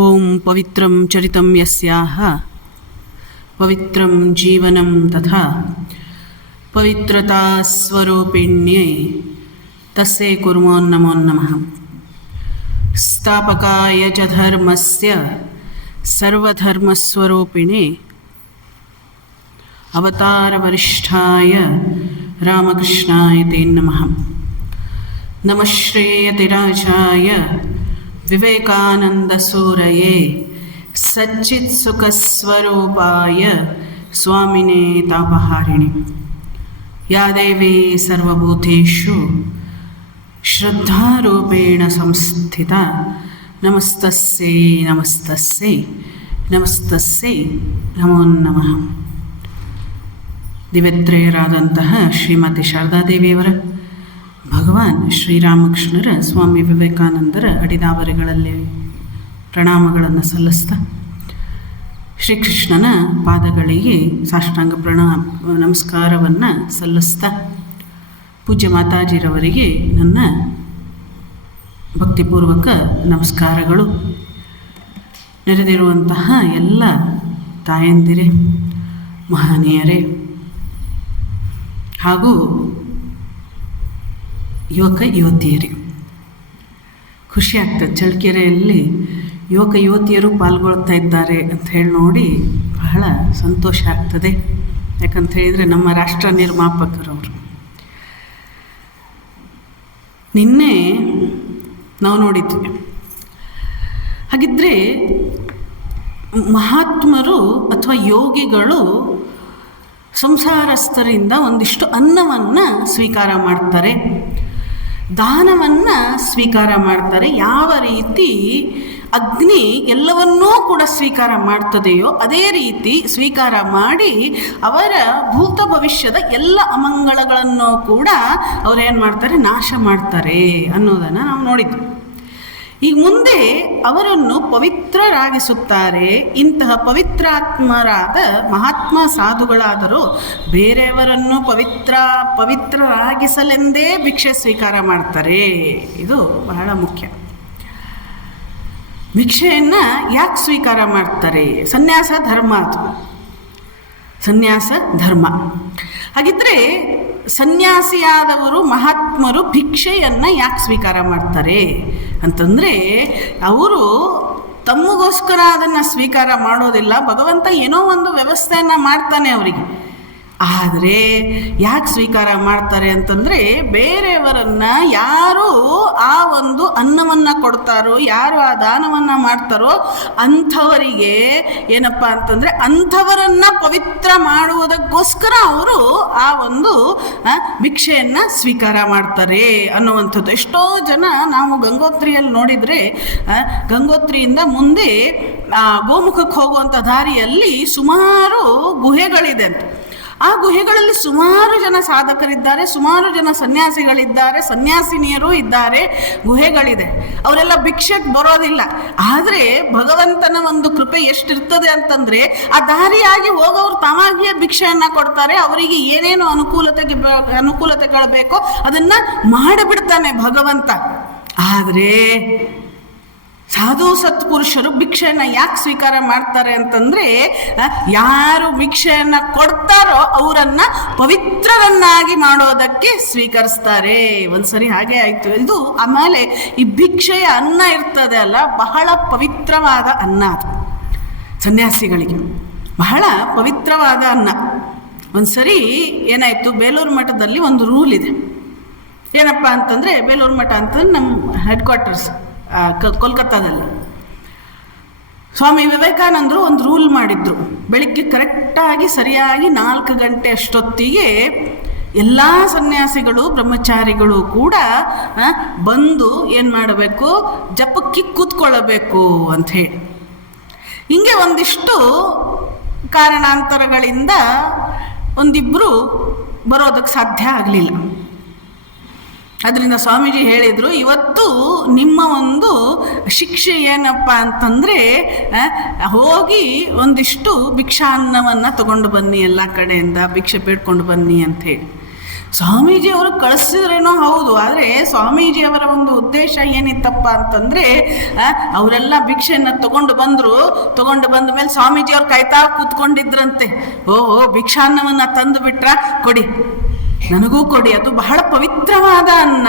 ಓಂ ಪವಿತ್ರಂ ಚರಿತಂ ಯಸ್ಯಾಹ ಪವಿತ್ರಂ ಜೀವನಂ ತಥಾ ಪವಿತ್ರತಾ ಸ್ವರೂಪಿಣ್ಯೈ ತಸ್ಯೈ ಕುರ್ಮೋ ನಮೋ ನಮಃ. ಸ್ಥಾಪಕಾಯ ಚ ಧರ್ಮಸ್ಯ ಸರ್ವಧರ್ಮಸ್ವರೂಪಿಣೇ ಅವತಾರವರಿಷ್ಠಾಯ ರಾಮಕೃಷ್ಣಾಯ ತೇ ನಮಃ. ನಮಃ ಶ್ರೇಯತಿರಾಜಾಯ ವಿವೇಕಾನಂದಸೂರಯೇ ಸಚ್ಚಿತ್ಸುಖಸ್ವರೂಪಾಯ ಸ್ವಾಮಿನೇ ತಾಪಹಾರಿಣಿ. ಯಾ ದೇವಿ ಸರ್ವಭೂತೇಷು ಶ್ರದ್ಧಾರೂಪೇಣ ಸಂಸ್ಥಿತಾ ನಮಸ್ತಸ್ಯೈ ನಮಸ್ತಸ್ಯೈ ನಮಸ್ತಸ್ಯೈ ನಮೋ ನಮಃ. ದಿವ್ಯತ್ರೇಯರಾದಂತಹ ಶ್ರೀಮತಿ ಶಾರದಾದೇವಿಯವರ, ಭಗವಾನ್ ಶ್ರೀರಾಮಕೃಷ್ಣರ, ಸ್ವಾಮಿ ವಿವೇಕಾನಂದರ ಅಡಿದಾವರೆಗಳಲ್ಲಿ ಪ್ರಣಾಮಗಳನ್ನು ಸಲ್ಲಿಸ್ತಾ, ಶ್ರೀಕೃಷ್ಣನ ಪಾದಗಳಿಗೆ ಸಾಷ್ಟಾಂಗ ನಮಸ್ಕಾರವನ್ನು ಸಲ್ಲಿಸ್ತಾ, ಪೂಜ್ಯ ಮಾತಾಜಿರವರಿಗೆ ನನ್ನ ಭಕ್ತಿಪೂರ್ವಕ ನಮಸ್ಕಾರಗಳು. ನೆರೆದಿರುವಂತಹ ಎಲ್ಲ ತಾಯಂದಿರೇ, ಮಹನೀಯರೇ ಹಾಗೂ ಯುವಕ ಯುವತಿಯರೇ, ಖುಷಿ ಆಗ್ತದೆ. ಚಳ್ಳಕೆರೆಯಲ್ಲಿ ಯುವಕ ಯುವತಿಯರು ಪಾಲ್ಗೊಳ್ತಾ ಇದ್ದಾರೆ ಅಂತ ಹೇಳಿ ನೋಡಿ ಬಹಳ ಸಂತೋಷ ಆಗ್ತದೆ. ಯಾಕಂತ ಹೇಳಿದರೆ ನಮ್ಮ ರಾಷ್ಟ್ರ ನಿರ್ಮಾಪಕರವರು. ನಿನ್ನೆ ನಾವು ನೋಡಿದ್ವಿ. ಹಾಗಿದ್ದರೆ ಮಹಾತ್ಮರು ಅಥವಾ ಯೋಗಿಗಳು ಸಂಸಾರಸ್ಥರಿಂದ ಒಂದಿಷ್ಟು ಅನ್ನವನ್ನು ಸ್ವೀಕಾರ ಮಾಡ್ತಾರೆ, ದಾನವನ್ನು ಸ್ವೀಕಾರ ಮಾಡ್ತಾರೆ. ಯಾವ ರೀತಿ ಅಗ್ನಿ ಎಲ್ಲವನ್ನೂ ಕೂಡ ಸ್ವೀಕಾರ ಮಾಡ್ತದೆಯೋ ಅದೇ ರೀತಿ ಸ್ವೀಕಾರ ಮಾಡಿ ಅವರ ಭೂತ ಭವಿಷ್ಯದ ಎಲ್ಲ ಅಮಂಗಳಗಳನ್ನು ಕೂಡ ಅವರೇನು ಮಾಡ್ತಾರೆ, ನಾಶ ಮಾಡ್ತಾರೆ ಅನ್ನೋದನ್ನು ನಾವು ನೋಡಿದ್ವಿ. ಈಗ ಮುಂದೆ ಅವರನ್ನು ಪವಿತ್ರರಾಗಿಸುತ್ತಾರೆ. ಇಂತಹ ಪವಿತ್ರಾತ್ಮರಾದ ಮಹಾತ್ಮ ಸಾಧುಗಳಾದರೂ ಬೇರೆಯವರನ್ನು ಪವಿತ್ರರಾಗಿಸಲೆಂದೇ ಭಿಕ್ಷೆ ಸ್ವೀಕಾರ ಮಾಡ್ತಾರೆ. ಇದು ಬಹಳ ಮುಖ್ಯ. ಭಿಕ್ಷೆಯನ್ನು ಯಾಕೆ ಸ್ವೀಕಾರ ಮಾಡ್ತಾರೆ? ಸನ್ಯಾಸ ಧರ್ಮ, ಅದು ಸನ್ಯಾಸ ಧರ್ಮ. ಹಾಗಿದ್ರೆ ಸನ್ಯಾಸಿಯಾದವರು ಮಹಾತ್ಮರು ಭಿಕ್ಷೆಯನ್ನು ಯಾಕೆ ಸ್ವೀಕಾರ ಮಾಡ್ತಾರೆ ಅಂತಂದರೆ, ಅವರು ತಮಗೋಸ್ಕರ ಅದನ್ನು ಸ್ವೀಕಾರ ಮಾಡೋದಿಲ್ಲ. ಭಗವಂತ ಏನೋ ಒಂದು ವ್ಯವಸ್ಥೆಯನ್ನು ಮಾಡ್ತಾನೆ ಅವರಿಗೆ. ಆದರೆ ಯಾಕೆ ಸ್ವೀಕಾರ ಮಾಡ್ತಾರೆ ಅಂತಂದರೆ, ಬೇರೆಯವರನ್ನು ಯಾರು ಆ ಒಂದು ಅನ್ನವನ್ನು ಕೊಡ್ತಾರೋ, ಯಾರು ಆ ದಾನವನ್ನು ಮಾಡ್ತಾರೋ ಅಂಥವರಿಗೆ ಏನಪ್ಪ ಅಂತಂದರೆ ಅಂಥವರನ್ನು ಪವಿತ್ರ ಮಾಡುವುದಕ್ಕೋಸ್ಕರ ಅವರು ಆ ಒಂದು ಭಿಕ್ಷೆಯನ್ನು ಸ್ವೀಕಾರ ಮಾಡ್ತಾರೆ ಅನ್ನುವಂಥದ್ದು. ಎಷ್ಟೋ ಜನ ನಾವು ಗಂಗೋತ್ರಿಯಲ್ಲಿ ನೋಡಿದರೆ, ಗಂಗೋತ್ರಿಯಿಂದ ಮುಂದೆ ಗೋಮುಖಕ್ಕೆ ಹೋಗುವಂಥ ದಾರಿಯಲ್ಲಿ ಸುಮಾರು ಗುಹೆಗಳಿದೆ ಅಂತ. ಆ ಗುಹೆಗಳಲ್ಲಿ ಸುಮಾರು ಜನ ಸಾಧಕರಿದ್ದಾರೆ, ಸುಮಾರು ಜನ ಸನ್ಯಾಸಿಗಳಿದ್ದಾರೆ, ಸನ್ಯಾಸಿನಿಯರು ಇದ್ದಾರೆ, ಗುಹೆಗಳಿದೆ. ಅವರೆಲ್ಲ ಭಿಕ್ಷೆಗೆ ಬರೋದಿಲ್ಲ. ಆದರೆ ಭಗವಂತನ ಒಂದು ಕೃಪೆ ಎಷ್ಟಿರ್ತದೆ ಅಂತಂದರೆ, ಆ ದಾರಿಯಾಗಿ ಹೋಗೋರು ತಾವಾಗಿಯೇ ಭಿಕ್ಷೆಯನ್ನು ಕೊಡ್ತಾರೆ. ಅವರಿಗೆ ಏನೇನು ಅನುಕೂಲತೆಗಳು ಬೇಕೋ ಅದನ್ನು ಮಾಡಿಬಿಡ್ತಾನೆ ಭಗವಂತ. ಆದರೆ ಸಾಧು ಸತ್ಪುರುಷರು ಭಿಕ್ಷೆಯನ್ನು ಯಾಕೆ ಸ್ವೀಕಾರ ಮಾಡ್ತಾರೆ ಅಂತಂದರೆ, ಯಾರು ಭಿಕ್ಷೆಯನ್ನು ಕೊಡ್ತಾರೋ ಅವರನ್ನು ಪವಿತ್ರರನ್ನಾಗಿ ಮಾಡೋದಕ್ಕೆ ಸ್ವೀಕರಿಸ್ತಾರೆ. ಒಂದ್ಸರಿ ಹಾಗೆ ಆಯಿತು. ಇದು ಆಮೇಲೆ ಈ ಭಿಕ್ಷೆಯ ಅನ್ನ ಇರ್ತದೆ ಅಲ್ಲ, ಬಹಳ ಪವಿತ್ರವಾದ ಅನ್ನ. ಅದು ಸನ್ಯಾಸಿಗಳಿಗೆ ಬಹಳ ಪವಿತ್ರವಾದ ಅನ್ನ. ಒಂದ್ಸರಿ ಏನಾಯಿತು, ಬೇಲೂರು ಮಠದಲ್ಲಿ ಒಂದು ರೂಲ್ ಇದೆ. ಏನಪ್ಪ ಅಂತಂದರೆ, ಬೇಲೂರು ಮಠ ಅಂತಂದ್ರೆ ನಮ್ಮ ಹೆಡ್ ಕ್ವಾರ್ಟರ್ಸ್ ಕೋಲ್ಕತ್ತಾದಲ್ಲಿ. ಸ್ವಾಮಿ ವಿವೇಕಾನಂದರು ಒಂದು ರೂಲ್ ಮಾಡಿದ್ರು. ಬೆಳಿಗ್ಗೆ ಕರೆಕ್ಟಾಗಿ ಸರಿಯಾಗಿ 4 ಗಂಟೆ ಅಷ್ಟೊತ್ತಿಗೆ ಎಲ್ಲ ಸನ್ಯಾಸಿಗಳು ಬ್ರಹ್ಮಚಾರಿಗಳು ಕೂಡ ಬಂದು ಏನು ಮಾಡಬೇಕು, ಜಪಕ್ಕೆ ಕೂತ್ಕೊಳ್ಳಬೇಕು ಅಂಥೇಳಿ. ಹಿಂಗೆ ಒಂದಿಷ್ಟು ಕಾರಣಾಂತರಗಳಿಂದ ಒಂದಿಬ್ಬರು ಬರೋದಕ್ಕೆ ಸಾಧ್ಯ ಆಗಲಿಲ್ಲ. ಅದರಿಂದ ಸ್ವಾಮೀಜಿ ಹೇಳಿದರು, ಇವತ್ತು ನಿಮ್ಮ ಒಂದು ಶಿಕ್ಷೆ ಏನಪ್ಪ ಅಂತಂದರೆ, ಹೋಗಿ ಒಂದಿಷ್ಟು ಭಿಕ್ಷಾನ್ನವನ್ನು ತಗೊಂಡು ಬನ್ನಿ, ಎಲ್ಲ ಕಡೆಯಿಂದ ಭಿಕ್ಷೆ ಬೇಡ್ಕೊಂಡು ಬನ್ನಿ ಅಂಥೇಳಿ. ಸ್ವಾಮೀಜಿಯವರು ಕಳಿಸಿದ್ರೇನೋ ಹೌದು, ಆದರೆ ಸ್ವಾಮೀಜಿಯವರ ಒಂದು ಉದ್ದೇಶ ಏನಿತ್ತಪ್ಪ ಅಂತಂದರೆ, ಅವರೆಲ್ಲ ಭಿಕ್ಷೆಯನ್ನು ತಗೊಂಡು ಬಂದ ಮೇಲೆ ಸ್ವಾಮೀಜಿಯವ್ರು ಕಾಯ್ತಾ ಕೂತ್ಕೊಂಡಿದ್ರಂತೆ. ಓಹೋ, ಭಿಕ್ಷಾನ್ನವನ್ನು ತಂದು ಬಿಟ್ರ, ಕೊಡಿ, ನನಗೂ ಕೊಡಿ, ಅದು ಬಹಳ ಪವಿತ್ರವಾದ ಅನ್ನ,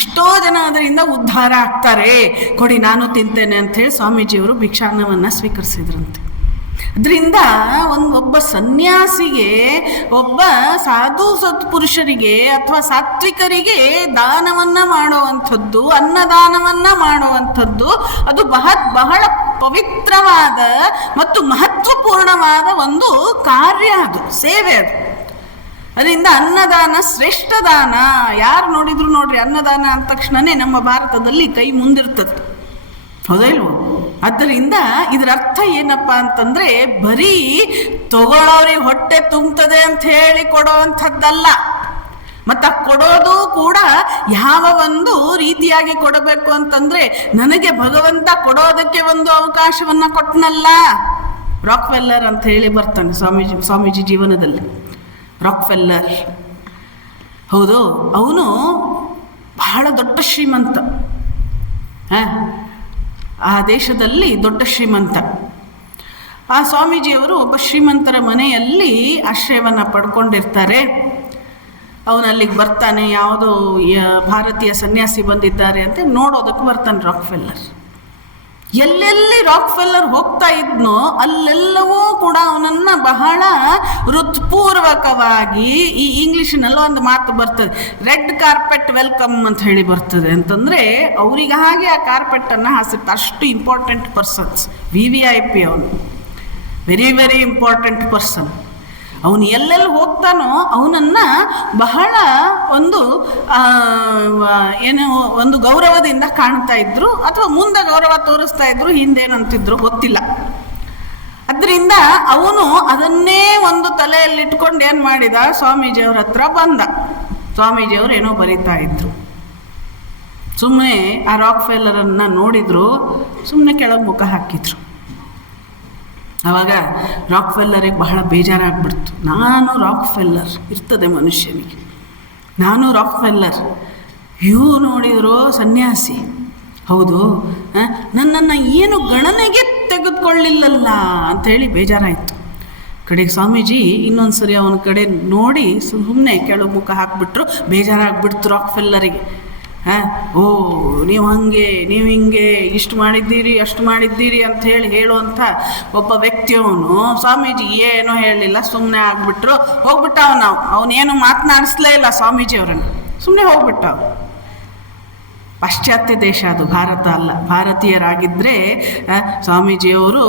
ಎಷ್ಟೋ ಜನ ಅದರಿಂದ ಉದ್ಧಾರ ಆಗ್ತಾರೆ, ಕೊಡಿ, ನಾನು ತಿಂತೇನೆ ಅಂಥೇಳಿ ಸ್ವಾಮೀಜಿಯವರು ಭಿಕ್ಷಾನ್ನವನ್ನು ಸ್ವೀಕರಿಸಿದ್ರಂತೆ. ಅದರಿಂದ ಒಬ್ಬ ಸನ್ಯಾಸಿಗೆ, ಒಬ್ಬ ಸಾಧು ಸತ್ಪುರುಷರಿಗೆ ಅಥವಾ ಸಾತ್ವಿಕರಿಗೆ ದಾನವನ್ನು ಮಾಡುವಂಥದ್ದು, ಅನ್ನದಾನವನ್ನು ಮಾಡುವಂಥದ್ದು, ಅದು ಬಹಳ ಪವಿತ್ರವಾದ ಮತ್ತು ಮಹತ್ವಪೂರ್ಣವಾದ ಒಂದು ಕಾರ್ಯ, ಅದು ಸೇವೆ. ಅದು ಅದರಿಂದ ಅನ್ನದಾನ ಶ್ರೇಷ್ಠ ದಾನ. ಯಾರು ನೋಡಿದ್ರು ನೋಡ್ರಿ, ಅನ್ನದಾನ ಅಂದ ತಕ್ಷಣನೇ ನಮ್ಮ ಭಾರತದಲ್ಲಿ ಕೈ ಮುಂದಿರ್ತದೆ, ಹೌದಾ ಇಲ್ವೋ? ಆದ್ದರಿಂದ ಇದರ ಅರ್ಥ ಏನಪ್ಪ ಅಂತಂದ್ರೆ, ಬರೀ ತಗೊಳ್ಳೋರಿಗೆ ಹೊಟ್ಟೆ ತುಂಬುತ್ತದೆ ಅಂತ ಹೇಳಿ ಕೊಡುವಂಥದ್ದಲ್ಲ. ಮತ್ತು ಕೊಡೋದು ಕೂಡ ಯಾವ ಒಂದು ರೀತಿಯಾಗಿ ಕೊಡಬೇಕು ಅಂತಂದ್ರೆ, ನನಗೆ ಭಗವಂತ ಕೊಡೋದಕ್ಕೆ ಒಂದು ಅವಕಾಶವನ್ನ ಕೊಟ್ಟನಲ್ಲ. ರಾಕ್ಫೆಲ್ಲರ್ ಅಂತ ಹೇಳಿ ಬರ್ತಾನೆ ಸ್ವಾಮೀಜಿ ಜೀವನದಲ್ಲಿ. ರಾಕ್ಫೆಲ್ಲರ್, ಹೌದು, ಅವನು ಬಹಳ ದೊಡ್ಡ ಶ್ರೀಮಂತ, ಆ ದೇಶದಲ್ಲಿ ದೊಡ್ಡ ಶ್ರೀಮಂತ. ಆ ಸ್ವಾಮೀಜಿಯವರು ಒಬ್ಬ ಶ್ರೀಮಂತರ ಮನೆಯಲ್ಲಿ ಆಶ್ರಯವನ್ನು ಪಡ್ಕೊಂಡಿರ್ತಾರೆ. ಅವನು ಅಲ್ಲಿಗೆ ಬರ್ತಾನೆ, ಯಾವುದೋ ಭಾರತೀಯ ಸನ್ಯಾಸಿ ಬಂದಿದ್ದಾರೆ ಅಂತ ನೋಡೋದಕ್ಕೆ ಬರ್ತಾನೆ ರಾಕ್ಫೆಲ್ಲರ್. ಎಲ್ಲೆಲ್ಲಿ ರಾಕ್ಫೆಲ್ಲರ್ ಹೋಗ್ತಾ ಇದ್ನೋ ಅಲ್ಲೆಲ್ಲವೂ ಕೂಡ ಅವನನ್ನು ಬಹಳ ಹೃತ್ಪೂರ್ವಕವಾಗಿ, ಈ ಇಂಗ್ಲೀಷಿನಲ್ಲ ಒಂದು ಮಾತು ಬರ್ತದೆ, ರೆಡ್ ಕಾರ್ಪೆಟ್ ವೆಲ್ಕಮ್ ಅಂತ ಹೇಳಿ ಬರ್ತದೆ. ಅಂತಂದರೆ ಅವರಿಗೆ ಹಾಗೆ ಆ ಕಾರ್ಪೆಟನ್ನು ಹಾಸಿರ್ತಾರೆ. ಅಷ್ಟು ಇಂಪಾರ್ಟೆಂಟ್ ಪರ್ಸನ್ಸ್, VIP ಅವನು, ವೆರಿ ವೆರಿ ಇಂಪಾರ್ಟೆಂಟ್ ಪರ್ಸನ್. ಅವನು ಎಲ್ಲೆಲ್ಲಿ ಹೋಗ್ತಾನೋ ಅವನನ್ನು ಬಹಳ ಒಂದು ಗೌರವದಿಂದ ಕಾಣ್ತಾ ಇದ್ರು, ಅಥವಾ ಮುಂದೆ ಗೌರವ ತೋರಿಸ್ತಾ ಇದ್ರು, ಹಿಂದೇನಂತಿದ್ರು ಗೊತ್ತಿಲ್ಲ. ಅದರಿಂದ ಅವನು ಅದನ್ನೇ ಒಂದು ತಲೆಯಲ್ಲಿಟ್ಕೊಂಡು ಏನು ಮಾಡಿದ, ಸ್ವಾಮೀಜಿಯವ್ರ ಹತ್ರ ಬಂದ. ಸ್ವಾಮೀಜಿಯವರು ಏನೋ ಬರೀತಾ ಇದ್ರು. ಸುಮ್ಮನೆ ಆ ರಾಕ್ಫೆಲ್ಲರನ್ನು ನೋಡಿದ್ರು, ಸುಮ್ಮನೆ ಕೆಳಗೆ ಮುಖ ಹಾಕಿದ್ರು. ಆವಾಗ ರಾಕ್ಫೆಲ್ಲರಿಗೆ ಬಹಳ ಬೇಜಾರಾಗ್ಬಿಡ್ತು. ನಾನು ರಾಕ್ಫೆಲ್ಲರ್ ಇರ್ತದೆ ಮನುಷ್ಯನಿಗೆ, ನಾನು ರಾಕ್ಫೆಲ್ಲರ್, ಇವು ನೋಡಿದ್ರು ಸನ್ಯಾಸಿ, ಹೌದು, ನನ್ನನ್ನು ಏನು ಗಣನೆಗೆ ತೆಗೆದುಕೊಳ್ಳಿಲ್ಲಲ್ಲ ಅಂಥೇಳಿ ಬೇಜಾರಾಯಿತು. ಕಡೆಗೆ ಸ್ವಾಮೀಜಿ ಇನ್ನೊಂದು ಸರಿ ಅವನ ಕಡೆ ನೋಡಿ ಸುಮ್ಮನೆ ಕೆಳಗೆ ಮುಖ ಹಾಕಿಬಿಟ್ರು. ಬೇಜಾರಾಗ್ಬಿಡ್ತು ರಾಕ್ಫೆಲ್ಲರಿಗೆ. ಓ, ನೀವು ಹಾಗೆ, ನೀವು ಹಿಂಗೆ, ಇಷ್ಟು ಮಾಡಿದ್ದೀರಿ, ಅಷ್ಟು ಮಾಡಿದ್ದೀರಿ ಅಂತ ಹೇಳುವಂಥ ಒಬ್ಬ ವ್ಯಕ್ತಿಯವನು ಸ್ವಾಮೀಜಿ ಏನೂ ಹೇಳಲಿಲ್ಲ, ಸುಮ್ಮನೆ ಆಗಿಬಿಟ್ರು. ಹೋಗ್ಬಿಟ್ಟ ಅವನೇನು ಮಾತನಾಡಿಸ್ಲೇ ಇಲ್ಲ ಸ್ವಾಮೀಜಿಯವರನ್ನು, ಸುಮ್ಮನೆ ಹೋಗ್ಬಿಟ್ಟ. ಪಾಶ್ಚಾತ್ಯ ದೇಶ ಅದು, ಭಾರತ ಅಲ್ಲ. ಭಾರತೀಯರಾಗಿದ್ದರೆ ಸ್ವಾಮೀಜಿಯವರು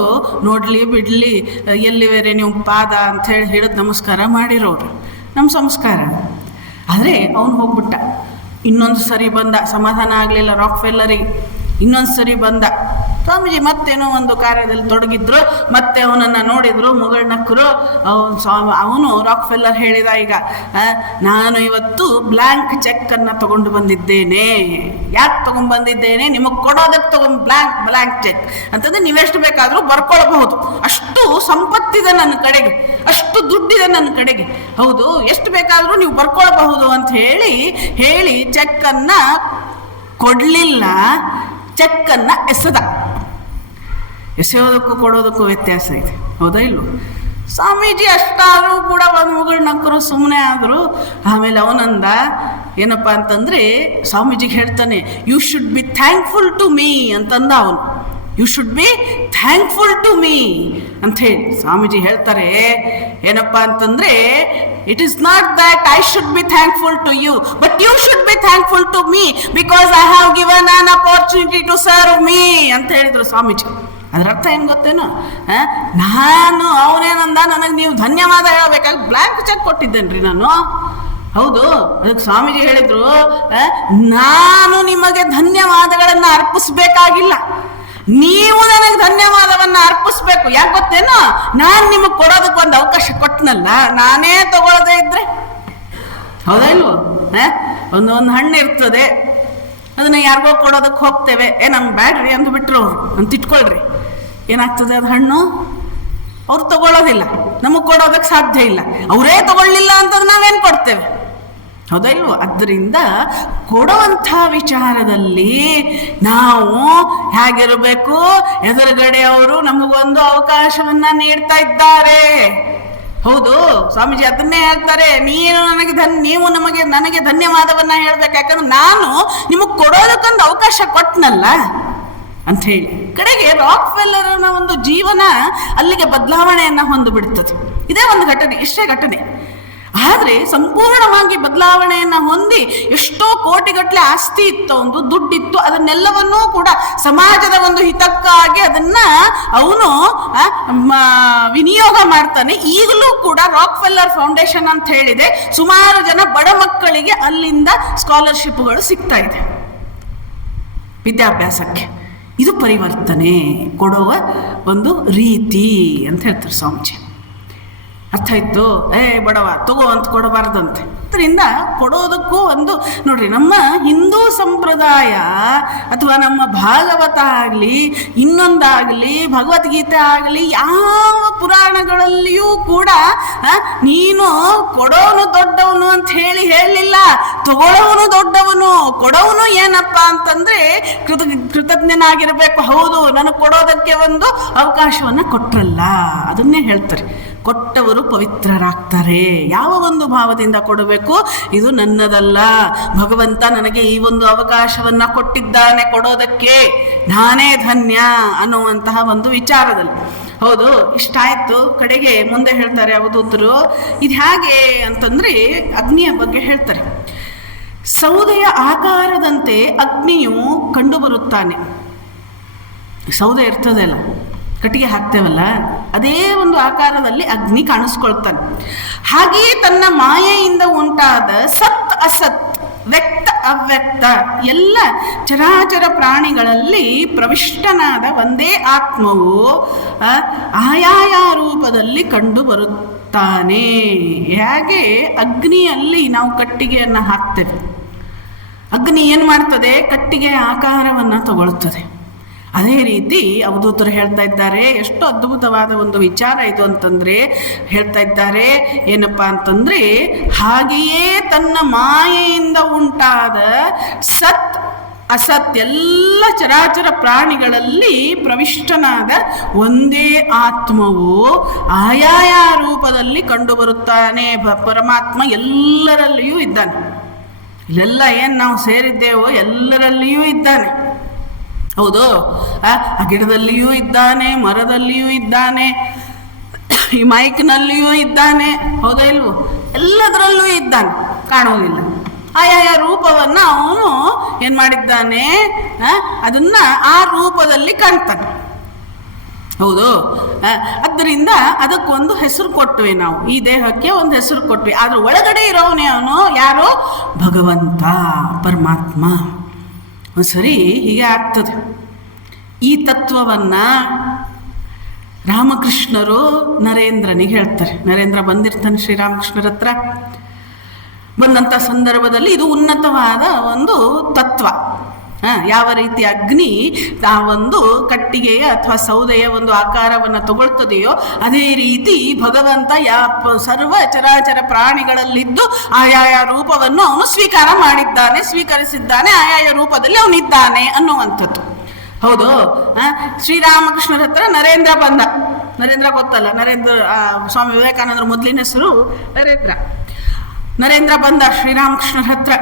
ನೋಡಲಿ ಬಿಡಲಿ, ಎಲ್ಲಿವರೆ ನೀವು ಪಾದ ಅಂಥೇಳಿ ಹಿಡಿದು ನಮಸ್ಕಾರ ಮಾಡಿರೋರು, ನಮ್ಮ ಸಂಸ್ಕಾರ. ಆದರೆ ಅವನು ಹೋಗ್ಬಿಟ್ಟ. ಇನ್ನೊಂದು ಸರಿ ಬಂದ, ಸಮಾಧಾನ ಆಗಲಿಲ್ಲ ರಾಕ್ಫೆಲ್ಲರಿಗೆ. ಇನ್ನೊಂದು ಸರಿ ಬಂದ. ಸ್ವಾಮೀಜಿ ಮತ್ತೇನೋ ಒಂದು ಕಾರ್ಯದಲ್ಲಿ ತೊಡಗಿದ್ರು, ಮತ್ತೆ ಅವನನ್ನು ನೋಡಿದ್ರು, ಮುಗಳನಕ್ಕರು. ಅವನು ರಾಕ್ಫೆಲ್ಲರ್ ಹೇಳಿದ, ಈಗ ನಾನು ಇವತ್ತು ಬ್ಲ್ಯಾಂಕ್ ಚೆಕ್ಕನ್ನು ತೊಗೊಂಡು ಬಂದಿದ್ದೇನೆ. ಯಾಕೆ ತೊಗೊಂಡ್ಬಂದಿದ್ದೇನೆ? ನಿಮಗೆ ಕೊಡೋದಕ್ಕೆ ಬ್ಲ್ಯಾಂಕ್ ಚೆಕ್ ಅಂತಂದರೆ ನೀವೆಷ್ಟು ಬೇಕಾದರೂ ಬರ್ಕೊಳ್ಬಹುದು, ಅಷ್ಟು ಸಂಪತ್ತಿದೆ ನನ್ನ ಕಡೆಗೆ, ಅಷ್ಟು ದುಡ್ಡಿದೆ ನನ್ನ ಕಡೆಗೆ, ಹೌದು, ಎಷ್ಟು ಬೇಕಾದರೂ ನೀವು ಬರ್ಕೊಳ್ಬಹುದು ಅಂತ ಹೇಳಿ ಚೆಕ್ಕನ್ನು ಕೊಡಲಿಲ್ಲ. ಚೆಕ್ಕನ್ನು ಎಸೆಯೋದಕ್ಕೂ ಕೊಡೋದಕ್ಕೂ ವ್ಯತ್ಯಾಸ ಇದೆ, ಹೌದಾ ಇಲ್ವೋ? ಸ್ವಾಮೀಜಿ ಅಷ್ಟಾದರೂ ಕೂಡ ಒಂದು ಮುಗಳನಕ್ಕರು ಸುಮ್ಮನೆ ಆದರು. ಆಮೇಲೆ ಅವನಂದ ಏನಪ್ಪ ಅಂತಂದರೆ, ಸ್ವಾಮೀಜಿಗೆ ಹೇಳ್ತಾನೆ, you should be thankful to me ಅಂತಂದ ಅವನು. You should be thankful to me ಅಂತ ಹೇಳಿ ಸ್ವಾಮೀಜಿ ಹೇಳ್ತಾರೆ. ಏನಪ್ಪ ಅಂತಂದರೆ, it is not that I should be thankful to you, but you should be thankful to me because I have given an opportunity to serve me ಅಂತ ಹೇಳಿದರು ಸ್ವಾಮೀಜಿ. ಅದರ ಅರ್ಥ ಏನು ಗೊತ್ತೇನೋ, ನಾನು ಅವನೇನಂದ, ನನಗೆ ನೀವು ಧನ್ಯವಾದ ಹೇಳಬೇಕಾಗಿ ಬ್ಲ್ಯಾಂಕ್ ಚೆಕ್ ಕೊಟ್ಟಿದ್ದೇನೆ ರೀ ನಾನು, ಹೌದು. ಅದಕ್ಕೆ ಸ್ವಾಮೀಜಿ ಹೇಳಿದರು, ನಾನು ನಿಮಗೆ ಧನ್ಯವಾದಗಳನ್ನು ಅರ್ಪಿಸ್ಬೇಕಾಗಿಲ್ಲ, ನೀವು ನನಗೆ ಧನ್ಯವಾದವನ್ನು ಅರ್ಪಿಸ್ಬೇಕು. ಯಾಕೆ ಗೊತ್ತೇನೋ, ನಾನು ನಿಮಗೆ ಕೊಡೋದಕ್ಕೆ ಒಂದು ಅವಕಾಶ ಕೊಟ್ಟನಲ್ಲ, ನಾನೇ ತಗೊಳ್ಳೋದೇ ಇದ್ರೆ, ಹೌದಾ ಇಲ್ವೋ? ಒಂದು ಹಣ್ಣು ಇರ್ತದೆ, ಅದನ್ನು ಯಾರಿಗೋ ಕೊಡೋದಕ್ಕೆ ಹೋಗ್ತೇವೆ, ನಮ್ಗೆ ಬ್ಯಾಡ್ರಿ ಅಂದ್ಬಿಟ್ರು ಅವ್ರು ಅಂತ ಇಟ್ಕೊಳ್ರಿ, ಏನಾಗ್ತದೆ ಅದು ಹಣ್ಣು ಅವ್ರು ತಗೊಳ್ಳೋದಿಲ್ಲ. ನಮಗೆ ಕೊಡೋದಕ್ಕೆ ಸಾಧ್ಯ ಇಲ್ಲ. ಅವರೇ ತಗೊಳ್ಳಿಲ್ಲ ಅಂತಂದ್ರೆ ನಾವೇನು ಕೊಡ್ತೇವೆ? ಹೌದಾ ಇಲ್ವೋ? ಆದ್ದರಿಂದ ಕೊಡುವಂಥ ವಿಚಾರದಲ್ಲಿ ನಾವು ಹೇಗಿರಬೇಕು? ಎದುರುಗಡೆ ಅವರು ನಮಗೊಂದು ಅವಕಾಶವನ್ನ ನೀಡ್ತಾ ಇದ್ದಾರೆ. ಹೌದು, ಸ್ವಾಮೀಜಿ ಅದನ್ನೇ ಹೇಳ್ತಾರೆ, ನೀವು ನನಗೆ ಧನ್ಯವಾದವನ್ನ ಹೇಳ್ಬೇಕು, ಯಾಕಂದ್ರೆ ನಾನು ನಿಮಗೆ ಕೊಡೋದಕ್ಕೊಂದು ಅವಕಾಶ ಕೊಟ್ಟನಲ್ಲ ಅಂತ ಹೇಳಿ. ಕಡೆಗೆ ರಾಕ್ ಫೆಲ್ಲರ್ನ ಒಂದು ಜೀವನ ಅಲ್ಲಿಗೆ ಬದಲಾವಣೆಯನ್ನ ಹೊಂದಿಬಿಡ್ತದೆ. ಇದೇ ಒಂದು ಘಟನೆ, ಇಷ್ಟೇ ಘಟನೆ. ಆದರೆ ಸಂಪೂರ್ಣವಾಗಿ ಬದಲಾವಣೆಯನ್ನ ಹೊಂದಿ ಎಷ್ಟೋ ಕೋಟಿಗಟ್ಟಲೆ ಆಸ್ತಿ ಇತ್ತು, ಒಂದು ದುಡ್ಡಿತ್ತು, ಅದನ್ನೆಲ್ಲವನ್ನೂ ಕೂಡ ಸಮಾಜದ ಒಂದು ಹಿತಕ್ಕಾಗಿ ಅದನ್ನ ಅವನು ವಿನಿಯೋಗ ಮಾಡ್ತಾನೆ. ಈಗಲೂ ಕೂಡ ರಾಕ್ ಫೆಲ್ಲರ್ ಫೌಂಡೇಶನ್ ಅಂತ ಹೇಳಿದೆ, ಸುಮಾರು ಜನ ಬಡ ಮಕ್ಕಳಿಗೆ ಅಲ್ಲಿಂದ ಸ್ಕಾಲರ್ಶಿಪ್ಗಳು ಸಿಗ್ತಾ ಇದೆ ವಿದ್ಯಾಭ್ಯಾಸಕ್ಕೆ. ಇದು ಪರಿವರ್ತನೆ ಕೊಡುವ ಒಂದು ರೀತಿ ಅಂತ ಹೇಳ್ತಾರೆ ಸ್ವಾಮೀಜಿ. ಅರ್ಥ ಆಯ್ತು? ಬಡವ ತಗೋ ಅಂತ ಕೊಡಬಾರ್ದಂತೆ. ಅದರಿಂದ ಕೊಡೋದಕ್ಕೂ ಒಂದು ನೋಡ್ರಿ, ನಮ್ಮ ಹಿಂದೂ ಸಂಪ್ರದಾಯ ಅಥವಾ ನಮ್ಮ ಭಾಗವತ ಆಗಲಿ, ಇನ್ನೊಂದಾಗಲಿ, ಭಗವದ್ಗೀತೆ ಆಗಲಿ, ಯಾವ ಪುರಾಣಗಳಲ್ಲಿಯೂ ಕೂಡ ನೀನು ಕೊಡೋನು ದೊಡ್ಡವನು ಅಂತ ಹೇಳಲಿಲ್ಲ, ತಗೊಳ್ಳೋನು ದೊಡ್ಡವನು. ಕೊಡೋನು ಏನಪ್ಪ ಅಂತಂದ್ರೆ ಕೃತಜ್ಞನಾಗಿರ್ಬೇಕು. ಹೌದು, ನನಗೆ ಕೊಡೋದಕ್ಕೆ ಒಂದು ಅವಕಾಶವನ್ನ ಕೊಟ್ರಲ್ಲ, ಅದನ್ನೇ ಹೇಳ್ತಾರೆ. ಕೊಟ್ಟವರು ಪವಿತ್ರರಾಗ್ತಾರೆ. ಯಾವ ಒಂದು ಭಾವದಿಂದ ಕೊಡಬೇಕು? ಇದು ನನ್ನದಲ್ಲ, ಭಗವಂತ ನನಗೆ ಈ ಒಂದು ಅವಕಾಶವನ್ನ ಕೊಟ್ಟಿದ್ದಾನೆ ಕೊಡೋದಕ್ಕೆ, ನಾನೇ ಧನ್ಯ ಅನ್ನುವಂತಹ ಒಂದು ವಿಚಾರದಲ್ಲಿ. ಹೌದು, ಇಷ್ಟಾಯ್ತು. ಕಡೆಗೆ ಮುಂದೆ ಹೇಳ್ತಾರೆ ಅವಧೂತರು, ಇದು ಹೇಗೆ ಅಂತಂದ್ರೆ ಅಗ್ನಿಯ ಬಗ್ಗೆ ಹೇಳ್ತಾರೆ. ಸೌದೆಯ ಆಕಾರದಂತೆ ಅಗ್ನಿಯು ಕಂಡು ಬರುತ್ತಾನೆ. ಸೌದೆ ಇರ್ತದಲ್ಲ, ಕಟ್ಟಿಗೆ ಹಾಕ್ತೇವಲ್ಲ, ಅದೇ ಒಂದು ಆಕಾರದಲ್ಲಿ ಅಗ್ನಿ ಕಾಣಿಸ್ಕೊಳ್ತಾನೆ. ಹಾಗೆಯೇ ತನ್ನ ಮಾಯೆಯಿಂದ ಉಂಟಾದ ಸತ್ ಅಸತ್, ವ್ಯಕ್ತ ಅವ್ಯಕ್ತ ಎಲ್ಲ ಚರಾಚರ ಪ್ರಾಣಿಗಳಲ್ಲಿ ಪ್ರವಿಷ್ಟನಾದ ಒಂದೇ ಆತ್ಮವು ಆಯಾಯ ರೂಪದಲ್ಲಿ ಕಂಡು ಬರುತ್ತಾನೆ. ಹೇಗೆ ಅಗ್ನಿಯಲ್ಲಿ ನಾವು ಕಟ್ಟಿಗೆಯನ್ನು ಹಾಕ್ತೇವೆ, ಅಗ್ನಿ ಏನು ಮಾಡ್ತದೆ? ಕಟ್ಟಿಗೆಯ ಆಕಾರವನ್ನು ತಗೊಳ್ತದೆ. ಅದೇ ರೀತಿ ಅವಧೂತರು ಹೇಳ್ತಾ ಇದ್ದಾರೆ. ಎಷ್ಟು ಅದ್ಭುತವಾದ ಒಂದು ವಿಚಾರ ಇದು ಅಂತಂದ್ರೆ, ಹೇಳ್ತಾ ಇದ್ದಾರೆ ಏನಪ್ಪ ಅಂತಂದ್ರೆ, ಹಾಗೆಯೇ ತನ್ನ ಮಾಯೆಯಿಂದ ಉಂಟಾದ ಸತ್ ಅಸತ್ ಎಲ್ಲ ಚರಾಚರ ಪ್ರಾಣಿಗಳಲ್ಲಿ ಪ್ರವಿಷ್ಟನಾದ ಒಂದೇ ಆತ್ಮವು ಆಯಾಯ ರೂಪದಲ್ಲಿ ಕಂಡು ಬರುತ್ತಾನೆ. ಪರಮಾತ್ಮ ಎಲ್ಲರಲ್ಲಿಯೂ ಇದ್ದಾನೆ. ಇಲ್ಲೆಲ್ಲ ಏನು ನಾವು ಸೇರಿದ್ದೇವೋ ಎಲ್ಲರಲ್ಲಿಯೂ ಇದ್ದಾನೆ. ಹೌದು, ಆ ಗಿಡದಲ್ಲಿಯೂ ಇದ್ದಾನೆ, ಮರದಲ್ಲಿಯೂ ಇದ್ದಾನೆ, ಈ ಮೈಕ್ನಲ್ಲಿಯೂ ಇದ್ದಾನೆ. ಹೌದಾ ಇಲ್ವೋ? ಎಲ್ಲದರಲ್ಲೂ ಇದ್ದಾನೆ, ಕಾಣುವುದಿಲ್ಲ. ಆಯಾಯ ರೂಪವನ್ನು ಅವನು ಏನು ಮಾಡಿದ್ದಾನೆ? ಅದನ್ನ ಆ ರೂಪದಲ್ಲಿ ಕಾಣ್ತಾನೆ. ಹೌದು, ಆದ್ದರಿಂದ ಅದಕ್ಕೊಂದು ಹೆಸರು ಕೊಟ್ವಿ ನಾವು, ಈ ದೇಹಕ್ಕೆ ಒಂದು ಹೆಸರು ಕೊಟ್ವಿ. ಆದ್ರೆ ಒಳಗಡೆ ಇರೋವನೇ ಅವನು ಯಾರು? ಭಗವಂತ, ಪರಮಾತ್ಮ. ಸರಿ, ಹೀಗೆ ಆಗ್ತದೆ. ಈ ತತ್ವವನ್ನು ರಾಮಕೃಷ್ಣರು ನರೇಂದ್ರನಿಗೆ ಹೇಳ್ತಾರೆ. ನರೇಂದ್ರ ಬಂದಿರ್ತಾನೆ ಶ್ರೀರಾಮಕೃಷ್ಣರ ಹತ್ರ. ಬಂದಂಥ ಸಂದರ್ಭದಲ್ಲಿ ಇದು ಉನ್ನತವಾದ ಒಂದು ತತ್ವ. ಯಾವ ರೀತಿ ಅಗ್ನಿ ಆ ಒಂದು ಕಟ್ಟಿಗೆಯ ಅಥವಾ ಸೌದೆಯ ಒಂದು ಆಕಾರವನ್ನು ತಗೊಳ್ತದೆಯೋ, ಅದೇ ರೀತಿ ಭಗವಂತ ಸರ್ವ ಚರಾಚರ ಪ್ರಾಣಿಗಳಲ್ಲಿದ್ದು ಆಯಾಯ ರೂಪವನ್ನು ಅವನು ಸ್ವೀಕರಿಸಿದ್ದಾನೆ, ಆಯಾಯ ರೂಪದಲ್ಲಿ ಅವನಿದ್ದಾನೆ ಅನ್ನುವಂಥದ್ದು. ಹೌದು, ಶ್ರೀರಾಮಕೃಷ್ಣರ ಹತ್ರ ನರೇಂದ್ರ ಬಂದ. ನರೇಂದ್ರ ಗೊತ್ತಲ್ಲ, ಸ್ವಾಮಿ ವಿವೇಕಾನಂದರ ಮೊದಲಿನ ಹೆಸರು ನರೇಂದ್ರ ಬಂದ ಶ್ರೀರಾಮಕೃಷ್ಣರ ಹತ್ರ.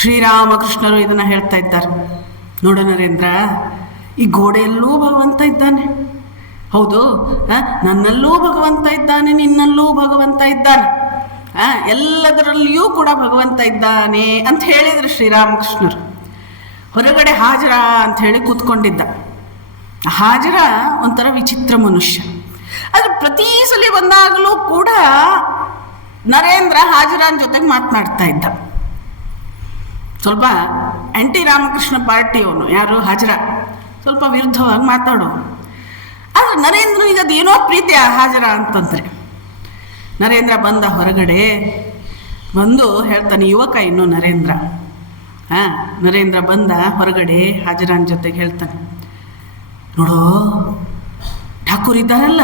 ಶ್ರೀರಾಮಕೃಷ್ಣರು ಇದನ್ನ ಹೇಳ್ತಾ ಇದ್ದಾರೆ, ನೋಡ ನರೇಂದ್ರ, ಈ ಗೋಡೆಯಲ್ಲೂ ಭಗವಂತ ಇದ್ದಾನೆ. ಹೌದು, ನನ್ನಲ್ಲೂ ಭಗವಂತ ಇದ್ದಾನೆ, ನಿನ್ನಲ್ಲೂ ಭಗವಂತ ಇದ್ದಾನೆ, ಎಲ್ಲದರಲ್ಲಿಯೂ ಕೂಡ ಭಗವಂತ ಇದ್ದಾನೆ ಅಂತ ಹೇಳಿದ್ರು ಶ್ರೀರಾಮಕೃಷ್ಣರು. ಹೊರಗಡೆ ಹಾಜರ ಅಂತ ಹೇಳಿ ಕೂತ್ಕೊಂಡಿದ್ದ. ಹಾಜರ ಒಂಥರ ವಿಚಿತ್ರ ಮನುಷ್ಯ. ಆದ್ರೆ ಪ್ರತಿ ಸಲ ಬಂದಾಗಲೂ ಕೂಡ ನರೇಂದ್ರ ಹಾಜರಾನ್ ಜೊತೆಗೆ ಮಾತನಾಡ್ತಾ ಇದ್ದ. ಸ್ವಲ್ಪ ಆಂಟಿ ರಾಮಕೃಷ್ಣ ಪಾರ್ಟಿಯವನು, ಯಾರು? ಹಾಜರ. ಸ್ವಲ್ಪ ವಿರುದ್ಧವಾಗಿ ಮಾತಾಡೋನು. ಆದರೆ ನರೇಂದ್ರನಿಗೆ ಅದೇನೋ ಪ್ರೀತಿ ಹಾಜರ ಅಂತಂದ್ರೆ. ನರೇಂದ್ರ ಬಂದ ಹೊರಗಡೆ ಬಂದು ಹೇಳ್ತಾನೆ, ಯುವಕ ಇನ್ನು ನರೇಂದ್ರ. ನರೇಂದ್ರ ಬಂದ ಹೊರಗಡೆ ಹಾಜರಾನ್ ಜೊತೆಗೆ ಹೇಳ್ತಾನೆ, ನೋಡೋ, ಠಾಕೂರ್ ಇದ್ದಾರಲ್ಲ,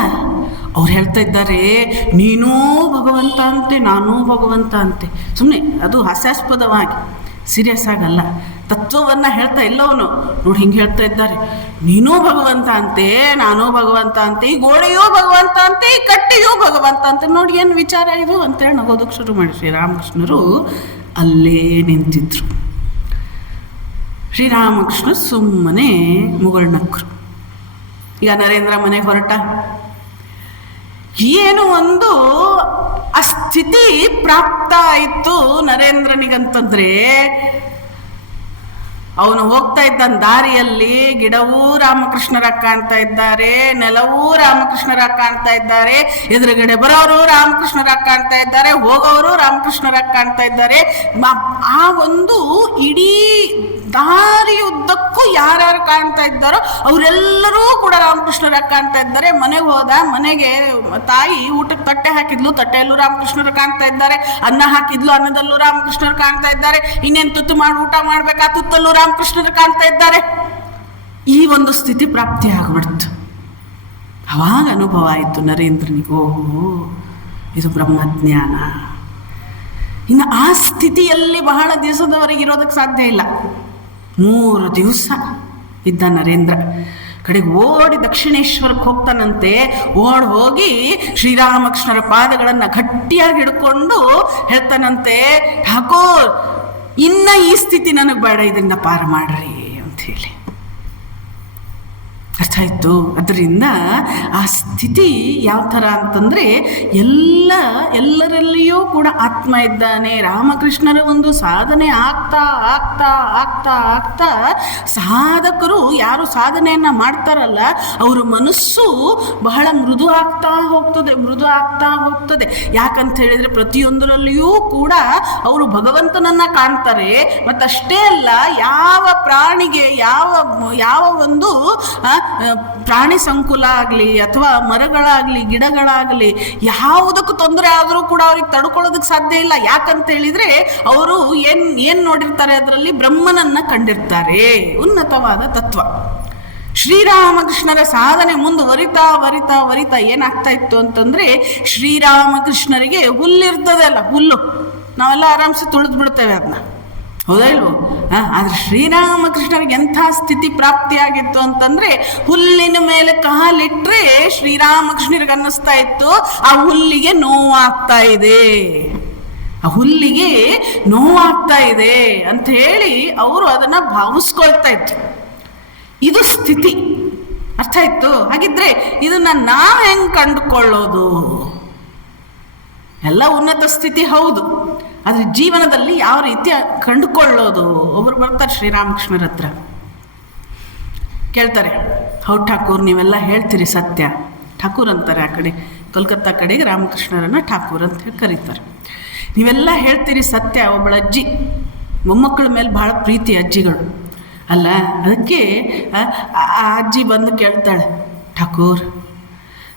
ಅವ್ರು ಹೇಳ್ತಾ ಇದ್ದಾರೆ, ನೀನೂ ಭಗವಂತ ಅಂತೆ, ನಾನೂ ಭಗವಂತ ಅಂತೆ. ಸುಮ್ಮನೆ ಅದು ಹಾಸ್ಯಾಸ್ಪದವಾಗಿ, ಸೀರಿಯಸ್ ಆಗಲ್ಲ, ತತ್ವವನ್ನು ಹೇಳ್ತಾ ಇಲ್ಲವನು. ನೋಡಿ ಹಿಂಗೆ ಹೇಳ್ತಾ ಇದ್ದಾರೆ, ನೀನೂ ಭಗವಂತ ಅಂತೆ, ನಾನೂ ಭಗವಂತ ಅಂತೆ, ಈ ಗೋಡೆಯೂ ಭಗವಂತ ಅಂತೆ, ಈ ಕಟ್ಟೆಯೂ ಭಗವಂತ ಅಂತೆ. ನೋಡಿ ಏನು ವಿಚಾರ ಇದು ಅಂತೇಳಿ ನಗೋದಕ್ಕೆ ಶುರು ಮಾಡಿ. ಶ್ರೀರಾಮಕೃಷ್ಣರು ಅಲ್ಲೇ ನಿಂತಿದ್ರು. ಶ್ರೀರಾಮಕೃಷ್ಣ ಸುಮ್ಮನೆ ಮುಗುಳ್ನಕ್ಕರು. ಈಗ ನರೇಂದ್ರ ಮನೆಗೆ ಹೊರಟ, ಏನು ಒಂದು ಆ ಸ್ಥಿತಿ ಪ್ರಾಪ್ತ ಆಯಿತು ನರೇಂದ್ರನಿಗಂತಂದ್ರೆ, ಅವನು ಹೋಗ್ತಾ ಇದ್ದ ದಾರಿಯಲ್ಲಿ ಗಿಡವೂ ರಾಮಕೃಷ್ಣರ ಕಾಣ್ತಾ ಇದ್ದಾರೆ, ನೆಲವೂ ರಾಮಕೃಷ್ಣರ ಕಾಣ್ತಾ ಇದ್ದಾರೆ, ಎದುರುಗಡೆ ಬರೋರು ರಾಮಕೃಷ್ಣರ ಕಾಣ್ತಾ ಇದ್ದಾರೆ, ಹೋಗೋರು ರಾಮಕೃಷ್ಣರ ಕಾಣ್ತಾ ಇದ್ದಾರೆ. ಆ ಒಂದು ಇಡೀ ದಾರಿಯುದ್ದಕ್ಕೂ ಯಾರ್ಯಾರು ಕಾಣ್ತಾ ಇದ್ದಾರೋ ಅವರೆಲ್ಲರೂ ಕೂಡ ರಾಮಕೃಷ್ಣರ ಕಾಣ್ತಾ ಇದ್ದಾರೆ. ಮನೆಗೆ ಹೋದ, ಮನೆಗೆ ತಾಯಿ ಊಟಕ್ಕೆ ತಟ್ಟೆ ಹಾಕಿದ್ಲು, ತಟ್ಟೆಯಲ್ಲೂ ರಾಮಕೃಷ್ಣರು ಕಾಣ್ತಾ ಇದ್ದಾರೆ. ಅನ್ನ ಹಾಕಿದ್ಲು, ಅನ್ನದಲ್ಲೂ ರಾಮಕೃಷ್ಣರು ಕಾಣ್ತಾ ಇದ್ದಾರೆ. ಇನ್ನೇನು ತುತ್ತು ಮಾಡಿ ಊಟ ಮಾಡ್ಬೇಕಾ, ತುತ್ತಲ್ಲೂ ರಾಮಕೃಷ್ಣರು ಕಾಣ್ತಾ ಇದ್ದಾರೆ. ಈ ಒಂದು ಸ್ಥಿತಿ ಪ್ರಾಪ್ತಿ ಆಗ್ಬಿಡ್ತು. ಅವಾಗ ಅನುಭವ ಆಯಿತು ನರೇಂದ್ರನಿಗೆ, ಓಹೋ ಇದು ಬ್ರಹ್ಮಜ್ಞಾನ. ಇನ್ನು ಆ ಸ್ಥಿತಿಯಲ್ಲಿ ಬಹಳ ದಿವಸದವರೆಗೆ ಇರೋದಕ್ಕೆ ಸಾಧ್ಯ ಇಲ್ಲ. 3 ದಿವಸ ಇದ್ದ ನರೇಂದ್ರ. ಕಡೆಗೆ ಓಡಿ ದಕ್ಷಿಣೇಶ್ವರಕ್ಕೆ ಹೋಗ್ತಾನಂತೆ. ಓಡಿ ಹೋಗಿ ಶ್ರೀರಾಮಕೃಷ್ಣರ ಪಾದಗಳನ್ನು ಗಟ್ಟಿಯಾಗಿ ಹಿಡ್ಕೊಂಡು ಹೇಳ್ತಾನಂತೆ, ಠಾಕೂರ್ ಇನ್ನ ಈ ಸ್ಥಿತಿ ನನಗೆ ಬೇಡ, ಇದರಿಂದ ಪಾರು ಮಾಡ್ರಿ ಅಂಥೇಳಿ. ಅರ್ಥ ಆಯಿತು? ಅದರಿಂದ ಆ ಸ್ಥಿತಿ ಯಾವ ಥರ ಅಂತಂದರೆ, ಎಲ್ಲರಲ್ಲಿಯೂ ಕೂಡ ಆತ್ಮ ಇದ್ದಾನೆ. ರಾಮಕೃಷ್ಣರ ಒಂದು ಸಾಧನೆ ಆಗ್ತಾ ಆಗ್ತಾ ಆಗ್ತಾ ಆಗ್ತಾ ಸಾಧಕರು ಯಾರು ಸಾಧನೆಯನ್ನು ಮಾಡ್ತಾರಲ್ಲ ಅವರ ಮನಸ್ಸು ಬಹಳ ಮೃದು ಆಗ್ತಾ ಹೋಗ್ತದೆ. ಯಾಕಂತ ಹೇಳಿದರೆ ಪ್ರತಿಯೊಂದರಲ್ಲಿಯೂ ಕೂಡ ಅವರು ಭಗವಂತನನ್ನು ಕಾಣ್ತಾರೆ. ಮತ್ತಷ್ಟೇ ಅಲ್ಲ, ಯಾವ ಪ್ರಾಣಿಗೆ ಯಾವ ಒಂದು ಪ್ರಾಣಿ ಸಂಕುಲ ಆಗಲಿ ಅಥವಾ ಮರಗಳಾಗಲಿ ಗಿಡಗಳಾಗಲಿ ಯಾವುದಕ್ಕೂ ತೊಂದರೆ ಆದರೂ ಕೂಡ ಅವ್ರಿಗೆ ತಡ್ಕೊಳ್ಳೋದಕ್ಕೆ ಸಾಧ್ಯ ಇಲ್ಲ. ಯಾಕಂತ ಹೇಳಿದರೆ ಅವರು ಏನು ನೋಡಿರ್ತಾರೆ, ಅದರಲ್ಲಿ ಬ್ರಹ್ಮನನ್ನ ಕಂಡಿರ್ತಾರೆ, ಉನ್ನತವಾದ ತತ್ವ. ಶ್ರೀರಾಮಕೃಷ್ಣರ ಸಾಧನೆ ಮುಂದುವರಿತಾ ಏನಾಗ್ತಾ ಇತ್ತು ಅಂತಂದರೆ, ಶ್ರೀರಾಮಕೃಷ್ಣರಿಗೆ ಹುಲ್ಲಿರ್ತದೆ ಅಲ್ಲ, ಹುಲ್ಲು ನಾವೆಲ್ಲ ಆರಾಮ್ಸೆ ತುಳಿದು ಬಿಡ್ತೇವೆ ಅದನ್ನ, ಹೌದಾ ಇಲ್ವೋ? ಆದರೆ ಶ್ರೀರಾಮಕೃಷ್ಣರಿಗೆ ಎಂಥ ಸ್ಥಿತಿ ಪ್ರಾಪ್ತಿಯಾಗಿತ್ತು ಅಂತಂದರೆ, ಹುಲ್ಲಿನ ಮೇಲೆ ಕಾಲಿಟ್ಟರೆ ಶ್ರೀರಾಮಕೃಷ್ಣರಿಗೆ ಅನ್ನಿಸ್ತಾ ಇತ್ತು ಆ ಹುಲ್ಲಿಗೆ ನೋವಾಗ್ತಾ ಇದೆ ಅಂತ ಹೇಳಿ ಅವರು ಅದನ್ನು ಭಾವಿಸ್ಕೊಳ್ತಾ ಇತ್ತು. ಇದು ಸ್ಥಿತಿ. ಅರ್ಥ ಆಯ್ತು? ಹಾಗಿದ್ರೆ ಇದನ್ನು ನಾವು ಹೆಂಗೆ ಕಂಡುಕೊಳ್ಳೋದು? ಎಲ್ಲ ಉನ್ನತ ಸ್ಥಿತಿ ಹೌದು, ಆದರೆ ಜೀವನದಲ್ಲಿ ಯಾವ ರೀತಿ ಕಂಡುಕೊಳ್ಳೋದು? ಒಬ್ಬರು ಬರ್ತಾರೆ ಶ್ರೀರಾಮಕೃಷ್ಣರ ಹತ್ರ, ಕೇಳ್ತಾರೆ, ಹೌದು ಠಾಕೂರ್ ನೀವೆಲ್ಲ ಹೇಳ್ತೀರಿ ಸತ್ಯ. ಠಾಕೂರ್ ಅಂತಾರೆ, ಆ ಕಡೆ ಕೋಲ್ಕತ್ತಾ ಕಡೆಗೆ ರಾಮಕೃಷ್ಣರನ್ನು ಠಾಕೂರ್ ಅಂತ ಹೇಳಿ ಕರೀತಾರೆ. ನೀವೆಲ್ಲ ಹೇಳ್ತೀರಿ ಸತ್ಯ. ಒಬ್ಬಳ ಅಜ್ಜಿ, ಮೊಮ್ಮಕ್ಕಳ ಮೇಲೆ ಭಾಳ ಪ್ರೀತಿ ಅಜ್ಜಿಗಳು ಅಲ್ಲ, ಅದಕ್ಕೆ ಆ ಅಜ್ಜಿ ಬಂದು ಕೇಳ್ತಾಳೆ, ಠಾಕೂರ್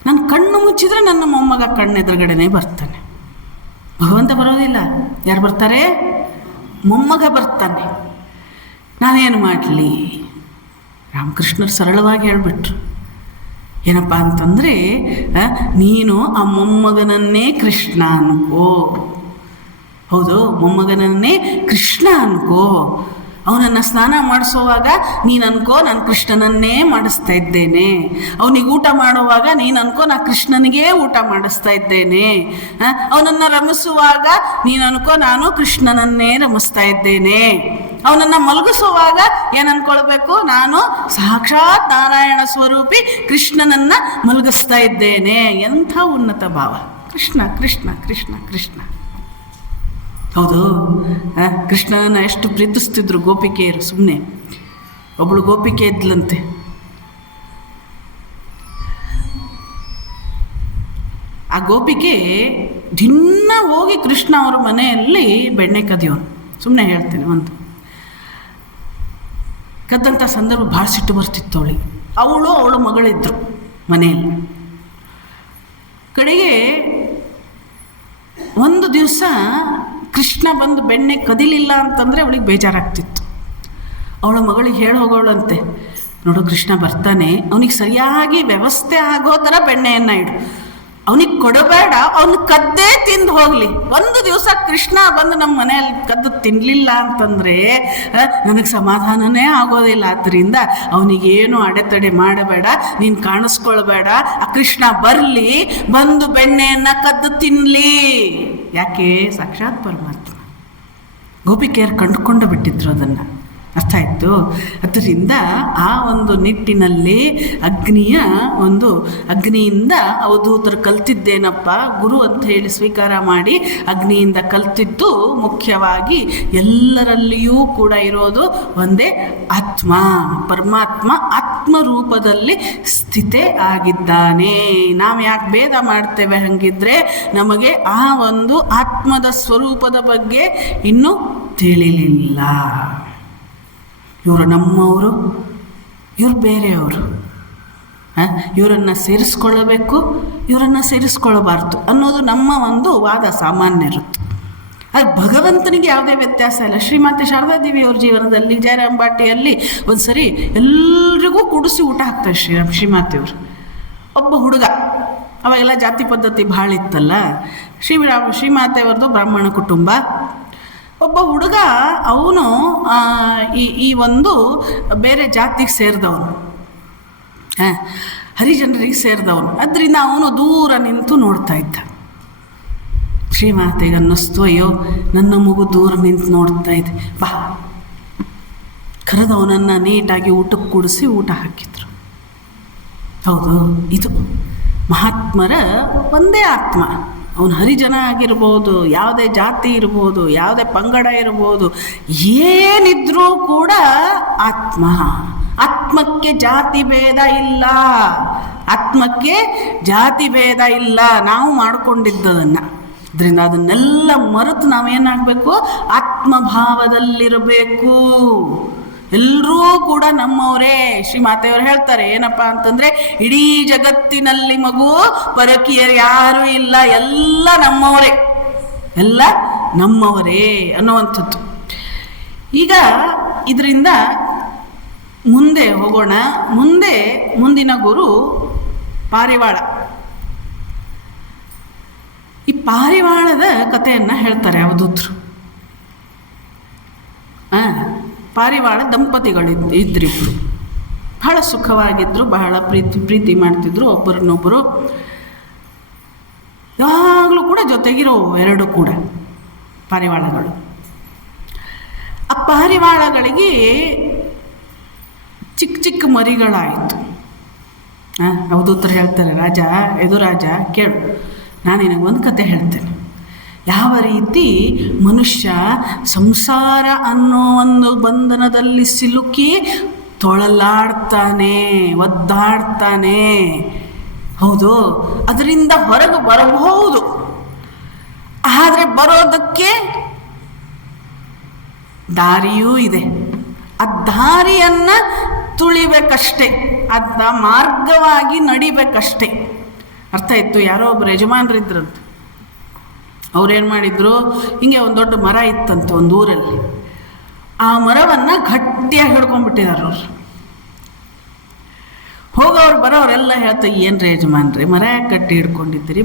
ನನ್ನ ಕಣ್ಣು ಮುಚ್ಚಿದ್ರೆ ನನ್ನ ಮೊಮ್ಮಗ ಕಣ್ಣೆದುರುಗಡೆನೇ ಬರ್ತಾನೆ, ಭಗವಂತ ಬರೋದಿಲ್ಲ. ಯಾರು ಬರ್ತಾರೆ? ಮೊಮ್ಮಗ ಬರ್ತಾನೆ. ನಾನೇನು ಮಾಡಲಿ? ರಾಮಕೃಷ್ಣರು ಸರಳವಾಗಿ ಹೇಳ್ಬಿಟ್ರು, ಏನಪ್ಪ ಅಂತಂದರೆ, ನೀನು ಆ ಮೊಮ್ಮಗನನ್ನೇ ಕೃಷ್ಣ ಅನ್ಕೋ. ಹೌದು, ಮೊಮ್ಮಗನನ್ನೇ ಕೃಷ್ಣ ಅನ್ಕೋ. ಅವನನ್ನು ಸ್ನಾನ ಮಾಡಿಸೋವಾಗ ನೀನು ಅನ್ಕೋ ನಾನು ಕೃಷ್ಣನನ್ನೇ ಮಾಡಿಸ್ತಾ ಇದ್ದೇನೆ. ಅವನಿಗೆ ಊಟ ಮಾಡುವಾಗ ನೀನು ಅನ್ಕೋ ನಾನು ಕೃಷ್ಣನಿಗೇ ಊಟ ಮಾಡಿಸ್ತಾ ಇದ್ದೇನೆ. ಅವನನ್ನು ರಮಿಸುವಾಗ ನೀನು ಅನ್ಕೋ ನಾನು ಕೃಷ್ಣನನ್ನೇ ರಮಿಸ್ತಾ ಇದ್ದೇನೆ. ಅವನನ್ನು ಮಲಗಿಸುವಾಗ ಏನು ಅನ್ಕೊಳ್ಬೇಕು? ನಾನು ಸಾಕ್ಷಾತ್ ನಾರಾಯಣ ಸ್ವರೂಪಿ ಕೃಷ್ಣನನ್ನು ಮಲಗಿಸ್ತಾ ಇದ್ದೇನೆ. ಎಂಥ ಉನ್ನತ ಭಾವ! ಕೃಷ್ಣ ಕೃಷ್ಣ ಕೃಷ್ಣ ಕೃಷ್ಣ. ಹೌದು, ಕೃಷ್ಣನ ಎಷ್ಟು ಪ್ರೀತಿಸ್ತಿದ್ರು ಗೋಪಿಕೆಯರು. ಸುಮ್ಮನೆ ಒಬ್ಬಳು ಗೋಪಿಕೆ ಇದ್ಲಂತೆ, ಆ ಗೋಪಿಕೆ ದಿನ ಹೋಗಿ ಕೃಷ್ಣ ಅವರ ಮನೆಯಲ್ಲಿ ಬೆಣ್ಣೆ ಕದಿಯೋನು. ಸುಮ್ಮನೆ ಹೇಳ್ತೇನೆ, ಒಂದು ಕದ್ದಂಥ ಸಂದರ್ಭ ಭಾಳ ಸಿಟ್ಟು ಬರ್ತಿತ್ತು ಅವಳಿಗೆ. ಅವಳು ಮಗಳಿದ್ರು ಮನೆಯಲ್ಲಿ. ಕಡೆಗೆ ಒಂದು ದಿವಸ ಕೃಷ್ಣ ಬಂದು ಬೆಣ್ಣೆ ಕದಿಲಿಲ್ಲ ಅಂತಂದರೆ ಅವಳಿಗೆ ಬೇಜಾರಾಗ್ತಿತ್ತು. ಅವಳ ಮಗಳಿಗೆ ಹೇಳಿ ಹೋಗೋಳಂತೆ, ನೋಡು, ಕೃಷ್ಣ ಬರ್ತಾನೆ, ಅವನಿಗೆ ಸರಿಯಾಗಿ ವ್ಯವಸ್ಥೆ ಆಗೋ ಥರ ಬೆಣ್ಣೆಯನ್ನು ಇಡು. ಅವನಿಗೆ ಕೊಡಬೇಡ, ಅವನು ಕದ್ದೇ ತಿಂದು ಹೋಗಲಿ. ಒಂದು ದಿವಸ ಕೃಷ್ಣ ಬಂದು ನಮ್ಮ ಮನೆಯಲ್ಲಿ ಕದ್ದು ತಿನ್ನಲಿಲ್ಲ ಅಂತಂದರೆ ನನಗೆ ಸಮಾಧಾನನೇ ಆಗೋದಿಲ್ಲ. ಆದ್ದರಿಂದ ಅವನಿಗೇನು ಅಡೆತಡೆ ಮಾಡಬೇಡ, ನೀನು ಕಾಣಿಸ್ಕೊಳ್ಬೇಡ. ಆ ಕೃಷ್ಣ ಬರಲಿ, ಬಂದು ಬೆಣ್ಣೆಯನ್ನು ಕದ್ದು ತಿನ್ನಲಿ. ಯಾಕೆ? ಸಾಕ್ಷಾತ್ ಪರಮಾತ್ಮ. ಗೋಪಿಕೆಯರು ಕಂಡುಕೊಂಡು ಬಿಟ್ಟಿದ್ರು ಅದನ್ನು. ಅರ್ಥ ಆಯಿತು? ಅದರಿಂದ ಆ ಒಂದು ನಿಟ್ಟಿನಲ್ಲಿ ಅಗ್ನಿಯಿಂದ ಅವಧೂತರು ಕಲ್ತಿದ್ದೇನಪ್ಪ ಗುರು ಅಂತ ಹೇಳಿ ಸ್ವೀಕಾರ ಮಾಡಿ ಅಗ್ನಿಯಿಂದ ಕಲ್ತಿದ್ದು ಮುಖ್ಯವಾಗಿ ಎಲ್ಲರಲ್ಲಿಯೂ ಕೂಡ ಇರೋದು ಒಂದೇ ಆತ್ಮ. ಪರಮಾತ್ಮ ಆತ್ಮರೂಪದಲ್ಲಿ ಸ್ಥಿತೆ ಆಗಿದ್ದಾನೆ. ನಾವು ಯಾಕೆ ಭೇದ ಮಾಡ್ತೇವೆ? ಹಾಗಿದ್ರೆ ನಮಗೆ ಆ ಒಂದು ಆತ್ಮದ ಸ್ವರೂಪದ ಬಗ್ಗೆ ಇನ್ನೂ ತಿಳಿಲಿಲ್ಲ. ಇವರು ನಮ್ಮವರು, ಇವರು ಬೇರೆಯವರು. ಇವರನ್ನು ಸೇರಿಸ್ಕೊಳ್ಳಬೇಕು, ಇವರನ್ನು ಸೇರಿಸ್ಕೊಳ್ಳಬಾರ್ದು ಅನ್ನೋದು ನಮ್ಮ ಒಂದು ವಾದ ಸಾಮಾನ್ಯ ಇರುತ್ತೆ. ಅದು ಭಗವಂತನಿಗೆ ಯಾವುದೇ ವ್ಯತ್ಯಾಸ ಇಲ್ಲ. ಶ್ರೀಮಾತೆ ಶಾರದಾದೇವಿಯವ್ರ ಜೀವನದಲ್ಲಿ ಜಯರಾಮ್ ಬಾಟಿಯಲ್ಲಿ ಒಂದು ಸರಿ ಎಲ್ರಿಗೂ ಕೂಡಿಸಿ ಊಟ ಹಾಕ್ತಾರೆ ಶ್ರೀಮಾತೆಯವರು. ಒಬ್ಬ ಹುಡುಗ, ಅವಾಗೆಲ್ಲ ಜಾತಿ ಪದ್ಧತಿ ಭಾಳ ಇತ್ತಲ್ಲ. ಶ್ರೀಮಾತೆಯವ್ರದ್ದು ಬ್ರಾಹ್ಮಣ ಕುಟುಂಬ. ಒಬ್ಬ ಹುಡುಗ, ಅವನು ಈ ಒಂದು ಬೇರೆ ಜಾತಿಗೆ ಸೇರಿದವನು, ಹರಿಜನರಿಗೆ ಸೇರಿದವನು. ಅದರಿಂದ ಅವನು ದೂರ ನಿಂತು ನೋಡ್ತಾ ಇದ್ದ. ಶ್ರೀಮಾತೆಗೆ ಅನ್ನಿಸ್ತು, ಅಯ್ಯೋ ನನ್ನ ಮಗು ದೂರ ನಿಂತು ನೋಡ್ತಾ ಇದೆ, ಬಾ. ಕರೆದವನನ್ನು ನೀಟಾಗಿ ಊಟಕ್ಕೆ ಕೂಡಿಸಿ ಊಟ ಹಾಕಿದ್ರು. ಹೌದು, ಇದು ಮಹಾತ್ಮರ ಒಂದೇ ಆತ್ಮ. ಅವನು ಹರಿಜನ ಆಗಿರ್ಬೋದು, ಯಾವುದೇ ಜಾತಿ ಇರ್ಬೋದು, ಯಾವುದೇ ಪಂಗಡ ಇರ್ಬೋದು, ಏನಿದ್ರೂ ಕೂಡ ಆತ್ಮ. ಆತ್ಮಕ್ಕೆ ಜಾತಿ ಭೇದ ಇಲ್ಲ, ಆತ್ಮಕ್ಕೆ ಜಾತಿ ಭೇದ ಇಲ್ಲ. ನಾವು ಮಾಡಿಕೊಂಡಿದ್ದದನ್ನು. ಅದರಿಂದ ಅದನ್ನೆಲ್ಲ ಮರೆತು ನಾವೇನಾಗಬೇಕು? ಆತ್ಮಭಾವದಲ್ಲಿರಬೇಕು. ಎಲ್ಲರೂ ಕೂಡ ನಮ್ಮವರೇ. ಶ್ರೀಮಾತೆಯವರು ಹೇಳ್ತಾರೆ ಏನಪ್ಪ ಅಂತಂದರೆ, ಇಡೀ ಜಗತ್ತಿನಲ್ಲಿ ಮಗು ಪರಕೀಯರು ಯಾರೂ ಇಲ್ಲ, ಎಲ್ಲ ನಮ್ಮವರೇ, ಎಲ್ಲ ನಮ್ಮವರೇ ಅನ್ನುವಂಥದ್ದು. ಈಗ ಇದರಿಂದ ಮುಂದೆ ಹೋಗೋಣ. ಮುಂದಿನ ಗುರು ಪಾರಿವಾಳ. ಈ ಪಾರಿವಾಳದ ಕಥೆಯನ್ನು ಹೇಳ್ತಾರೆ ಅವಧೂತರು. ಪಾರಿವಾಳ ದಂಪತಿಗಳಿದ್ರಿಬ್ರು. ಬಹಳ ಸುಖವಾಗಿದ್ದರು, ಬಹಳ ಪ್ರೀತಿ ಮಾಡ್ತಿದ್ರು ಒಬ್ಬರನ್ನೊಬ್ಬರು. ಯಾವಾಗಲೂ ಕೂಡ ಜೊತೆಗಿರೋ ಎರಡು ಕೂಡ ಪಾರಿವಾಳಗಳು. ಆ ಪಾರಿವಾಳಗಳಿಗೆ ಚಿಕ್ಕ ಚಿಕ್ಕ ಮರಿಗಳಾಯಿತು. ಅವಧೂತರು ಹೇಳ್ತಾರೆ, ರಾಜ ಕೇಳು, ನಾನು ನಿನಗೊಂದು ಕತೆ ಹೇಳ್ತೇನೆ. ಯಾವ ರೀತಿ ಮನುಷ್ಯ ಸಂಸಾರ ಅನ್ನೋ ಒಂದು ಬಂಧನದಲ್ಲಿ ಸಿಲುಕಿ ತೊಳಲಾಡ್ತಾನೆ, ಒದ್ದಾಡ್ತಾನೆ. ಹೌದು, ಅದರಿಂದ ಹೊರಗೆ ಬರಬಹುದು. ಆದರೆ ಬರೋದಕ್ಕೆ ದಾರಿಯೂ ಇದೆ. ಆ ದಾರಿಯನ್ನು ತುಳಿಬೇಕಷ್ಟೆ, ಅದ ಮಾರ್ಗವಾಗಿ ನಡಿಬೇಕಷ್ಟೆ. ಅರ್ಥ ಇತ್ತು? ಯಾರೋ ಒಬ್ಬರು ಯಜಮಾನರಿದ್ರಂತೆ. ಅವ್ರೇನು ಮಾಡಿದ್ರು, ಹಿಂಗೆ ಒಂದು ದೊಡ್ಡ ಮರ ಇತ್ತಂತೆ ಒಂದು ಊರಲ್ಲಿ. ಆ ಮರವನ್ನು ಗಟ್ಟಿಯಾಗಿ ಹಿಡ್ಕೊಂಡ್ಬಿಟ್ಟಿದ್ದಾರೆ ಅವರು. ಹೋಗೋರು ಬರೋರೆಲ್ಲ ಹೇಳ್ತಾರೆ, ಏನ್ರಿ ಯಜಮಾನ್ರಿ ಮರ ಯಾಕೆ ಗಟ್ಟಿ ಹಿಡ್ಕೊಂಡಿದ್ರಿ,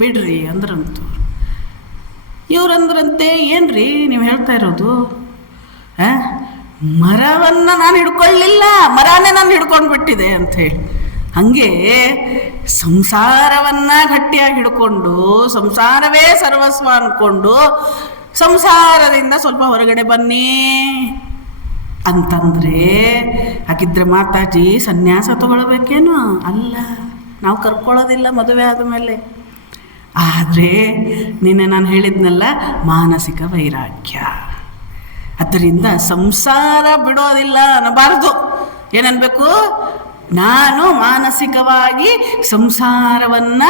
ಬಿಡ್ರಿ ಅಂದ್ರಂತ. ಇವ್ರಂದ್ರಂತೆ, ಏನ್ರಿ ನೀವು ಹೇಳ್ತಾ ಇರೋದು? ಮರವನ್ನು ನಾನು ಹಿಡ್ಕೊಳ್ಳಿಲ್ಲ, ಮರನೇ ನಾನು ಹಿಡ್ಕೊಂಡು ಬಿಟ್ಟಿದೆ ಅಂಥೇಳಿ. ಹಾಗೆ ಸಂಸಾರವನ್ನು ಗಟ್ಟಿಯಾಗಿ ಹಿಡ್ಕೊಂಡು, ಸಂಸಾರವೇ ಸರ್ವಸ್ವ ಅಂದ್ಕೊಂಡು, ಸಂಸಾರದಿಂದ ಸ್ವಲ್ಪ ಹೊರಗಡೆ ಬನ್ನಿ ಅಂತಂದರೆ, ಹಾಗಿದ್ರೆ ಮಾತಾಜಿ ಸನ್ಯಾಸ ತಗೊಳ್ಬೇಕೇನು? ಅಲ್ಲ, ನಾವು ಕರ್ಕೊಳ್ಳೋದಿಲ್ಲ ಮದುವೆ ಆದಮೇಲೆ. ಆದರೆ ನಿನ್ನೆ ನಾನು ಹೇಳಿದ್ನಲ್ಲ, ಮಾನಸಿಕ ವೈರಾಗ್ಯ. ಅದರಿಂದ ಸಂಸಾರ ಬಿಡೋದಿಲ್ಲ ಅನ್ನಬಾರ್ದು. ಏನನ್ಬೇಕು? ನಾನು ಮಾನಸಿಕವಾಗಿ ಸಂಸಾರವನ್ನು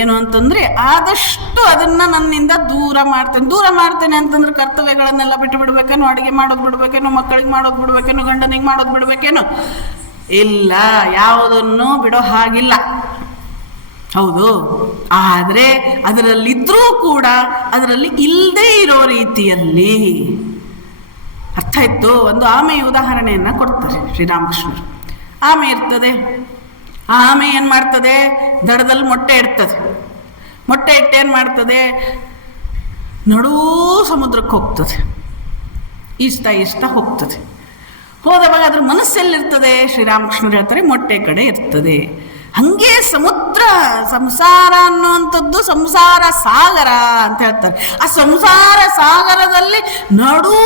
ಏನು ಅಂತಂದರೆ ಆದಷ್ಟು ಅದನ್ನು ನನ್ನಿಂದ ದೂರ ಮಾಡ್ತೇನೆ ಅಂತಂದ್ರೆ ಕರ್ತವ್ಯಗಳನ್ನೆಲ್ಲ ಬಿಟ್ಟು ಬಿಡಬೇಕೇನೋ, ಅಡುಗೆ ಮಾಡೋದು ಬಿಡಬೇಕೇನೋ, ಮಕ್ಕಳಿಗೆ ಮಾಡೋದು ಬಿಡಬೇಕೇನೋ, ಗಂಡನಿಗೆ ಮಾಡೋದು ಬಿಡಬೇಕೇನೋ? ಇಲ್ಲ, ಯಾವುದನ್ನು ಬಿಡೋ ಹಾಗಿಲ್ಲ. ಹೌದು, ಆದರೆ ಅದರಲ್ಲಿದ್ದರೂ ಕೂಡ ಅದರಲ್ಲಿ ಇಲ್ಲದೇ ಇರೋ ರೀತಿಯಲ್ಲಿ ಅರ್ಥ ಆಯ್ತು? ಒಂದು ಆಮೆಯ ಉದಾಹರಣೆಯನ್ನು ಕೊಡ್ತಾರೆ ಶ್ರೀರಾಮಕೃಷ್ಣರು. ಆಮೆ ಇರ್ತದೆ, ಆ ಆಮೆ ಏನು ಮಾಡ್ತದೆ? ದಡದಲ್ಲಿ ಮೊಟ್ಟೆ ಇಡ್ತದೆ. ಮೊಟ್ಟೆ ಇಟ್ಟು ಏನು ಮಾಡ್ತದೆ? ನಡೂ ಸಮುದ್ರಕ್ಕೆ ಹೋಗ್ತದೆ, ಈಸ್ತಾ ಹೋಗ್ತದೆ. ಹೋದವಾಗ ಅದ್ರ ಮನಸ್ಸೆಲ್ಲಿರ್ತದೆ? ಶ್ರೀರಾಮಕೃಷ್ಣರು ಹೇಳ್ತಾರೆ ಮೊಟ್ಟೆ ಕಡೆ ಇರ್ತದೆ. ಹಂಗೆ ಸಂಸಾರ ಅನ್ನುವಂಥದ್ದು ಸಂಸಾರ ಸಾಗರ ಅಂತ ಹೇಳ್ತಾರೆ. ಆ ಸಂಸಾರ ಸಾಗರದಲ್ಲಿ ನಡು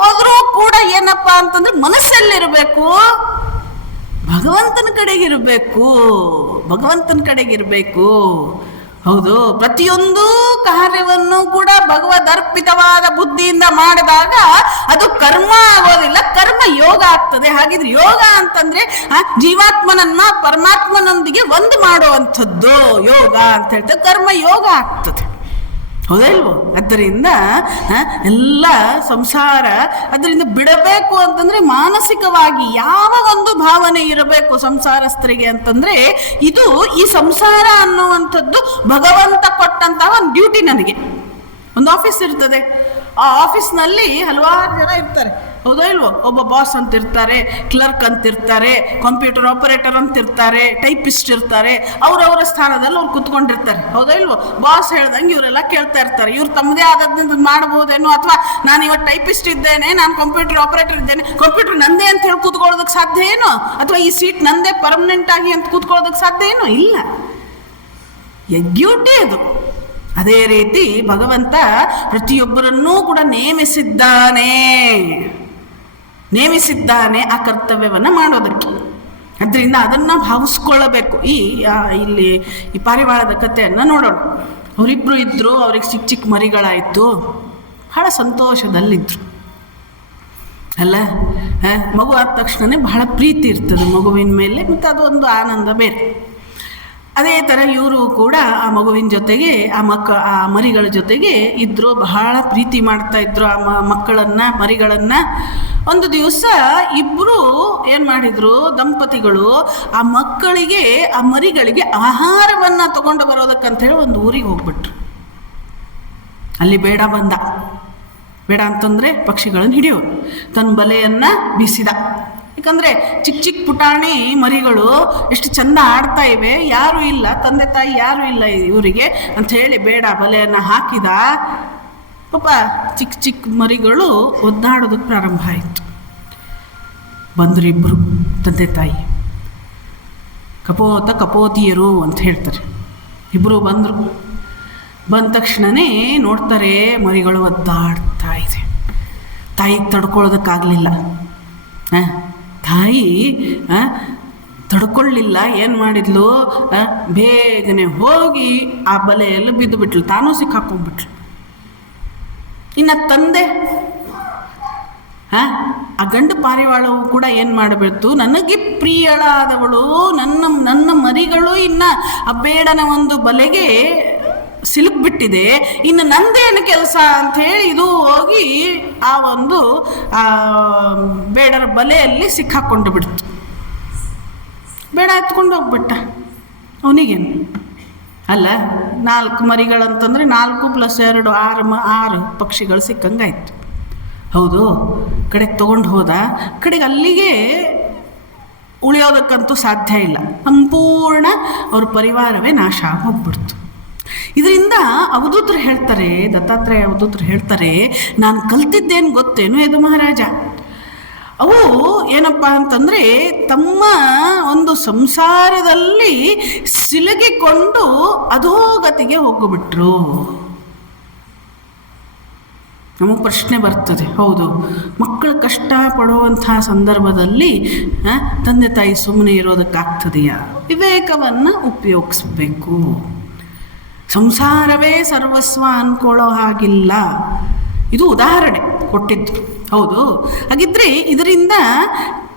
ಹೋದ್ರೂ ಕೂಡ ಏನಪ್ಪ ಅಂತಂದ್ರೆ ಮನಸ್ಸೆಲ್ಲಿರಬೇಕು? ಭಗವಂತನ ಕಡೆಗಿರಬೇಕು. ಹೌದು, ಪ್ರತಿಯೊಂದು ಕಾರ್ಯವನ್ನು ಕೂಡ ಭಗವದರ್ಪಿತವಾದ ಬುದ್ಧಿಯಿಂದ ಮಾಡಿದಾಗ ಅದು ಕರ್ಮ ಆಗೋದಿಲ್ಲ, ಕರ್ಮ ಯೋಗ ಆಗ್ತದೆ. ಹಾಗಿದ್ರೆ ಯೋಗ ಅಂತಂದ್ರೆ ಜೀವಾತ್ಮನನ್ನ ಪರಮಾತ್ಮನೊಂದಿಗೆ ಒಂದು ಮಾಡುವಂಥದ್ದು ಯೋಗ ಅಂತ ಹೇಳ್ತಾರೆ. ಕರ್ಮ ಯೋಗ ಆಗ್ತದೆ, ಹೌದಲ್ವೋ? ಅದರಿಂದ ಎಲ್ಲ ಸಂಸಾರ ಅದರಿಂದ ಬಿಡಬೇಕು ಅಂತಂದ್ರೆ ಮಾನಸಿಕವಾಗಿ ಯಾವ ಒಂದು ಭಾವನೆ ಇರಬೇಕು ಸಂಸಾರಸ್ಥರಿಗೆ ಅಂತಂದ್ರೆ, ಇದು ಈ ಸಂಸಾರ ಅನ್ನುವಂಥದ್ದು ಭಗವಂತ ಕೊಟ್ಟಂತಹ ಒಂದು ಡ್ಯೂಟಿ. ನನಗೆ ಒಂದು ಆಫೀಸ್ ಇರ್ತದೆ, ಆ ಆಫೀಸ್ನಲ್ಲಿ ಹಲವಾರು ಜನ ಇರ್ತಾರೆ, ಹೌದಾ ಇಲ್ವೋ? ಒಬ್ಬ ಬಾಸ್ ಅಂತ ಇರ್ತಾರೆ, ಕ್ಲರ್ಕ್ ಅಂತಿರ್ತಾರೆ, ಕಂಪ್ಯೂಟರ್ ಆಪರೇಟರ್ ಅಂತಿರ್ತಾರೆ, ಟೈಪಿಸ್ಟ್ ಇರ್ತಾರೆ. ಅವರವರ ಸ್ಥಾನದಲ್ಲಿ ಅವ್ರು ಕುತ್ಕೊಂಡಿರ್ತಾರೆ, ಹೌದಾ ಇಲ್ವೋ? ಬಾಸ್ ಹೇಳ್ದಂಗೆ ಇವರೆಲ್ಲ ಕೇಳ್ತಾ ಇರ್ತಾರೆ. ಇವ್ರು ತಮ್ಮದೇ ಆದದ್ದು ಮಾಡಬಹುದೇನೋ, ಅಥವಾ ನಾನು ಇವತ್ತು ಟೈಪಿಸ್ಟ್ ಇದ್ದೇನೆ, ನಾನು ಕಂಪ್ಯೂಟರ್ ಆಪರೇಟರ್ ಇದ್ದೇನೆ, ಕಂಪ್ಯೂಟರ್ ನಂದೇ ಅಂತ ಹೇಳಿ ಕೂತ್ಕೊಳ್ಳೋದಕ್ಕೆ ಸಾಧ್ಯ ಏನೋ? ಅಥವಾ ಈ ಸೀಟ್ ನಂದೇ ಪರ್ಮನೆಂಟ್ ಆಗಿ ಅಂತ ಕೂತ್ಕೊಳ್ಳೋದಕ್ಕೆ ಸಾಧ್ಯ ಏನೋ? ಇಲ್ಲ, ಡ್ಯೂಟಿ ಅದು. ಅದೇ ರೀತಿ ಭಗವಂತ ಪ್ರತಿಯೊಬ್ಬರನ್ನೂ ಕೂಡ ನೇಮಿಸಿದ್ದಾನೆ ಆ ಕರ್ತವ್ಯವನ್ನು ಮಾಡೋದಕ್ಕೆ. ಅದರಿಂದ ಅದನ್ನು ಭಾವಿಸ್ಕೊಳ್ಳಬೇಕು. ಇಲ್ಲಿ ಈ ಪಾರಿವಾಳದ ಕಥೆಯನ್ನು ನೋಡೋಣ. ಅವರಿಬ್ಬರು ಇದ್ದರು, ಅವ್ರಿಗೆ ಚಿಕ್ಕ ಮರಿಗಳಾಯಿತು, ಬಹಳ ಸಂತೋಷದಲ್ಲಿದ್ದರು ಅಲ್ಲ. ಮಗು ಆದ ತಕ್ಷಣವೇ ಬಹಳ ಪ್ರೀತಿ ಇರ್ತದೆ ಮಗುವಿನ ಮೇಲೆ, ಮತ್ತು ಅದು ಒಂದು ಆನಂದ ಬೇರೆ. ಅದೇ ಥರ ಇವರು ಕೂಡ ಆ ಮಗುವಿನ ಜೊತೆಗೆ ಆ ಮರಿಗಳ ಜೊತೆಗೆ ಇದ್ದರು, ಬಹಳ ಪ್ರೀತಿ ಮಾಡ್ತಾ ಇದ್ರು ಆ ಮರಿಗಳನ್ನು. ಒಂದು ದಿವಸ ಇಬ್ಬರು ಏನು ಮಾಡಿದರು, ದಂಪತಿಗಳು ಆ ಮರಿಗಳಿಗೆ ಆಹಾರವನ್ನು ತಗೊಂಡು ಬರೋದಕ್ಕಂತೇಳಿ ಒಂದು ಊರಿಗೆ ಹೋಗ್ಬಿಟ್ರು. ಅಲ್ಲಿ ಬೇಡ ಅಂತಂದರೆ ಪಕ್ಷಿಗಳನ್ನು ಹಿಡಿಯೋರು. ತನ್ನ ಬಲೆಯನ್ನು ಬೀಸಿದ. ಯಾಕಂದರೆ ಚಿಕ್ಕ ಪುಟಾಣಿ ಮರಿಗಳು ಎಷ್ಟು ಚಂದ ಆಡ್ತಾ ಇವೆ, ಯಾರೂ ಇಲ್ಲ, ತಂದೆ ತಾಯಿ ಯಾರೂ ಇಲ್ಲ ಇವರಿಗೆ ಅಂಥೇಳಿ ಬೇಡ ಬಲೆಯನ್ನು ಹಾಕಿದ. ಪಾಪ ಚಿಕ್ಕ ಮರಿಗಳು ಒದ್ದಾಡೋದಕ್ಕೆ ಪ್ರಾರಂಭ ಆಯಿತು. ಬಂದರು ಇಬ್ಬರು ತಂದೆ ತಾಯಿ, ಕಪೋತಿಯರು ಅಂತ ಹೇಳ್ತಾರೆ. ಇಬ್ಬರು ಬಂದ ತಕ್ಷಣವೇ ನೋಡ್ತಾರೆ ಮರಿಗಳು ಒದ್ದಾಡ್ತಾ ಇದೆ. ತಾಯಿಗೆ ತಡ್ಕೊಳ್ಳೋದಕ್ಕಾಗಲಿಲ್ಲ. ತಾಯಿ ತಡ್ಕೊಳ್ಳಿಲ್ಲ. ಏನು ಮಾಡಿದ್ಲು? ಬೇಗನೆ ಹೋಗಿ ಆ ಬಲೆಯಲ್ಲಿ ಬಿದ್ದು ಬಿಟ್ಲು, ತಾನೂ ಸಿಕ್ಕಾಕೊಂಡ್ಬಿಟ್ಲು. ಇನ್ನು ತಂದೆ ಆ ಗಂಡು ಪಾರಿವಾಳವು ಕೂಡ ಏನು ಮಾಡಬೇಕು, ನನಗೆ ಪ್ರಿಯಳಾದವಳು ನನ್ನ ಮರಿಗಳು ಇನ್ನು ಆ ಬೇಡನ ಒಂದು ಬಲೆಗೆ ಸಿಲುಕ್ಬಿಟ್ಟಿದೆ, ಇನ್ನು ನಂದೇನು ಕೆಲಸ ಅಂಥೇಳಿ ಇದು ಹೋಗಿ ಆ ಒಂದು ಬೇಡರ ಬಲೆಯಲ್ಲಿ ಸಿಕ್ಕಾಕೊಂಡು ಬಿಡ್ತು. ಬೇಡ ಎತ್ಕೊಂಡು ಹೋಗ್ಬಿಟ್ಟ. ಅವನಿಗೇನು ಅಲ್ಲ, 4 ಮರಿಗಳಂತಂದರೆ 4 + 2 6 ಪಕ್ಷಿಗಳು ಸಿಕ್ಕಂಗಾಯ್ತು. ಹೌದು, ಕಡೆಗೆ ತೊಗೊಂಡು ಹೋದ. ಕಡೆಗೆ ಅಲ್ಲಿಗೆ ಉಳಿಯೋದಕ್ಕಂತೂ ಸಾಧ್ಯ ಇಲ್ಲ, ಸಂಪೂರ್ಣ ಅವ್ರ ಪರಿವಾರವೇ ನಾಶ ಆಗಿ ಹೋಗ್ಬಿಡ್ತು. ಇದರಿಂದ ಅವಧೂತರು ಹೇಳ್ತಾರೆ, ದತ್ತಾತ್ರೇಯ ಅವಧೂತರು ಹೇಳ್ತಾರೆ, ನಾನು ಕಲ್ತಿದ್ದೇನು ಗೊತ್ತೇನು ಯದು ಮಹಾರಾಜ? ಅವು ಏನಪ್ಪ ಅಂತಂದರೆ ತಮ್ಮ ಒಂದು ಸಂಸಾರದಲ್ಲಿ ಸಿಲುಕಿಕೊಂಡು ಅಧೋಗತಿಗೆ ಹೋಗಿಬಿಟ್ರು. ನಮಗೆ ಪ್ರಶ್ನೆ ಬರ್ತದೆ, ಹೌದು, ಮಕ್ಕಳು ಕಷ್ಟ ಪಡುವಂಥ ಸಂದರ್ಭದಲ್ಲಿ ತಂದೆ ತಾಯಿ ಸುಮ್ಮನೆ ಇರೋದಕ್ಕಾಗ್ತದೆಯಾ? ವಿವೇಕವನ್ನು ಉಪಯೋಗಿಸ್ಬೇಕು. ಸಂಸಾರವೇ ಸರ್ವಸ್ವ ಅಂದ್ಕೊಳ್ಳೋ ಹಾಗಿಲ್ಲ. ಇದು ಉದಾಹರಣೆ ಕೊಟ್ಟಿದ್ದು. ಹೌದು, ಹಾಗಿದ್ರೆ ಇದರಿಂದ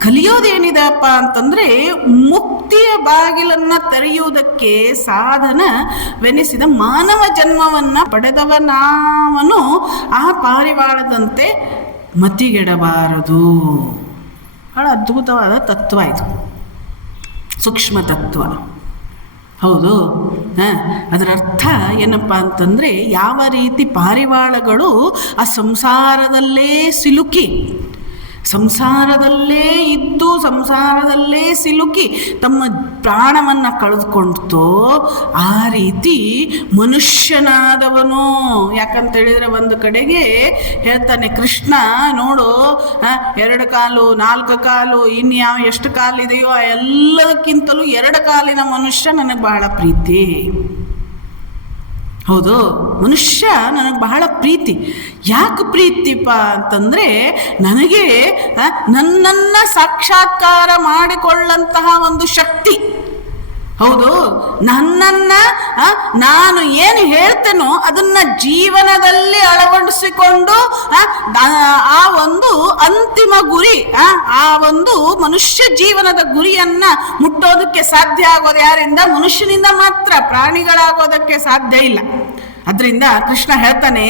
ಕಲಿಯೋದೇನಿದೆಪ್ಪ ಅಂತಂದರೆ, ಮುಕ್ತಿಯ ಬಾಗಿಲನ್ನು ತೆರೆಯುವುದಕ್ಕೆ ಸಾಧನವೆನಿಸಿದ ಮಾನವ ಜನ್ಮವನ್ನು ಪಡೆದವನಾವನು ಆ ಪಾರಿವಾಳದಂತೆ ಮತಿಗೆಡಬಾರದು. ಬಹಳ ಅದ್ಭುತವಾದ ತತ್ವ ಇದು, ಸೂಕ್ಷ್ಮ ತತ್ವ. ಹೌದು. ಅದರ ಅರ್ಥ ಏನಪ್ಪ ಅಂತಂದರೆ, ಯಾವ ರೀತಿ ಪಾರಿವಾಳಗಳು ಆ ಸಂಸಾರದಲ್ಲೇ ಸಿಲುಕಿ, ಸಂಸಾರದಲ್ಲೇ ಇದ್ದು ಸಂಸಾರದಲ್ಲೇ ಸಿಲುಕಿ ತಮ್ಮ ಪ್ರಾಣವನ್ನು ಕಳೆದುಕೊಂಡ್ತೋ, ಆ ರೀತಿ ಮನುಷ್ಯನಾದವನು. ಯಾಕಂತೇಳಿದರೆ ಒಂದು ಕಡೆಗೆ ಹೇಳ್ತಾನೆ ಕೃಷ್ಣ, ನೋಡು 2 ಕಾಲು 4 ಕಾಲು ಇನ್ಯಾವ ಎಷ್ಟು ಕಾಲಿದೆಯೋ ಆ ಎಲ್ಲದಕ್ಕಿಂತಲೂ 2 ಕಾಲಿನ ಮನುಷ್ಯ ನನಗೆ ಬಹಳ ಪ್ರೀತಿ. ಹೌದು, ಮನುಷ್ಯ ನನಗೆ ಬಹಳ ಪ್ರೀತಿ. ಯಾಕೆ ಪ್ರೀತಿಪ್ಪ ಅಂತಂದರೆ, ನನಗೆ ನನ್ನನ್ನು ಸಾಕ್ಷಾತ್ಕಾರ ಮಾಡಿಕೊಳ್ಳಂತಹ ಒಂದು ಶಕ್ತಿ. ಹೌದು, ನನ್ನನ್ನು ನಾನು ಏನು ಹೇಳ್ತೇನೋ ಅದನ್ನು ಜೀವನದಲ್ಲಿ ಅಳವಡಿಸಿಕೊಂಡು ಆ ಒಂದು ಅಂತಿಮ ಗುರಿ, ಆ ಒಂದು ಮನುಷ್ಯ ಜೀವನದ ಗುರಿಯನ್ನು ಮುಟ್ಟೋದಕ್ಕೆ ಸಾಧ್ಯ ಆಗೋದು ಯಾರಿಂದ? ಮನುಷ್ಯನಿಂದ ಮಾತ್ರ. ಪ್ರಾಣಿಗಳಾಗೋದಕ್ಕೆ ಸಾಧ್ಯ ಇಲ್ಲ. ಅದರಿಂದ ಕೃಷ್ಣ ಹೇಳ್ತಾನೆ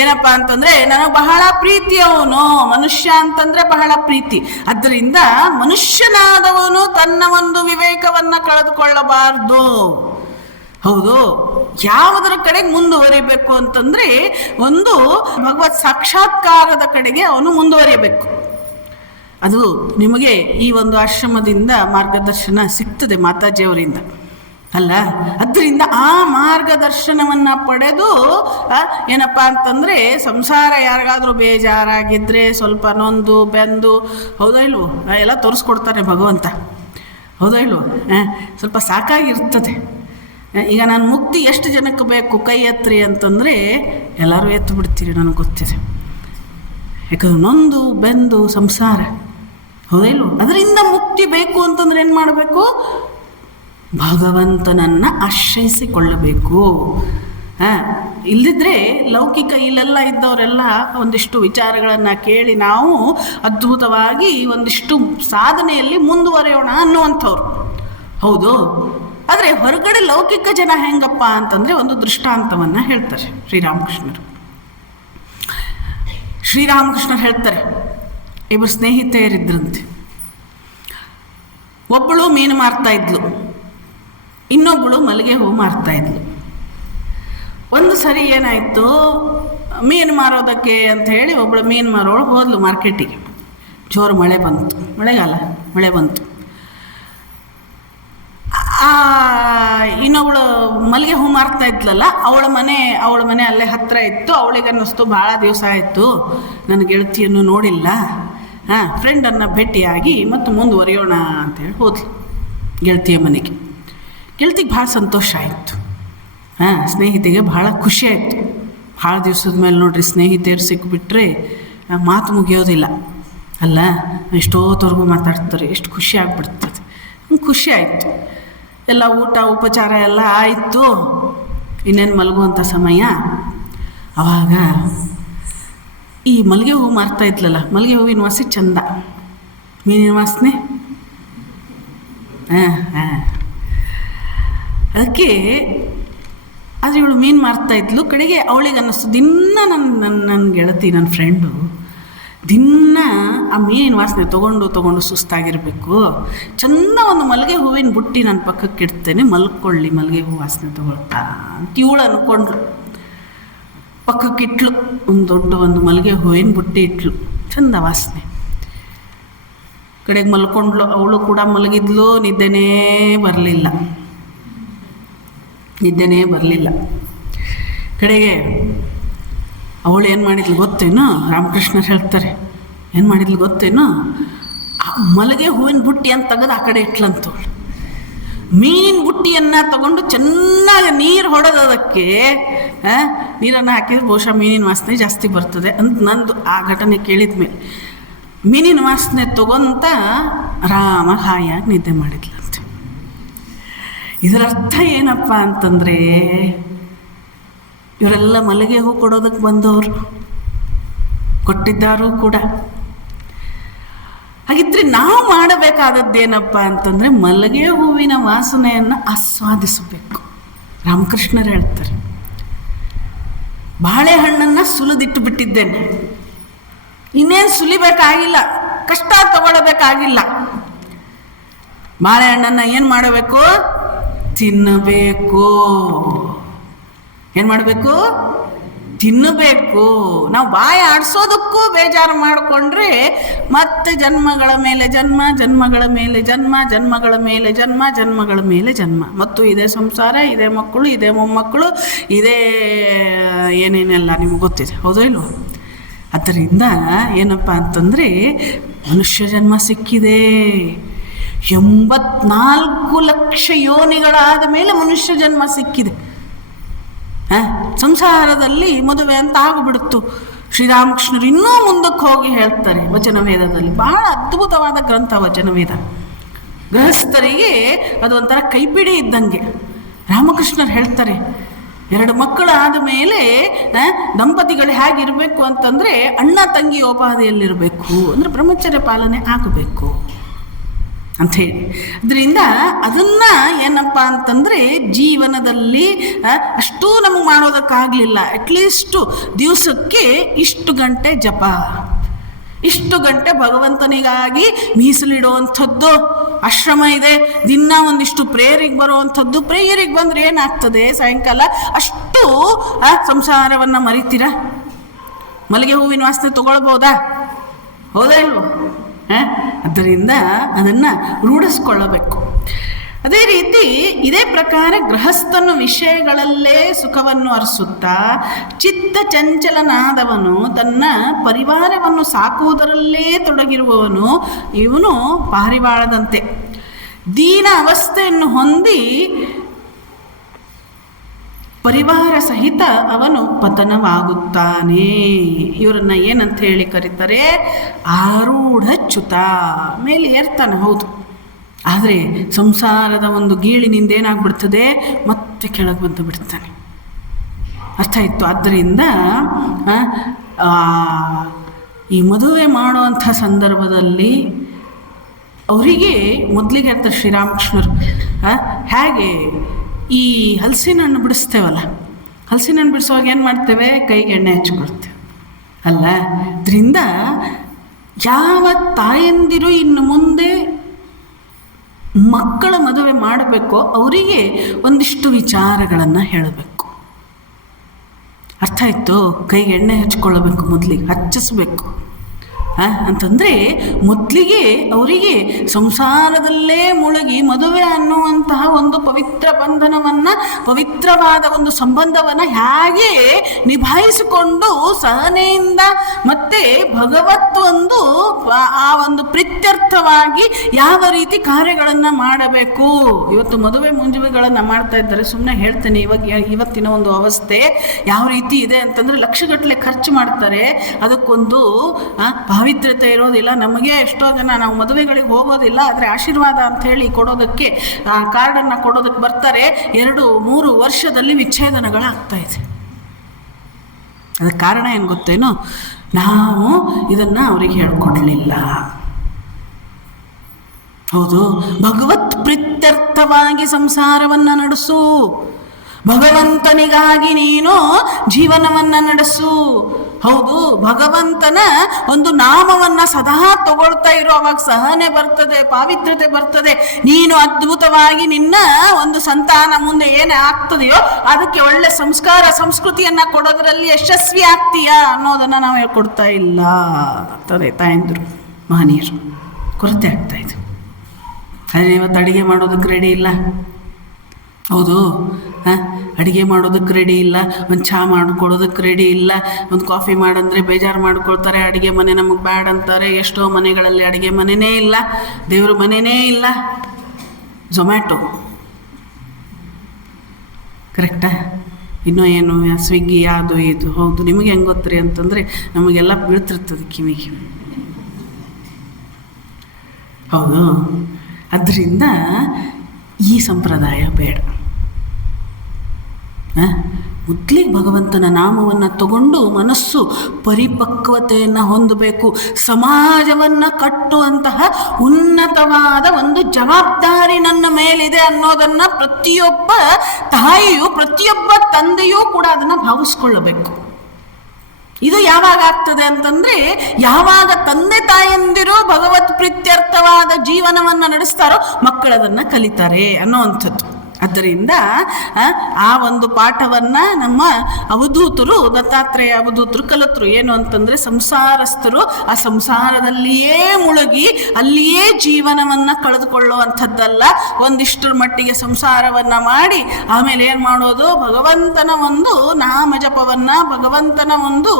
ಏನಪ್ಪ ಅಂತಂದರೆ, ನನಗೆ ಬಹಳ ಪ್ರೀತಿ ಅವನು, ಮನುಷ್ಯ ಅಂತಂದರೆ ಬಹಳ ಪ್ರೀತಿ. ಅದರಿಂದ ಮನುಷ್ಯನಾದವನು ತನ್ನ ಒಂದು ವಿವೇಕವನ್ನು ಕಳೆದುಕೊಳ್ಳಬಾರ್ದು. ಹೌದು, ಯಾವುದರ ಕಡೆಗೆ ಮುಂದುವರಿಬೇಕು ಅಂತಂದರೆ, ಒಂದು ಭಗವತ್ ಸಾಕ್ಷಾತ್ಕಾರದ ಕಡೆಗೆ ಅವನು ಮುಂದುವರಿಯಬೇಕು. ಅದು ನಿಮಗೆ ಈ ಒಂದು ಆಶ್ರಮದಿಂದ ಮಾರ್ಗದರ್ಶನ ಸಿಗ್ತದೆ, ಮಾತಾಜಿಯವರಿಂದ ಅಲ್ಲ. ಅದರಿಂದ ಆ ಮಾರ್ಗದರ್ಶನವನ್ನು ಪಡೆದು ಏನಪ್ಪ ಅಂತಂದರೆ, ಸಂಸಾರ ಯಾರಿಗಾದರೂ ಬೇಜಾರಾಗಿದ್ದರೆ, ಸ್ವಲ್ಪ ನೊಂದು ಬೆಂದು, ಹೌದಾ ಇಲ್ವೋ, ಎಲ್ಲ ತೋರಿಸ್ಕೊಡ್ತಾನೆ ಭಗವಂತ. ಹೌದಾ ಇಲ್ವೋ, ಸ್ವಲ್ಪ ಸಾಕಾಗಿರ್ತದೆ. ಈಗ ನಾನು ಮುಕ್ತಿ ಎಷ್ಟು ಜನಕ್ಕೆ ಬೇಕು ಕೈ ಎತ್ತರಿ ಅಂತಂದರೆ ಎಲ್ಲರೂ ಎತ್ತು ಬಿಡ್ತೀರಿ, ನನಗೆ ಗೊತ್ತಿದೆ. ಯಾಕಂದ್ರೆ ನೊಂದು ಬೆಂದು ಸಂಸಾರ. ಹೌದಾ ಇಲ್ವೋ, ಅದರಿಂದ ಮುಕ್ತಿ ಬೇಕು ಅಂತಂದ್ರೆ ಏನು ಮಾಡಬೇಕು? ಭಗವಂತನನ್ನು ಆಶ್ರಯಿಸಿಕೊಳ್ಳಬೇಕು. ಇಲ್ಲದಿದ್ದರೆ ಲೌಕಿಕ ಇಲ್ಲೆಲ್ಲ ಇದ್ದವರೆಲ್ಲ ಒಂದಿಷ್ಟು ವಿಚಾರಗಳನ್ನು ಕೇಳಿ ನಾವು ಅದ್ಭುತವಾಗಿ ಒಂದಿಷ್ಟು ಸಾಧನೆಯಲ್ಲಿ ಮುಂದುವರೆಯೋಣ ಅನ್ನುವಂಥವ್ರು. ಹೌದು, ಆದರೆ ಹೊರಗಡೆ ಲೌಕಿಕ ಜನ ಹೆಂಗಪ್ಪ ಅಂತಂದರೆ, ಒಂದು ದೃಷ್ಟಾಂತವನ್ನು ಹೇಳ್ತಾರೆ ಶ್ರೀರಾಮಕೃಷ್ಣರು. ಶ್ರೀರಾಮಕೃಷ್ಣರು ಹೇಳ್ತಾರೆ, ಇಬ್ಬರು ಸ್ನೇಹಿತೆಯರಿದ್ರಂತೆ. ಒಬ್ಬಳು ಮೀನು ಮಾರ್ತಾ ಇದ್ಲು, ಇನ್ನೊಬ್ಬಳು ಮಲ್ಲಿಗೆ ಹೂ ಮಾರ್ತಾ ಇದ್ಲು. ಒಂದು ಸರಿ ಏನಾಯಿತು, ಮೀನು ಮಾರೋದಕ್ಕೆ ಅಂತ ಹೇಳಿ ಒಬ್ಬಳು ಮೀನು ಮಾರೋಳು ಹೋದ್ಲು ಮಾರ್ಕೆಟಿಗೆ. ಜೋರು ಮಳೆ ಬಂತು, ಮಳೆಗಾಲ ಮಳೆ ಬಂತು. ಇನ್ನೊಬ್ಳು ಮಲ್ಲಿಗೆ ಹೂ ಮಾರ್ತಾ ಇದ್ಲಲ್ಲ, ಅವಳ ಮನೆ ಅಲ್ಲೇ ಹತ್ತಿರ ಇತ್ತು. ಅವಳಿಗೆ ಅನ್ನಿಸ್ತು, ಭಾಳ ದಿವಸ ಆಯಿತು ನನ್ನ ಗೆಳತಿಯನ್ನು ನೋಡಿಲ್ಲ, ಫ್ರೆಂಡನ್ನು ಭೇಟಿಯಾಗಿ ಮತ್ತು ಮುಂದುವರಿಯೋಣ ಅಂತೇಳಿ ಹೋದ್ಲು ಗೆಳತಿಯ ಮನೆಗೆ. ಗೆಳತಿಗೆ ಭಾಳ ಸಂತೋಷ ಆಯಿತು. ಸ್ನೇಹಿತೆಗೆ ಭಾಳ ಖುಷಿ ಆಯಿತು. ಭಾಳ ದಿವಸದ ಮೇಲೆ ನೋಡ್ರಿ ಸ್ನೇಹಿತೆಯರು ಸಿಕ್ಕಿಬಿಟ್ರೆ ಮಾತು ಮುಗಿಯೋದಿಲ್ಲ ಅಲ್ಲ, ಎಷ್ಟೋತ್ತವರೆಗೂ ಮಾತಾಡ್ತಾರೆ, ಎಷ್ಟು ಖುಷಿ ಆಗಿಬಿಡ್ತದೆ. ಖುಷಿ ಆಯಿತು. ಎಲ್ಲ ಊಟ ಉಪಚಾರ ಎಲ್ಲ ಆಯಿತು. ಇನ್ನೇನು ಮಲಗುವಂಥ ಸಮಯ. ಆವಾಗ ಈ ಮಲ್ಲಿಗೆ ಹೂವು ಮಾರ್ತಾ ಇದ್ಲಲ್ಲ, ಮಲ್ಲಿಗೆ ಹೂವಿನ ವಾಸನೆ ಚಂದ, ಮೀನಿನ ವಾಸನೆ ಅದಕ್ಕೆ. ಆದರೆ ಇವಳು ಮೀನು ಮಾರ್ತಾ ಇದ್ಲು. ಕಡೆಗೆ ಅವಳಿಗೆ ಅನ್ನಿಸ್ತು, ದಿನ ನನ್ನ ಗೆಳತಿ, ನನ್ನ ಫ್ರೆಂಡು ದಿನ ಆ ಮೀನಿನ ವಾಸನೆ ತೊಗೊಂಡು ಸುಸ್ತಾಗಿರಬೇಕು, ಚೆಂದ ಒಂದು ಮಲ್ಲಿಗೆ ಹೂವಿನ ಬುಟ್ಟಿ ನನ್ನ ಪಕ್ಕಕ್ಕೆ ಇಡ್ತೇನೆ, ಮಲ್ಕೊಳ್ಳಿ ಮಲ್ಲಿಗೆ ಹೂವು ವಾಸನೆ ತೊಗೊಳ್ತಾ ಅಂತ ಇವಳು ಅಂದ್ಕೊಂಡ್ಳು. ಪಕ್ಕಕ್ಕಿಟ್ಲು, ಒಂದು ಮಲ್ಲಿಗೆ ಹೂವಿನ ಬುಟ್ಟಿ ಇಟ್ಲು, ಚಂದ ವಾಸನೆ. ಕಡೆಗೆ ಮಲ್ಕೊಂಡ್ಲು. ಅವಳು ಕೂಡ ಮಲಗಿದ್ಲು. ನಿದ್ದೆನೇ ಬರಲಿಲ್ಲ. ಕಡೆಗೆ ಅವಳು ಏನು ಮಾಡಿದ್ಲು ಗೊತ್ತೇನೋ? ರಾಮಕೃಷ್ಣರು ಹೇಳ್ತಾರೆ, ಏನು ಮಾಡಿದ್ಲು ಗೊತ್ತೇನೋ? ಆ ಮಲ್ಲಿಗೆ ಹೂವಿನ ಬುಟ್ಟಿ ಅಂತ ತೆಗೆದು ಆ ಕಡೆ ಇಟ್ಲಂತವಳು. ಮೀನಿನ ಬುಟ್ಟಿಯನ್ನು ತಗೊಂಡು ಚೆನ್ನಾಗಿ ನೀರು ಹೊಡೆದೋದಕ್ಕೆ, ನೀರನ್ನು ಹಾಕಿದ್ರೆ ಬಹುಶಃ ಮೀನಿನ ವಾಸನೆ ಜಾಸ್ತಿ ಬರ್ತದೆ ಅಂತ ನಂದು ಆ ಘಟನೆ ಕೇಳಿದ ಮೇಲೆ ಮೀನಿನ ವಾಸನೆ ತಗೊಂತ ಆರಾಮ ಹಾಯಾಗಿ ನಿದ್ದೆ ಮಾಡಿದ್ಲಂತೆ. ಇದರ ಅರ್ಥ ಏನಪ್ಪ ಅಂತಂದರೆ, ಇವರೆಲ್ಲ ಮಲ್ಲಿಗೆ ಹೂ ಕೊಡೋದಕ್ಕೆ ಬಂದವರು, ಕೊಟ್ಟಿದ್ದಾರೂ ಕೂಡ. ಹಾಗಿದ್ರೆ ನಾವು ಮಾಡಬೇಕಾದದ್ದೇನಪ್ಪ ಅಂತಂದರೆ, ಮಲ್ಲಿಗೆ ಹೂವಿನ ವಾಸನೆಯನ್ನು ಆಸ್ವಾದಿಸಬೇಕು. ರಾಮಕೃಷ್ಣರು ಹೇಳ್ತಾರೆ, ಬಾಳೆಹಣ್ಣನ್ನು ಸುಲಿದಿಟ್ಟು ಬಿಟ್ಟಿದ್ದೇನೆ, ಇನ್ನೇನು ಸುಲಿಬೇಕಾಗಿಲ್ಲ, ಕಷ್ಟ ತಗೊಳ್ಬೇಕಾಗಿಲ್ಲ. ಬಾಳೆಹಣ್ಣನ್ನು ಏನು ಮಾಡಬೇಕು? ತಿನ್ನಬೇಕು. ಏನು ಮಾಡಬೇಕು? ತಿನ್ನಬೇಕು. ನಾವು ಬಾಯಿ ಆಡಿಸೋದಕ್ಕೂ ಬೇಜಾರು ಮಾಡಿಕೊಂಡ್ರೆ ಮತ್ತೆ ಜನ್ಮಗಳ ಮೇಲೆ ಜನ್ಮ, ಜನ್ಮಗಳ ಮೇಲೆ ಜನ್ಮ, ಜನ್ಮಗಳ ಮೇಲೆ ಜನ್ಮ, ಜನ್ಮಗಳ ಮೇಲೆ ಜನ್ಮ. ಮತ್ತು ಇದೇ ಸಂಸಾರ, ಇದೇ ಮಕ್ಕಳು, ಇದೇ ಮೊಮ್ಮಕ್ಕಳು, ಇದೇ ಏನೇನೆಲ್ಲ ನಿಮ್ಗೆ ಗೊತ್ತಿದೆ, ಹೌದೋ ಇಲ್ವೋ? ಅದರಿಂದ ಏನಪ್ಪ ಅಂತಂದರೆ ಮನುಷ್ಯ ಜನ್ಮ ಸಿಕ್ಕಿದೆ. 84 ಲಕ್ಷ ಯೋನಿಗಳಾದ ಮೇಲೆ ಮನುಷ್ಯ ಜನ್ಮ ಸಿಕ್ಕಿದೆ. ಸಂಸಾರದಲ್ಲಿ ಮದುವೆ ಅಂತ ಆಗಿಬಿಡುತ್ತು. ಶ್ರೀರಾಮಕೃಷ್ಣರು ಇನ್ನೂ ಮುಂದಕ್ಕೆ ಹೋಗಿ ಹೇಳ್ತಾರೆ ವಚನವೇದದಲ್ಲಿ. ಬಹಳ ಅದ್ಭುತವಾದ ಗ್ರಂಥ ವಚನವೇದ. ಗೃಹಸ್ಥರಿಗೆ ಅದು ಒಂಥರ ಕೈಪಿಡಿ ಇದ್ದಂಗೆ. ರಾಮಕೃಷ್ಣರು ಹೇಳ್ತಾರೆ, 2 ಮಕ್ಕಳು ಆದ ಮೇಲೆ ದಂಪತಿಗಳು ಹೇಗಿರಬೇಕು ಅಂತಂದರೆ ಅಣ್ಣ ತಂಗಿ ಉಪಾಧಿಯಲ್ಲಿರಬೇಕು, ಅಂದರೆ ಬ್ರಹ್ಮಚರ್ಯ ಪಾಲನೆ ಆಗಬೇಕು ಅಂಥೇಳಿ. ಅದರಿಂದ ಅದನ್ನು ಏನಪ್ಪ ಅಂತಂದರೆ ಜೀವನದಲ್ಲಿ ಅಷ್ಟೂ ನಮಗೆ ಮಾಡೋದಕ್ಕಾಗಲಿಲ್ಲ. ಅಟ್ಲೀಸ್ಟು ದಿವಸಕ್ಕೆ ಇಷ್ಟು ಗಂಟೆ ಜಪ, ಇಷ್ಟು ಗಂಟೆ ಭಗವಂತನಿಗಾಗಿ ಮೀಸಲಿಡುವಂಥದ್ದು. ಆಶ್ರಮ ಇದೆ, ದಿನ ಒಂದಿಷ್ಟು ಪ್ರೇಯರಿಗೆ ಬರುವಂಥದ್ದು. ಪ್ರೇಯರಿಗೆ ಬಂದರೆ ಏನಾಗ್ತದೆ? ಸಾಯಂಕಾಲ ಅಷ್ಟು ಸಂಸಾರವನ್ನು ಮರಿತೀರಾ? ಮಲ್ಲಿಗೆ ಹೂವಿನ ವಾಸನೆ ತಗೊಳ್ಬೋದಾ? ಹೌದಾ ಇಲ್ವೋ? ಅದರಿಂದ ಅದನ್ನು ರೂಢಿಸ್ಕೊಳ್ಳಬೇಕು. ಅದೇ ರೀತಿ ಇದೇ ಪ್ರಕಾರ ಗೃಹಸ್ಥನು ವಿಷಯಗಳಲ್ಲೇ ಸುಖವನ್ನು ಅರಸುತ್ತಾ ಚಿತ್ತ ಚಂಚಲನಾದವನು, ತನ್ನ ಪರಿವಾರವನ್ನು ಸಾಕುವುದರಲ್ಲೇ ತೊಡಗಿರುವವನು, ಇವನು ಪಾರಿವಾಳದಂತೆ ದೀನ ಅವಸ್ಥೆಯನ್ನು ಹೊಂದಿ ಪರಿವಾರ ಸಹಿತ ಅವನು ಪತನವಾಗುತ್ತಾನೆ. ಇವರನ್ನು ಏನಂತ ಹೇಳಿ ಕರೀತಾರೆ? ಆರೂಢಚ್ಯುತ. ಮೇಲೆ ಏರ್ತಾನೆ, ಹೌದು, ಆದರೆ ಸಂಸಾರದ ಒಂದು ಗೀಳಿನಿಂದ ಏನಾಗ್ಬಿಡ್ತದೆ, ಮತ್ತೆ ಕೆಳಗೆ ಬಂದು ಬಿಡ್ತಾನೆ. ಅರ್ಥ ಆಯಿತು? ಆದ್ದರಿಂದ ಈ ಮದುವೆ ಮಾಡುವಂಥ ಸಂದರ್ಭದಲ್ಲಿ ಅವರಿಗೆ ಮೊದಲಿಗೆ ಹೇಳ್ತಾರೆ ಶ್ರೀರಾಮಕೃಷ್ಣರು, ಹೇಗೆ ಈ ಹಲಸಿನ ಹಣ್ಣು ಬಿಡಿಸ್ತೇವಲ್ಲ, ಹಲಸಿನ ಹಣ್ಣು ಬಿಡಿಸುವಾಗ ಏನು ಮಾಡ್ತೇವೆ? ಕೈಗೆ ಎಣ್ಣೆ ಹಚ್ಕೊಳ್ತೇವೆ ಅಲ್ಲ. ಅದರಿಂದ ಯಾವ ತಾಯಂದಿರು ಇನ್ನು ಮುಂದೆ ಮಕ್ಕಳ ಮದುವೆ ಮಾಡಬೇಕೋ ಅವರಿಗೆ ಒಂದಿಷ್ಟು ವಿಚಾರಗಳನ್ನು ಹೇಳಬೇಕು. ಅರ್ಥ ಆಯಿತು? ಕೈಗೆ ಎಣ್ಣೆ ಹಚ್ಕೊಳ್ಬೇಕು, ಮೊದಲಿಗೆ ಹಚ್ಚಿಸ್ಬೇಕು ಅಂತಂದರೆ ಮೊದಲಿಗೆ ಅವರಿಗೆ ಸಂಸಾರದಲ್ಲೇ ಮುಳುಗಿ ಮದುವೆ ಅನ್ನುವಂತಹ ಒಂದು ಪವಿತ್ರ ಬಂಧನವನ್ನು, ಪವಿತ್ರವಾದ ಒಂದು ಸಂಬಂಧವನ್ನು ಹೇಗೆ ನಿಭಾಯಿಸಿಕೊಂಡು ಸಹನೆಯಿಂದ ಮತ್ತೆ ಭಗವತ್ ಆ ಒಂದು ಪ್ರೀತ್ಯರ್ಥವಾಗಿ ಯಾವ ರೀತಿ ಕಾರ್ಯಗಳನ್ನು ಮಾಡಬೇಕು. ಇವತ್ತು ಮದುವೆ ಮುಂಜುವೆಗಳನ್ನು ಮಾಡ್ತಾ ಇದ್ದಾರೆ. ಸುಮ್ಮನೆ ಹೇಳ್ತೇನೆ, ಇವತ್ತಿನ ಒಂದು ಅವಸ್ಥೆ ಯಾವ ರೀತಿ ಇದೆ ಅಂತಂದರೆ ಲಕ್ಷಗಟ್ಟಲೆ ಖರ್ಚು ಮಾಡ್ತಾರೆ. ಅದಕ್ಕೊಂದು ಪಾವಿತ್ರ್ಯತೆ ಇರೋದಿಲ್ಲ. ನಮಗೆ ಎಷ್ಟೋ ಜನ ನಾವು ಮದುವೆಗಳಿಗೆ ಹೋಗೋದಿಲ್ಲ, ಆದರೆ ಆಶೀರ್ವಾದ ಅಂಥೇಳಿ ಕೊಡೋದಕ್ಕೆ, ಕಾರ್ಡನ್ನು ಕೊಡೋದಕ್ಕೆ ಬರ್ತಾರೆ. 2-3 ವರ್ಷದಲ್ಲಿ ವಿಚ್ಛೇದನಗಳಾಗ್ತಾ ಇದೆ. ಅದಕ್ಕೆ ಕಾರಣ ಏನು ಗೊತ್ತೇನೋ? ನಾವು ಇದನ್ನು ಅವರಿಗೆ ಹೇಳ್ಕೊಡ್ಲಿಲ್ಲ. ಹೌದು, ಭಗವತ್ ಪ್ರೀತ್ಯರ್ಥವಾಗಿ ಸಂಸಾರವನ್ನು ನಡೆಸು, ಭಗವಂತನಿಗಾಗಿ ನೀನು ಜೀವನವನ್ನು ನಡೆಸು. ಹೌದು, ಭಗವಂತನ ಒಂದು ನಾಮವನ್ನು ಸದಾ ತಗೊಳ್ತಾ ಇರೋ, ಅವಾಗ ಸಹನೆ ಬರ್ತದೆ, ಪಾವಿತ್ರ್ಯತೆ ಬರ್ತದೆ. ನೀನು ಅದ್ಭುತವಾಗಿ ನಿನ್ನ ಒಂದು ಸಂತಾನ ಮುಂದೆ ಏನೇ ಆಗ್ತದೆಯೋ ಅದಕ್ಕೆ ಒಳ್ಳೆ ಸಂಸ್ಕಾರ ಸಂಸ್ಕೃತಿಯನ್ನು ಕೊಡೋದ್ರಲ್ಲಿ ಯಶಸ್ವಿ ಆಗ್ತೀಯಾ ಅನ್ನೋದನ್ನು ನಾವು ಹೇಳ್ಕೊಡ್ತಾ ಇಲ್ಲ ಅಂತದೆ ತಾಯಂದಿರು, ಮಹನೀಯರು. ಕೊರತೆ ಆಗ್ತಾಯಿತ್ತು. ಅದೇ ಇವತ್ತು ಅಡುಗೆ ಮಾಡೋದಕ್ಕೆ ರೆಡಿ ಇಲ್ಲ. ಹೌದು, ಅಡುಗೆ ಮಾಡೋದಕ್ಕೆ ರೆಡಿ ಇಲ್ಲ, ಒಂದು ಚಹಾ ಮಾಡಿಕೊಡೋದಕ್ಕೆ ರೆಡಿ ಇಲ್ಲ, ಒಂದು ಕಾಫಿ ಮಾಡಂದರೆ ಬೇಜಾರು ಮಾಡ್ಕೊಳ್ತಾರೆ. ಅಡುಗೆ ಮನೆ ನಮಗೆ ಬ್ಯಾಡ್ ಅಂತಾರೆ. ಎಷ್ಟೋ ಮನೆಗಳಲ್ಲಿ ಅಡುಗೆ ಮನೆಯೇ ಇಲ್ಲ, ದೇವ್ರ ಮನೆಯೇ ಇಲ್ಲ, ಝೊಮ್ಯಾಟೊ. ಕರೆಕ್ಟಾ? ಇನ್ನೂ ಏನು ಸ್ವಿಗ್ಗಿ ಅದು ಇದು. ಹೌದು, ನಿಮಗೆ ಹೆಂಗೆ ಗೊತ್ತ್ರಿ ಅಂತಂದರೆ ನಮಗೆಲ್ಲ ಬೀಳ್ತಿರ್ತದೆ ಕಿವಿಗೆ. ಹೌದು, ಅದರಿಂದ ಈ ಸಂಪ್ರದಾಯ ಬೇಡ. ಮೊದಲಿಗೆ ಭಗವಂತನ ನಾಮವನ್ನು ತಗೊಂಡು ಮನಸ್ಸು ಪರಿಪಕ್ವತೆಯನ್ನು ಹೊಂದಬೇಕು. ಸಮಾಜವನ್ನು ಕಟ್ಟುವಂತಹ ಉನ್ನತವಾದ ಒಂದು ಜವಾಬ್ದಾರಿ ನನ್ನ ಮೇಲಿದೆ ಅನ್ನೋದನ್ನು ಪ್ರತಿಯೊಬ್ಬ ತಾಯಿಯು, ಪ್ರತಿಯೊಬ್ಬ ತಂದೆಯೂ ಕೂಡ ಅದನ್ನು ಭಾವಿಸ್ಕೊಳ್ಳಬೇಕು. ಇದು ಯಾವಾಗ ಆಗ್ತದೆ ಅಂತಂದರೆ, ಯಾವಾಗ ತಂದೆ ತಾಯಂದಿರು ಭಗವತ್ ಪ್ರೀತ್ಯರ್ಥವಾದ ಜೀವನವನ್ನು ನಡೆಸ್ತಾರೋ ಮಕ್ಕಳದನ್ನು ಕಲಿತಾರೆ ಅನ್ನೋವಂಥದ್ದು. ಆದ್ದರಿಂದ ಆ ಒಂದು ಪಾಠವನ್ನು ನಮ್ಮ ಅವಧೂತರು, ದತ್ತಾತ್ರೇಯ ಅವಧೂತರು ಕಲಿತರು. ಏನು ಅಂತಂದರೆ, ಸಂಸಾರಸ್ಥರು ಆ ಸಂಸಾರದಲ್ಲಿಯೇ ಮುಳುಗಿ ಅಲ್ಲಿಯೇ ಜೀವನವನ್ನು ಕಳೆದುಕೊಳ್ಳುವಂಥದ್ದಲ್ಲ. ಒಂದಿಷ್ಟರ ಮಟ್ಟಿಗೆ ಸಂಸಾರವನ್ನು ಮಾಡಿ ಆಮೇಲೆ ಏನು ಮಾಡೋದು, ಭಗವಂತನ ಒಂದು ನಾಮ ಜಪವನ್ನು, ಭಗವಂತನ ಒಂದು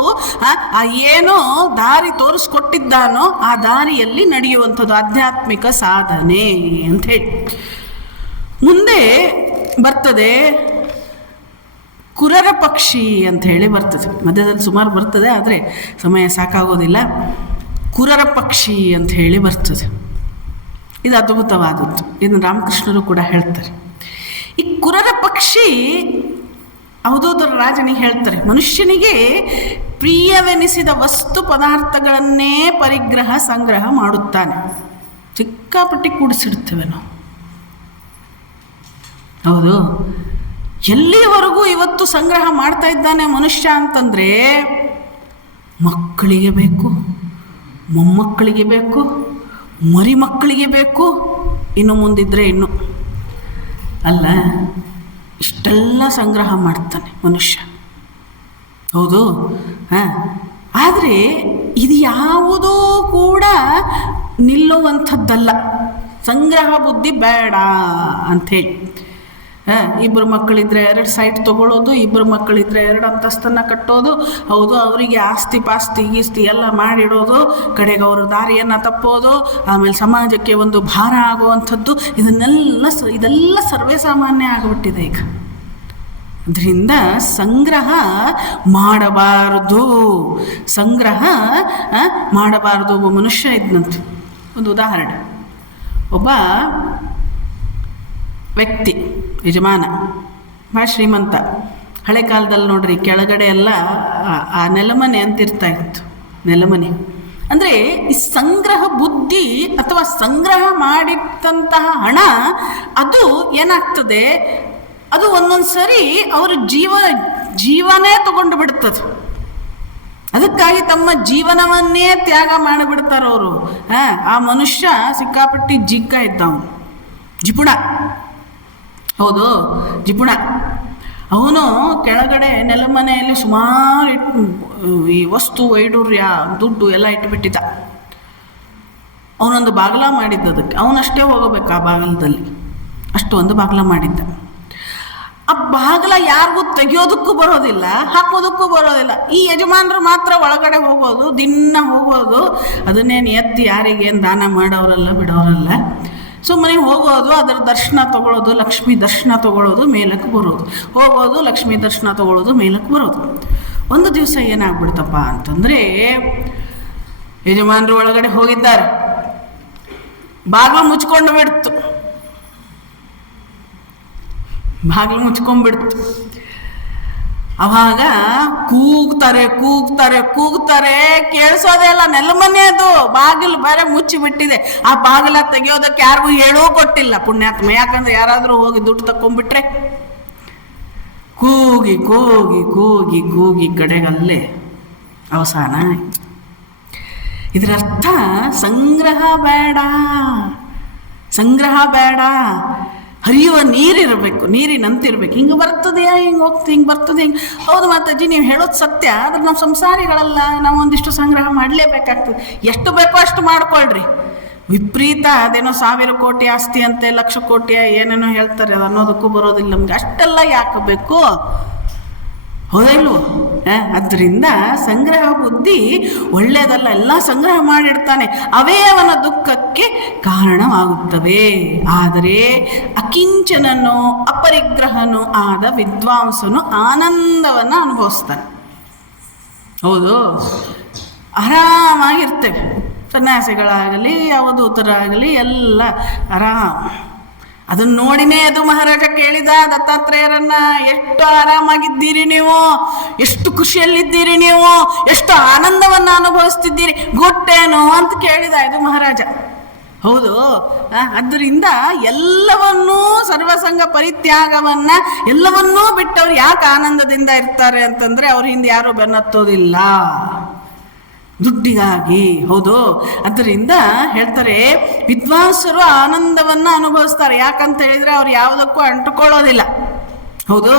ಏನೋ ದಾರಿ ತೋರಿಸ್ಕೊಟ್ಟಿದ್ದಾನೋ ಆ ದಾರಿಯಲ್ಲಿ ನಡೆಯುವಂಥದ್ದು ಆಧ್ಯಾತ್ಮಿಕ ಸಾಧನೆ ಅಂತ ಹೇಳಿ. ಮುಂದೆ ಬರ್ತದೆ ಕುರರ ಪಕ್ಷಿ ಅಂತ ಹೇಳಿ ಬರ್ತದೆ. ಮಧ್ಯದಲ್ಲಿ ಸುಮಾರು ಬರ್ತದೆ, ಆದರೆ ಸಮಯ ಸಾಕಾಗೋದಿಲ್ಲ. ಕುರರ ಪಕ್ಷಿ ಅಂತ ಹೇಳಿ ಬರ್ತದೆ. ಇದು ಅದ್ಭುತವಾದದ್ದು. ಇದನ್ನು ರಾಮಕೃಷ್ಣರು ಕೂಡ ಹೇಳ್ತಾರೆ. ಈ ಕುರರ ಪಕ್ಷಿ ಅವಧೂತರ ರಾಜನಿಗೆ ಹೇಳ್ತಾರೆ, ಮನುಷ್ಯನಿಗೆ ಪ್ರಿಯವೆನಿಸಿದ ವಸ್ತು ಪದಾರ್ಥಗಳನ್ನೇ ಪರಿಗ್ರಹ ಸಂಗ್ರಹ ಮಾಡುತ್ತಾನೆ. ಸಿಕ್ಕಾಪಟ್ಟಿ ಕೂಡಿಸಿಡ್ತೇವೆ ನಾವು. ಹೌದು, ಎಲ್ಲಿವರೆಗೂ ಇವತ್ತು ಸಂಗ್ರಹ ಮಾಡ್ತಾ ಇದ್ದಾನೆ ಮನುಷ್ಯ ಅಂತಂದರೆ, ಮಕ್ಕಳಿಗೆ ಬೇಕು, ಮೊಮ್ಮಕ್ಕಳಿಗೆ ಬೇಕು, ಮರಿ ಮಕ್ಕಳಿಗೆ ಬೇಕು, ಇನ್ನು ಮುಂದಿದ್ರೆ ಇನ್ನು ಅಲ್ಲ, ಇಷ್ಟೆಲ್ಲ ಸಂಗ್ರಹ ಮಾಡ್ತಾನೆ ಮನುಷ್ಯ. ಹೌದು. ಆದರೆ ಇದು ಯಾವುದೂ ಕೂಡ ನಿಲ್ಲುವಂಥದ್ದಲ್ಲ. ಸಂಗ್ರಹ ಬುದ್ಧಿ ಬೇಡ ಅಂಥೇಳಿ. ಇಬ್ಬರು ಮಕ್ಕಳಿದ್ರೆ 2 ಸೈಟ್ ತೊಗೊಳ್ಳೋದು, ಇಬ್ಬರು ಮಕ್ಕಳಿದ್ರೆ 2 ಅಂತಸ್ತನ್ನು ಕಟ್ಟೋದು. ಹೌದು, ಅವರಿಗೆ ಆಸ್ತಿ ಪಾಸ್ತಿ ಗೀಸ್ತಿ ಎಲ್ಲ ಮಾಡಿಡೋದು, ಕಡೆಗೆ ಅವ್ರ ದಾರಿಯನ್ನು ತಪ್ಪೋದು, ಆಮೇಲೆ ಸಮಾಜಕ್ಕೆ ಒಂದು ಭಾರ ಆಗುವಂಥದ್ದು, ಇದೆಲ್ಲ ಸರ್ವೇ ಸಾಮಾನ್ಯ ಆಗಿಬಿಟ್ಟಿದೆ ಈಗ. ಅದರಿಂದ ಸಂಗ್ರಹ ಮಾಡಬಾರದು, ಸಂಗ್ರಹ ಮಾಡಬಾರದು. ಒಬ್ಬ ಮನುಷ್ಯ ಇದ್ನಂತೆ. ಒಂದು ಉದಾಹರಣೆ, ಒಬ್ಬ ವ್ಯಕ್ತಿ, ಯಜಮಾನ, ಭಾಳ ಶ್ರೀಮಂತ. ಹಳೆ ಕಾಲದಲ್ಲಿ ನೋಡ್ರಿ, ಕೆಳಗಡೆ ಎಲ್ಲ ಆ ನೆಲಮನೆ ಅಂತಿರ್ತಾ ಇತ್ತು. ನೆಲಮನೆ ಅಂದರೆ ಈ ಸಂಗ್ರಹ ಬುದ್ಧಿ ಅಥವಾ ಸಂಗ್ರಹ ಮಾಡಿದಂತಹ ಹಣ ಅದು ಏನಾಗ್ತದೆ, ಅದು ಒಂದೊಂದು ಸರಿ ಅವರ ಜೀವನೇ ತಗೊಂಡು ಬಿಡ್ತದೆ. ಅದಕ್ಕಾಗಿ ತಮ್ಮ ಜೀವನವನ್ನೇ ತ್ಯಾಗ ಮಾಡಿಬಿಡ್ತಾರವರು. ಆ ಮನುಷ್ಯ ಸಿಕ್ಕಾಪಟ್ಟಿ ಜಿಗ್ಗ ಇದ್ದವನು, ಜಿಪುಣ. ಹೌದು, ಜಿಪುಣ. ಅವನು ಕೆಳಗಡೆ ನೆಲಮನೆಯಲ್ಲಿ ಸುಮಾರು ಈ ವಸ್ತು ವೈಡೂರ್ಯ ದುಡ್ಡು ಎಲ್ಲ ಇಟ್ಟುಬಿಟ್ಟಿದ್ದ. ಅವನೊಂದು ಬಾಗಿಲ ಮಾಡಿದ್ದ, ಅದಕ್ಕೆ ಅವನಷ್ಟೇ ಹೋಗಬೇಕು ಆ ಬಾಗಿಲದಲ್ಲಿ. ಅಷ್ಟು ಒಂದು ಬಾಗಿಲ ಮಾಡಿದ್ದ. ಆ ಬಾಗಿಲ ಯಾರಿಗೂ ತೆಗಿಯೋದಕ್ಕೂ ಬರೋದಿಲ್ಲ, ಹಾಕೋದಕ್ಕೂ ಬರೋದಿಲ್ಲ. ಈ ಯಜಮಾನರು ಮಾತ್ರ ಒಳಗಡೆ ಹೋಗೋದು, ದಿನ ಹೋಗೋದು. ಅದನ್ನೇನು ಎತ್ತಿ ಯಾರಿಗೇನು ದಾನ ಮಾಡೋರಲ್ಲ, ಬಿಡೋರಲ್ಲ. ಸುಮ್ಮನೆ ಹೋಗೋದು, ಅದರ ದರ್ಶನ ತಗೊಳ್ಳೋದು, ಲಕ್ಷ್ಮೀ ದರ್ಶನ ತಗೊಳ್ಳೋದು, ಮೇಲಕ್ಕೆ ಬರೋದು, ಹೋಗೋದು, ಲಕ್ಷ್ಮೀ ದರ್ಶನ ತಗೊಳ್ಳೋದು, ಮೇಲಕ್ಕೆ ಬರೋದು. ಒಂದು ದಿವಸ ಏನಾಗ್ಬಿಡ್ತಪ್ಪ ಅಂತಂದರೆ, ಯಜಮಾನರು ಒಳಗಡೆ ಹೋಗಿದ್ದಾರೆ, ಬಾಗಿಲು ಮುಚ್ಕೊಂಡು ಬಿಡ್ತು. ಬಾಗಿಲು ಮುಚ್ಕೊಂಡ್ಬಿಡ್ತು. ಅವಾಗ ಕೂಗ್ತಾರೆ ಕೂಗ್ತಾರೆ ಕೂಗ್ತಾರೆ, ಕೇಳಿಸೋದೇ ಇಲ್ಲ. ನೆಲಮನೆ ಅದು, ಬಾಗಿಲು ಬೇರೆ ಮುಚ್ಚಿಬಿಟ್ಟಿದೆ. ಆ ಬಾಗಿಲ ತೆಗೆಯೋದಕ್ಕೆ ಯಾರಿಗೂ ಹೇಳೂ ಕೊಟ್ಟಿಲ್ಲ ಪುಣ್ಯಾತ್ಮ. ಯಾಕಂದ್ರೆ ಯಾರಾದರೂ ಹೋಗಿ ದುಡ್ಡು ತಕೊಂಡ್ಬಿಟ್ರೆ. ಕೂಗಿ ಕೂಗಿ ಕೂಗಿ ಕೂಗಿ ಕಡೆಗಲ್ಲೇ ಅವಸಾನ ಆಯಿತು. ಇದರ ಅರ್ಥ ಸಂಗ್ರಹ ಬೇಡ, ಸಂಗ್ರಹ ಬೇಡ. ಹರಿಯುವ ನೀರಿರಬೇಕು, ನೀರಿನಂತಿರ್ಬೇಕು. ಹಿಂಗೆ ಬರ್ತದೆಯಾ, ಹಿಂಗೆ ಹೋಗ್ತದೆ, ಹಿಂಗೆ ಬರ್ತದೆ, ಹಿಂಗೆ. ಹೌದು ಮಾತಾಜಿ, ನೀವು ಹೇಳೋದು ಸತ್ಯ. ಆದರೆ ನಾವು ಸಂಸಾರಿಗಳಲ್ಲ, ನಾವು ಒಂದಿಷ್ಟು ಸಂಗ್ರಹ ಮಾಡಲೇಬೇಕಾಗ್ತದೆ. ಎಷ್ಟು ಬೇಕೋ ಅಷ್ಟು ಮಾಡ್ಕೊಳ್ರಿ. ವಿಪರೀತ ಅದೇನೋ 1000 ಕೋಟಿ ಆಸ್ತಿ ಅಂತೆ, 1,00,000 ಕೋಟಿ ಏನೇನೋ ಹೇಳ್ತಾರೆ, ಅದು ಅನ್ನೋದಕ್ಕೂ ಬರೋದಿಲ್ಲ ನಮ್ಗೆ. ಅಷ್ಟೆಲ್ಲ ಯಾಕೆ ಬೇಕು? ಹೌದಲ್ವ? ಅದರಿಂದ ಸಂಗ್ರಹ ಬುದ್ಧಿ ಒಳ್ಳೆಯದಲ್ಲ. ಎಲ್ಲ ಸಂಗ್ರಹ ಮಾಡಿಡ್ತಾನೆ, ಅವೇ ಅವನ ದುಃಖಕ್ಕೆ ಕಾರಣವಾಗುತ್ತವೆ. ಆದರೆ ಅಕಿಂಚನನು ಅಪರಿಗ್ರಹನು ಆದ ವಿದ್ವಾಂಸನು ಆನಂದವನ್ನು ಅನುಭವಿಸ್ತಾನೆ. ಹೌದು, ಆರಾಮಾಗಿರ್ತೇವೆ. ಸನ್ಯಾಸಿಗಳಾಗಲಿ ಅವಧೂತರಾಗಲಿ ಎಲ್ಲ ಆರಾಮ. ಅದನ್ನು ನೋಡಿನೇ ಅದು ಮಹಾರಾಜ ಕೇಳಿದ ದತ್ತಾತ್ರೇಯರನ್ನ, ಎಷ್ಟು ಆರಾಮಾಗಿದ್ದೀರಿ ನೀವು, ಎಷ್ಟು ಖುಷಿಯಲ್ಲಿದ್ದೀರಿ ನೀವು, ಎಷ್ಟು ಆನಂದವನ್ನು ಅನುಭವಿಸ್ತಿದ್ದೀರಿ, ಗೊತ್ತೇನೋ ಅಂತ ಕೇಳಿದ ಇದು ಮಹಾರಾಜ. ಹೌದು. ಆದ್ದರಿಂದ ಎಲ್ಲವನ್ನೂ ಸರ್ವಸಂಗ ಪರಿತ್ಯಾಗವನ್ನು ಎಲ್ಲವನ್ನೂ ಬಿಟ್ಟವ್ರು ಯಾಕೆ ಆನಂದದಿಂದ ಇರ್ತಾರೆ ಅಂತಂದರೆ, ಅವ್ರ ಹಿಂದೆ ಯಾರೂ ಬೆನ್ನತ್ತೋದಿಲ್ಲ. ದುಡ್ಡಿಗಾಗಿ. ಹೌದು, ಅದರಿಂದ ಹೇಳ್ತಾರೆ ವಿದ್ವಾಂಸರು ಆನಂದವನ್ನು ಅನುಭವಿಸ್ತಾರೆ. ಯಾಕಂತ ಹೇಳಿದರೆ ಅವ್ರು ಯಾವುದಕ್ಕೂ ಅಂಟುಕೊಳ್ಳೋದಿಲ್ಲ. ಹೌದು,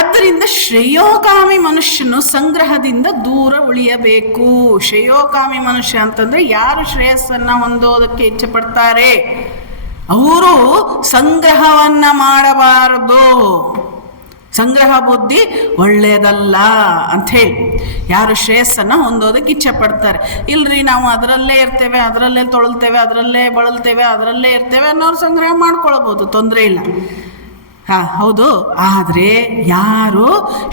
ಆದ್ದರಿಂದ ಶ್ರೇಯೋಕಾಮಿ ಮನುಷ್ಯನು ಸಂಗ್ರಹದಿಂದ ದೂರ ಉಳಿಯಬೇಕು. ಶ್ರೇಯೋಕಾಮಿ ಮನುಷ್ಯ ಅಂತಂದರೆ ಯಾರು ಶ್ರೇಯಸ್ಸನ್ನು ಹೊಂದೋದಕ್ಕೆ ಇಚ್ಛೆ ಪಡ್ತಾರೆ ಅವರು ಸಂಗ್ರಹವನ್ನು ಮಾಡಬಾರದು. ಸಂಗ್ರಹ ಬುದ್ಧಿ ಒಳ್ಳೆಯದಲ್ಲ ಅಂಥೇಳಿ ಯಾರು ಶ್ರೇಯಸ್ಸನ್ನು ಹೊಂದೋದಕ್ಕೆ ಇಚ್ಛೆ ಪಡ್ತಾರೆ. ಇಲ್ರಿ ನಾವು ಅದರಲ್ಲೇ ಇರ್ತೇವೆ, ಅದರಲ್ಲೇ ತೊಳಲ್ತೇವೆ, ಅದರಲ್ಲೇ ಬಳಲ್ತೇವೆ, ಅದರಲ್ಲೇ ಇರ್ತೇವೆ ಅನ್ನೋರು ಸಂಗ್ರಹ ಮಾಡ್ಕೊಳ್ಬೋದು, ತೊಂದರೆ ಇಲ್ಲ. ಹೌದು, ಆದರೆ ಯಾರು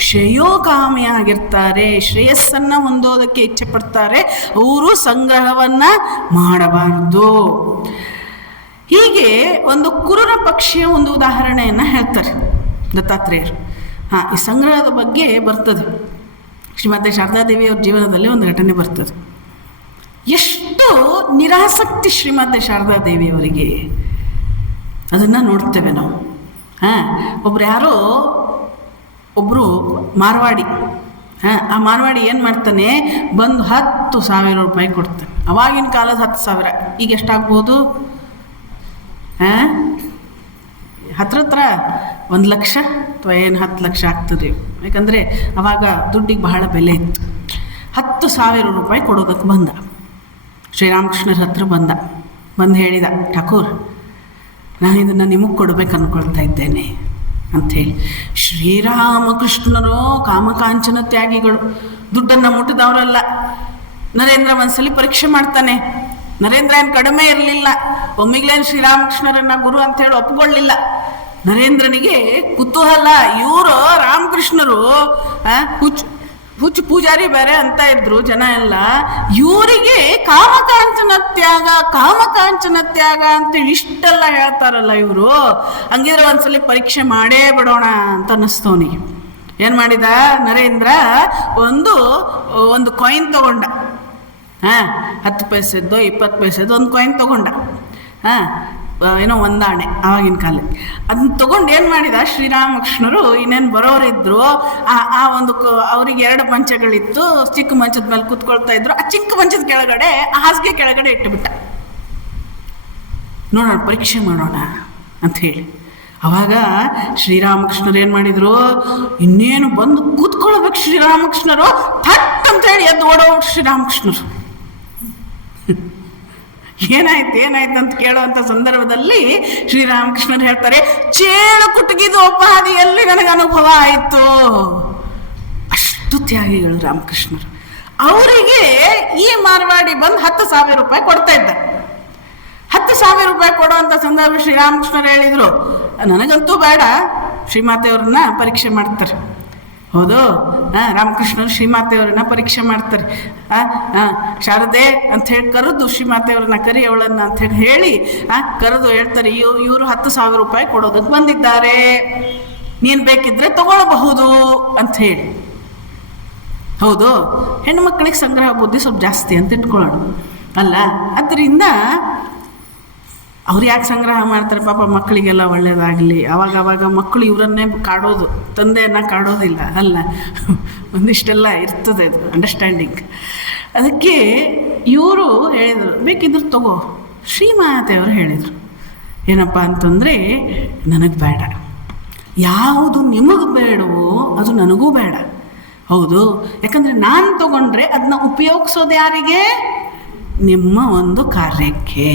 ಶ್ರೇಯೋಕಾಮಿಯಾಗಿರ್ತಾರೆ, ಶ್ರೇಯಸ್ಸನ್ನು ಹೊಂದೋದಕ್ಕೆ ಇಚ್ಛೆ ಪಡ್ತಾರೆ, ಅವರು ಸಂಗ್ರಹವನ್ನು ಮಾಡಬಾರದು. ಹೀಗೆ ಒಂದು ಕುರುರ ಪಕ್ಷಿಯ ಒಂದು ಉದಾಹರಣೆಯನ್ನು ಹೇಳ್ತಾರೆ ದತ್ತಾತ್ರೇಯರು. ಈ ಸಂಗ್ರಹದ ಬಗ್ಗೆ ಬರ್ತದೆ. ಶ್ರೀಮತಿ ಶಾರದಾದೇವಿಯವ್ರ ಜೀವನದಲ್ಲಿ ಒಂದು ಘಟನೆ ಬರ್ತದೆ. ಎಷ್ಟು ನಿರಾಸಕ್ತಿ ಶ್ರೀಮತಿ ಶಾರದಾದೇವಿಯವರಿಗೆ, ಅದನ್ನು ನೋಡ್ತೇವೆ ನಾವು. ಒಬ್ಬರು ಮಾರ್ವಾಡಿ. ಆ ಮಾರ್ವಾಡಿ ಏನು ಮಾಡ್ತಾನೆ, ಬಂದು 10,000 ರೂಪಾಯಿ ಕೊಡ್ತಾನೆ. ಅವಾಗಿನ ಕಾಲದ 10,000 ಈಗ ಎಷ್ಟಾಗ್ಬೋದು? ಹತ್ರ 1,00,000 ಅಥವಾ ಏನು 10 ಲಕ್ಷ ಆಗ್ತದೆ. ಯಾಕಂದರೆ ಅವಾಗ ದುಡ್ಡಿಗೆ ಬಹಳ ಬೆಲೆ ಇತ್ತು. 10,000 ರೂಪಾಯಿ ಕೊಡೋದಕ್ಕೆ ಬಂದ. ಶ್ರೀರಾಮಕೃಷ್ಣರ ಹತ್ರ ಬಂದು ಹೇಳಿದ, ಠಾಕೂರ್ ನಾನು ಇದನ್ನು ನಿಮಗೆ ಕೊಡಬೇಕು ಅಂದ್ಕೊಳ್ತಾ ಇದ್ದೇನೆ ಅಂಥೇಳಿ. ಶ್ರೀರಾಮಕೃಷ್ಣರು ಕಾಮಕಾಂಚನ ತ್ಯಾಗಿಗಳು, ದುಡ್ಡನ್ನು ಮುಟ್ಟಿದವರಲ್ಲ. ನರೇಂದ್ರ ಒಂದ್ಸಲಿ ಪರೀಕ್ಷೆ ಮಾಡ್ತಾನೆ. ನರೇಂದ್ರ ಏನು ಕಡಿಮೆ ಇರಲಿಲ್ಲ, ಒಮ್ಮಿಗ್ಲೇನು ಶ್ರೀರಾಮಕೃಷ್ಣರನ್ನ ಗುರು ಅಂಥೇಳಿ ಒಪ್ಕೊಳ್ಳಿಲ್ಲ. ನರೇಂದ್ರನಿಗೆ ಕುತೂಹಲ, ಇವರು ರಾಮಕೃಷ್ಣರು ಹುಚ್ಚು ಪೂಜಾರಿ ಬೇರೆ ಅಂತ ಇದ್ರು ಜನ ಎಲ್ಲ, ಇವರಿಗೆ ಕಾಮಕಾಂಚನ ತ್ಯಾಗ ಅಂತೇಳಿ ಇಷ್ಟೆಲ್ಲ ಹೇಳ್ತಾರಲ್ಲ ಇವರು, ಹಂಗಿದ್ರೆ ಒಂದ್ಸಲಿ ಪರೀಕ್ಷೆ ಮಾಡೇ ಬಿಡೋಣ ಅಂತ ಅನ್ನಿಸ್ತವನಿಗೆ. ಏನು ಮಾಡಿದ ನರೇಂದ್ರ, ಒಂದು ಕಾಯಿನ್ ತಗೊಂಡ. 10 ಪೈಸೆದ್ದೋ 20 ಪೈಸೆದ್ದೋ ಒಂದು ಕಾಯಿನ್ ತಗೊಂಡ. ಏನೋ ಒಂದಾಣೆ ಆವಾಗಿನ ಕಾಲಕ್ಕೆ. ಅದನ್ನ ತಗೊಂಡು ಏನು ಮಾಡಿದ ಶ್ರೀರಾಮಕೃಷ್ಣರು, ಇನ್ನೇನು ಬರೋರಿದ್ರು, ಆ ಒಂದು ಅವ್ರಿಗೆ 2 ಮಂಚಗಳಿತ್ತು. ಚಿಕ್ಕ ಮಂಚದ ಮೇಲೆ ಕೂತ್ಕೊಳ್ತಾ ಇದ್ರು. ಆ ಚಿಕ್ಕ ಮಂಚದ ಕೆಳಗಡೆ, ಆ ಹಾಸಿಗೆ ಕೆಳಗಡೆ ಇಟ್ಟುಬಿಟ್ಟ. ನೋಡೋಣ ಪರೀಕ್ಷೆ ಮಾಡೋಣ ಅಂಥೇಳಿ. ಅವಾಗ ಶ್ರೀರಾಮಕೃಷ್ಣರು ಏನು ಮಾಡಿದರು, ಇನ್ನೇನು ಬಂದು ಕೂತ್ಕೊಳ್ಬೇಕು ಶ್ರೀರಾಮಕೃಷ್ಣರು, ಥಟ್ ಅಂತೇಳಿ ಎದ್ದು ಓಡೋಗ್ಬಿಟ್ಟು ಶ್ರೀರಾಮಕೃಷ್ಣರು. ಏನಾಯ್ತು ಅಂತ ಕೇಳುವಂಥ ಸಂದರ್ಭದಲ್ಲಿ ಶ್ರೀರಾಮಕೃಷ್ಣರು ಹೇಳ್ತಾರೆ, ಚೇಳು ಕುಟುಕಿದ ಉಪಾದಿಯಲ್ಲಿ ನನಗೆ ಅನುಭವ ಆಯಿತು. ಅಷ್ಟು ತ್ಯಾಗಿಗಳು ರಾಮಕೃಷ್ಣರು. ಅವರಿಗೆ ಈ ಮಾರ್ವಾಡಿ ಬಂದು 10,000 ರೂಪಾಯಿ ಕೊಡ್ತಾ ಇದ್ದ. 10,000 ರೂಪಾಯಿ ಕೊಡುವಂಥ ಸಂದರ್ಭ ಶ್ರೀರಾಮಕೃಷ್ಣರು ಹೇಳಿದರು, ನನಗಂತೂ ಬೇಡ, ಶ್ರೀಮಾತೆಯವ್ರನ್ನ ಪರೀಕ್ಷೆ ಮಾಡ್ತಾರೆ. ಹೌದು, ರಾಮಕೃಷ್ಣರು ಶ್ರೀಮಾತೆಯವ್ರನ್ನ ಪರೀಕ್ಷೆ ಮಾಡ್ತಾರೆ. ಶಾರದೆ ಅಂಥೇಳಿ ಕರೆದು, ಶ್ರೀಮಾತೆಯವ್ರನ್ನ ಕರಿ ಅವಳನ್ನು ಅಂಥೇಳಿ ಹೇಳಿ ಕರೆದು ಹೇಳ್ತಾರೆ, ಇವರು 10,000 ರೂಪಾಯಿ ಕೊಡೋದಕ್ಕೆ ಬಂದಿದ್ದಾರೆ, ನೀನು ಬೇಕಿದ್ರೆ ತಗೊಳ್ಬಹುದು ಅಂಥೇಳಿ. ಹೌದು, ಹೆಣ್ಣು ಮಕ್ಕಳಿಗೆ ಸಂಗ್ರಹ ಬುದ್ಧಿ ಸ್ವಲ್ಪ ಜಾಸ್ತಿ ಅಂತ ಇಟ್ಕೊಳ್ಳೋಣ ಅಲ್ಲ. ಅದರಿಂದ ಅವ್ರು ಯಾಕೆ ಸಂಗ್ರಹ ಮಾಡ್ತಾರೆ ಪಾಪ, ಮಕ್ಕಳಿಗೆಲ್ಲ ಒಳ್ಳೆಯದಾಗಲಿ. ಆವಾಗ ಮಕ್ಕಳು ಇವರನ್ನೇ ಕಾಡೋದು, ತಂದೆಯನ್ನು ಕಾಡೋದಿಲ್ಲ ಅಲ್ಲ. ಒಂದಿಷ್ಟೆಲ್ಲ ಇರ್ತದೆ ಅದು ಅಂಡರ್ಸ್ಟ್ಯಾಂಡಿಂಗ್. ಅದಕ್ಕೆ ಇವರು ಹೇಳಿದರು, ಬೇಕಿದ್ರು ತಗೋ. ಶ್ರೀಮಾತೆಯವರು ಹೇಳಿದರು ಏನಪ್ಪ ಅಂತಂದರೆ, ನನಗೆ ಬೇಡ, ಯಾವುದು ನಿಮಗೆ ಬೇಡವೋ ಅದು ನನಗೂ ಬೇಡ. ಹೌದು, ಯಾಕಂದರೆ ನಾನು ತಗೊಂಡ್ರೆ ಅದನ್ನ ಉಪಯೋಗಿಸೋದು ಯಾರಿಗೆ? ನಿಮ್ಮ ಒಂದು ಕಾರ್ಯಕ್ಕೆ.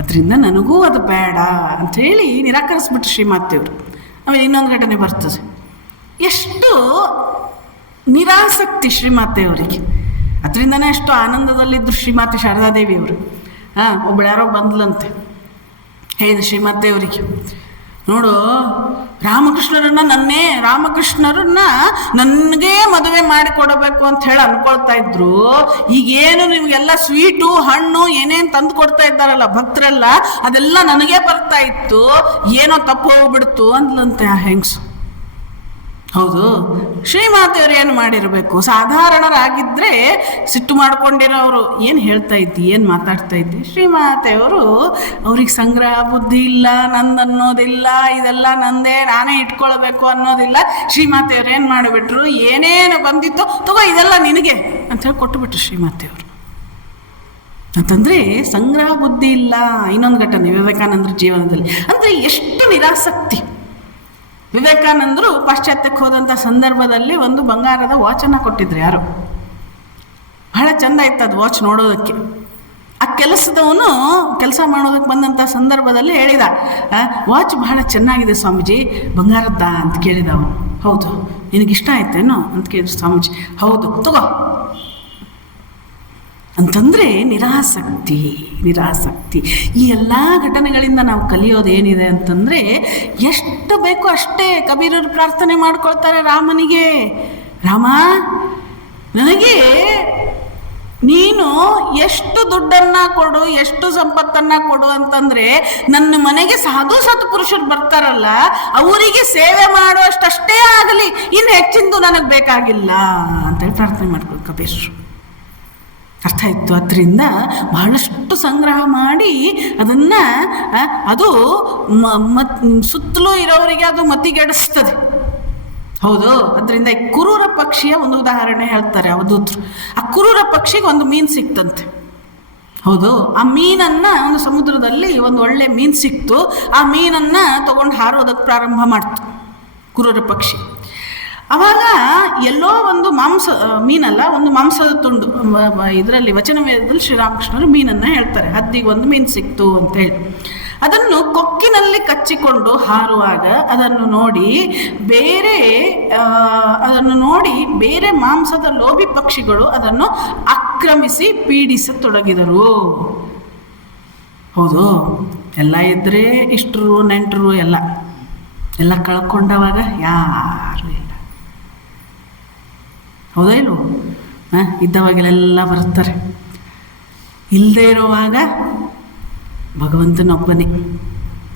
ಅದರಿಂದ ನನಗೂ ಅದು ಬೇಡ ಅಂಥೇಳಿ ನಿರಾಕರಿಸ್ಬಿಟ್ರು ಶ್ರೀಮಾತೆಯವರು. ಆಮೇಲೆ ಇನ್ನೊಂದು ಘಟನೆ ಬರ್ತದೆ. ಎಷ್ಟು ನಿರಾಸಕ್ತಿ ಶ್ರೀಮಾತೆಯವರಿಗೆ. ಅದರಿಂದನೇ ಅಷ್ಟು ಆನಂದದಲ್ಲಿದ್ದರು ಶ್ರೀಮಾತೆ ಶಾರದಾದೇವಿಯವರು. ಒಬ್ಬಳು ಯಾರೋ ಬಂದ್ಲಂತೆ, ಹೇಳಿದ ಶ್ರೀಮಾತೆಯವರಿಗೆ, ನೋಡು ರಾಮಕೃಷ್ಣರನ್ನ ನನಗೆ ಮದುವೆ ಮಾಡಿಕೊಡಬೇಕು ಅಂತ ಹೇಳಿ ಅನ್ಕೊಳ್ತಾ ಇದ್ರು. ಈಗೇನು ನಿಮಗೆಲ್ಲ ಸ್ವೀಟು ಹಣ್ಣು ಏನೇನು ತಂದು ಕೊಡ್ತಾ ಇದ್ದಾರಲ್ಲ ಭಕ್ತರೆಲ್ಲ, ಅದೆಲ್ಲ ನನಗೇ ಬರ್ತಾ ಇತ್ತು, ಏನೋ ತಪ್ಪು ಹೋಗ್ಬಿಡ್ತು ಅಂದ್ಲಂತೆ ಆ ಹೆಂಗಸು. ಹೌದು, ಶ್ರೀಮಾತೆಯವರು ಏನು ಮಾಡಿರಬೇಕು? ಸಾಧಾರಣರಾಗಿದ್ದರೆ ಸಿಟ್ಟು ಮಾಡ್ಕೊಂಡಿರೋರು ಏನು ಹೇಳ್ತಾ ಇದ್ದಿ, ಏನು ಮಾತಾಡ್ತಾ ಇದ್ದಿ? ಶ್ರೀಮಾತೆಯವರು ಅವ್ರಿಗೆ ಸಂಗ್ರಹ ಬುದ್ಧಿ ಇಲ್ಲ, ನಂದನ್ನೋದಿಲ್ಲ, ಇದೆಲ್ಲ ನಂದೇ, ನಾನೇ ಇಟ್ಕೊಳ್ಬೇಕು ಅನ್ನೋದಿಲ್ಲ. ಶ್ರೀಮಾತೆಯವ್ರು ಏನು ಮಾಡಿಬಿಟ್ರು, ಏನೇನು ಬಂದಿತ್ತೋ ತಗೋ ಇದೆಲ್ಲ ನಿನಗೆ ಅಂಥೇಳಿ ಕೊಟ್ಟುಬಿಟ್ರು ಶ್ರೀಮಾತೆಯವರು. ಅಂತಂದರೆ ಸಂಗ್ರಹ ಬುದ್ಧಿ ಇಲ್ಲ. ಇನ್ನೊಂದು ಘಟನೆ ವಿವೇಕಾನಂದರ ಜೀವನದಲ್ಲಿ, ಅಂದರೆ ಎಷ್ಟು ನಿರಾಸಕ್ತಿ. ವಿವೇಕಾನಂದರು ಪಾಶ್ಚಾತ್ಯಕ್ಕೆ ಹೋದಂಥ ಸಂದರ್ಭದಲ್ಲಿ ಒಂದು ಬಂಗಾರದ ವಾಚನ್ನು ಕೊಟ್ಟಿದ್ರು ಯಾರು. ಬಹಳ ಚೆಂದ ಇತ್ತು ಅದು ವಾಚ್ ನೋಡೋದಕ್ಕೆ. ಆ ಕೆಲಸದವನು ಕೆಲಸ ಮಾಡೋದಕ್ಕೆ ಬಂದಂಥ ಸಂದರ್ಭದಲ್ಲಿ ಹೇಳಿದ, ವಾಚ್ ಬಹಳ ಚೆನ್ನಾಗಿದೆ ಸ್ವಾಮೀಜಿ, ಬಂಗಾರದ್ದ ಅಂತ ಕೇಳಿದ ಅವನು. ಹೌದು, ನಿನಗಿಷ್ಟ ಆಯ್ತೇನೋ ಅಂತ ಕೇಳಿದ್ರು ಸ್ವಾಮೀಜಿ. ಹೌದು, ತಗೋ ಅಂತಂದರೆ ನಿರಾಸಕ್ತಿ. ಈ ಎಲ್ಲ ಘಟನೆಗಳಿಂದ ನಾವು ಕಲಿಯೋದು ಏನಿದೆ ಅಂತಂದರೆ, ಎಷ್ಟು ಬೇಕೋ ಅಷ್ಟೇ. ಕಬೀರರು ಪ್ರಾರ್ಥನೆ ಮಾಡ್ಕೊಳ್ತಾರೆ ರಾಮನಿಗೆ, ರಾಮ ನನಗೆ ನೀನು ಎಷ್ಟು ದುಡ್ಡನ್ನು ಕೊಡು, ಎಷ್ಟು ಸಂಪತ್ತನ್ನು ಕೊಡು ಅಂತಂದರೆ ನನ್ನ ಮನೆಗೆ ಸಾಧು ಸತ್ಪುರುಷರು ಬರ್ತಾರಲ್ಲ ಅವರಿಗೆ ಸೇವೆ ಮಾಡುವಷ್ಟೇ ಆಗಲಿ, ಇನ್ನು ಹೆಚ್ಚಿಂದು ನನಗೆ ಬೇಕಾಗಿಲ್ಲ ಅಂತೇಳಿ ಪ್ರಾರ್ಥನೆ ಮಾಡ್ಕೊಳ್ಳಿ ಕಬೀರರು. ಅರ್ಥ ಆಯಿತು. ಅದರಿಂದ ಬಹಳಷ್ಟು ಸಂಗ್ರಹ ಮಾಡಿ ಅದನ್ನು ಅದು ಸುತ್ತಲೂ ಇರೋರಿಗೆ ಅದು ಮತಿಗೆಡಿಸ್ತದೆ. ಹೌದು, ಅದರಿಂದ ಈ ಕುರೂರ ಪಕ್ಷಿಯ ಒಂದು ಉದಾಹರಣೆ ಹೇಳ್ತಾರೆ ಅವಧೂತರು. ಆ ಕುರೂರ ಪಕ್ಷಿಗೆ ಒಂದು ಮೀನು ಸಿಕ್ತಂತೆ. ಹೌದು, ಆ ಮೀನನ್ನು ಒಂದು ಸಮುದ್ರದಲ್ಲಿ ಒಂದು ಒಳ್ಳೆ ಮೀನು ಸಿಕ್ತು. ಆ ಮೀನನ್ನು ತೊಗೊಂಡು ಹಾರೋದಕ್ಕೆ ಪ್ರಾರಂಭ ಮಾಡ್ತು ಕುರೂರ ಪಕ್ಷಿ. ಆವಾಗ ಎಲ್ಲೋ ಒಂದು ಮೀನಲ್ಲ, ಒಂದು ಮಾಂಸದ ತುಂಡು. ಇದರಲ್ಲಿ ವಚನವೇದದಲ್ಲಿ ಶ್ರೀರಾಮಕೃಷ್ಣರು ಮೀನನ್ನು ಹೇಳ್ತಾರೆ, ಹದ್ದಿಗೆ ಒಂದು ಮೀನು ಸಿಕ್ತು ಅಂತ ಹೇಳಿ. ಅದನ್ನು ಕೊಕ್ಕಿನಲ್ಲಿ ಕಚ್ಚಿಕೊಂಡು ಹಾರುವಾಗ ಅದನ್ನು ನೋಡಿ ಬೇರೆ ಮಾಂಸದ ಲೋಭಿ ಪಕ್ಷಿಗಳು ಅದನ್ನು ಆಕ್ರಮಿಸಿ ಪೀಡಿಸತೊಡಗಿದರು. ಹೌದು, ಎಲ್ಲ ಇದ್ದರೆ ಇಷ್ಟರು ನೆಂಟರು ಎಲ್ಲ ಕಳ್ಕೊಂಡವಾಗ ಯಾರು ಇಲ್ಲ. ಹೌದಾ ಇಲ್ವೋ? ಇದ್ದವಾಗಲೆಲ್ಲ ಬರ್ತಾರೆ. ಇಲ್ಲದೆ ಇರುವಾಗ ಭಗವಂತನೊಬ್ಬನೇ.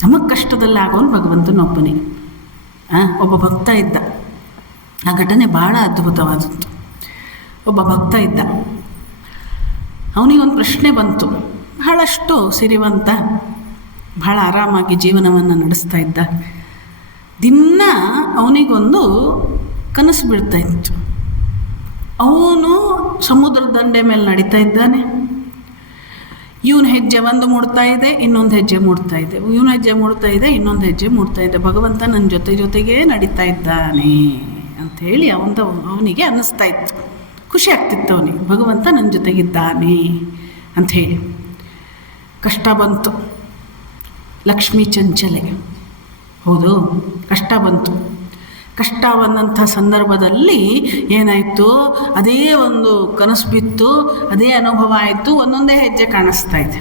ನಮಗೆ ಕಷ್ಟದಲ್ಲಿ ಆಗೋನು ಭಗವಂತನೊಬ್ಬನೇ. ಒಬ್ಬ ಭಕ್ತ ಇದ್ದ. ಆ ಘಟನೆ ಭಾಳ ಅದ್ಭುತವಾದದ್ದು. ಒಬ್ಬ ಭಕ್ತ ಇದ್ದ, ಅವನಿಗೊಂದು ಪ್ರಶ್ನೆ ಬಂತು. ಬಹಳಷ್ಟು ಸಿರಿವಂತ, ಬಹಳ ಆರಾಮಾಗಿ ಜೀವನವನ್ನು ನಡೆಸ್ತಾ ಇದ್ದ. ದಿನ ಅವನಿಗೊಂದು ಕನಸು ಬೀಳ್ತಾ ಇತ್ತು. ಅವನು ಸಮುದ್ರ ದಂಡೆ ಮೇಲೆ ನಡೀತಾ ಇದ್ದಾನೆ. ಇವನ ಹೆಜ್ಜೆ ಒಂದು ಮೂಡ್ತಾ ಇದೆ, ಇನ್ನೊಂದು ಹೆಜ್ಜೆ ಮೂಡ್ತಾ ಇದೆ. ಇವನ ಹೆಜ್ಜೆ ಮೂಡ್ತಾ ಇದೆ, ಇನ್ನೊಂದು ಹೆಜ್ಜೆ ಮೂಡ್ತಾ ಇದೆ. ಭಗವಂತ ನನ್ನ ಜೊತೆಗೇ ನಡೀತಾ ಇದ್ದಾನೆ ಅಂಥೇಳಿ ಅವನಿಗೆ ಅನ್ನಿಸ್ತಾ ಇತ್ತು. ಖುಷಿ ಆಗ್ತಿತ್ತು ಅವನಿಗೆ, ಭಗವಂತ ನನ್ನ ಜೊತೆಗಿದ್ದಾನೆ ಅಂಥೇಳಿ. ಕಷ್ಟ ಬಂತು. ಲಕ್ಷ್ಮೀ ಚಂಚಲೆ. ಹೌದು, ಕಷ್ಟ ಬಂತು. ಕಷ್ಟ ಬಂದಂಥ ಸಂದರ್ಭದಲ್ಲಿ ಏನಾಯಿತು, ಅದೇ ಒಂದು ಕನಸು ಬಿತ್ತು, ಅದೇ ಅನುಭವ ಆಯಿತು. ಒಂದೊಂದೇ ಹೆಜ್ಜೆ ಕಾಣಿಸ್ತಾ ಇದೆ.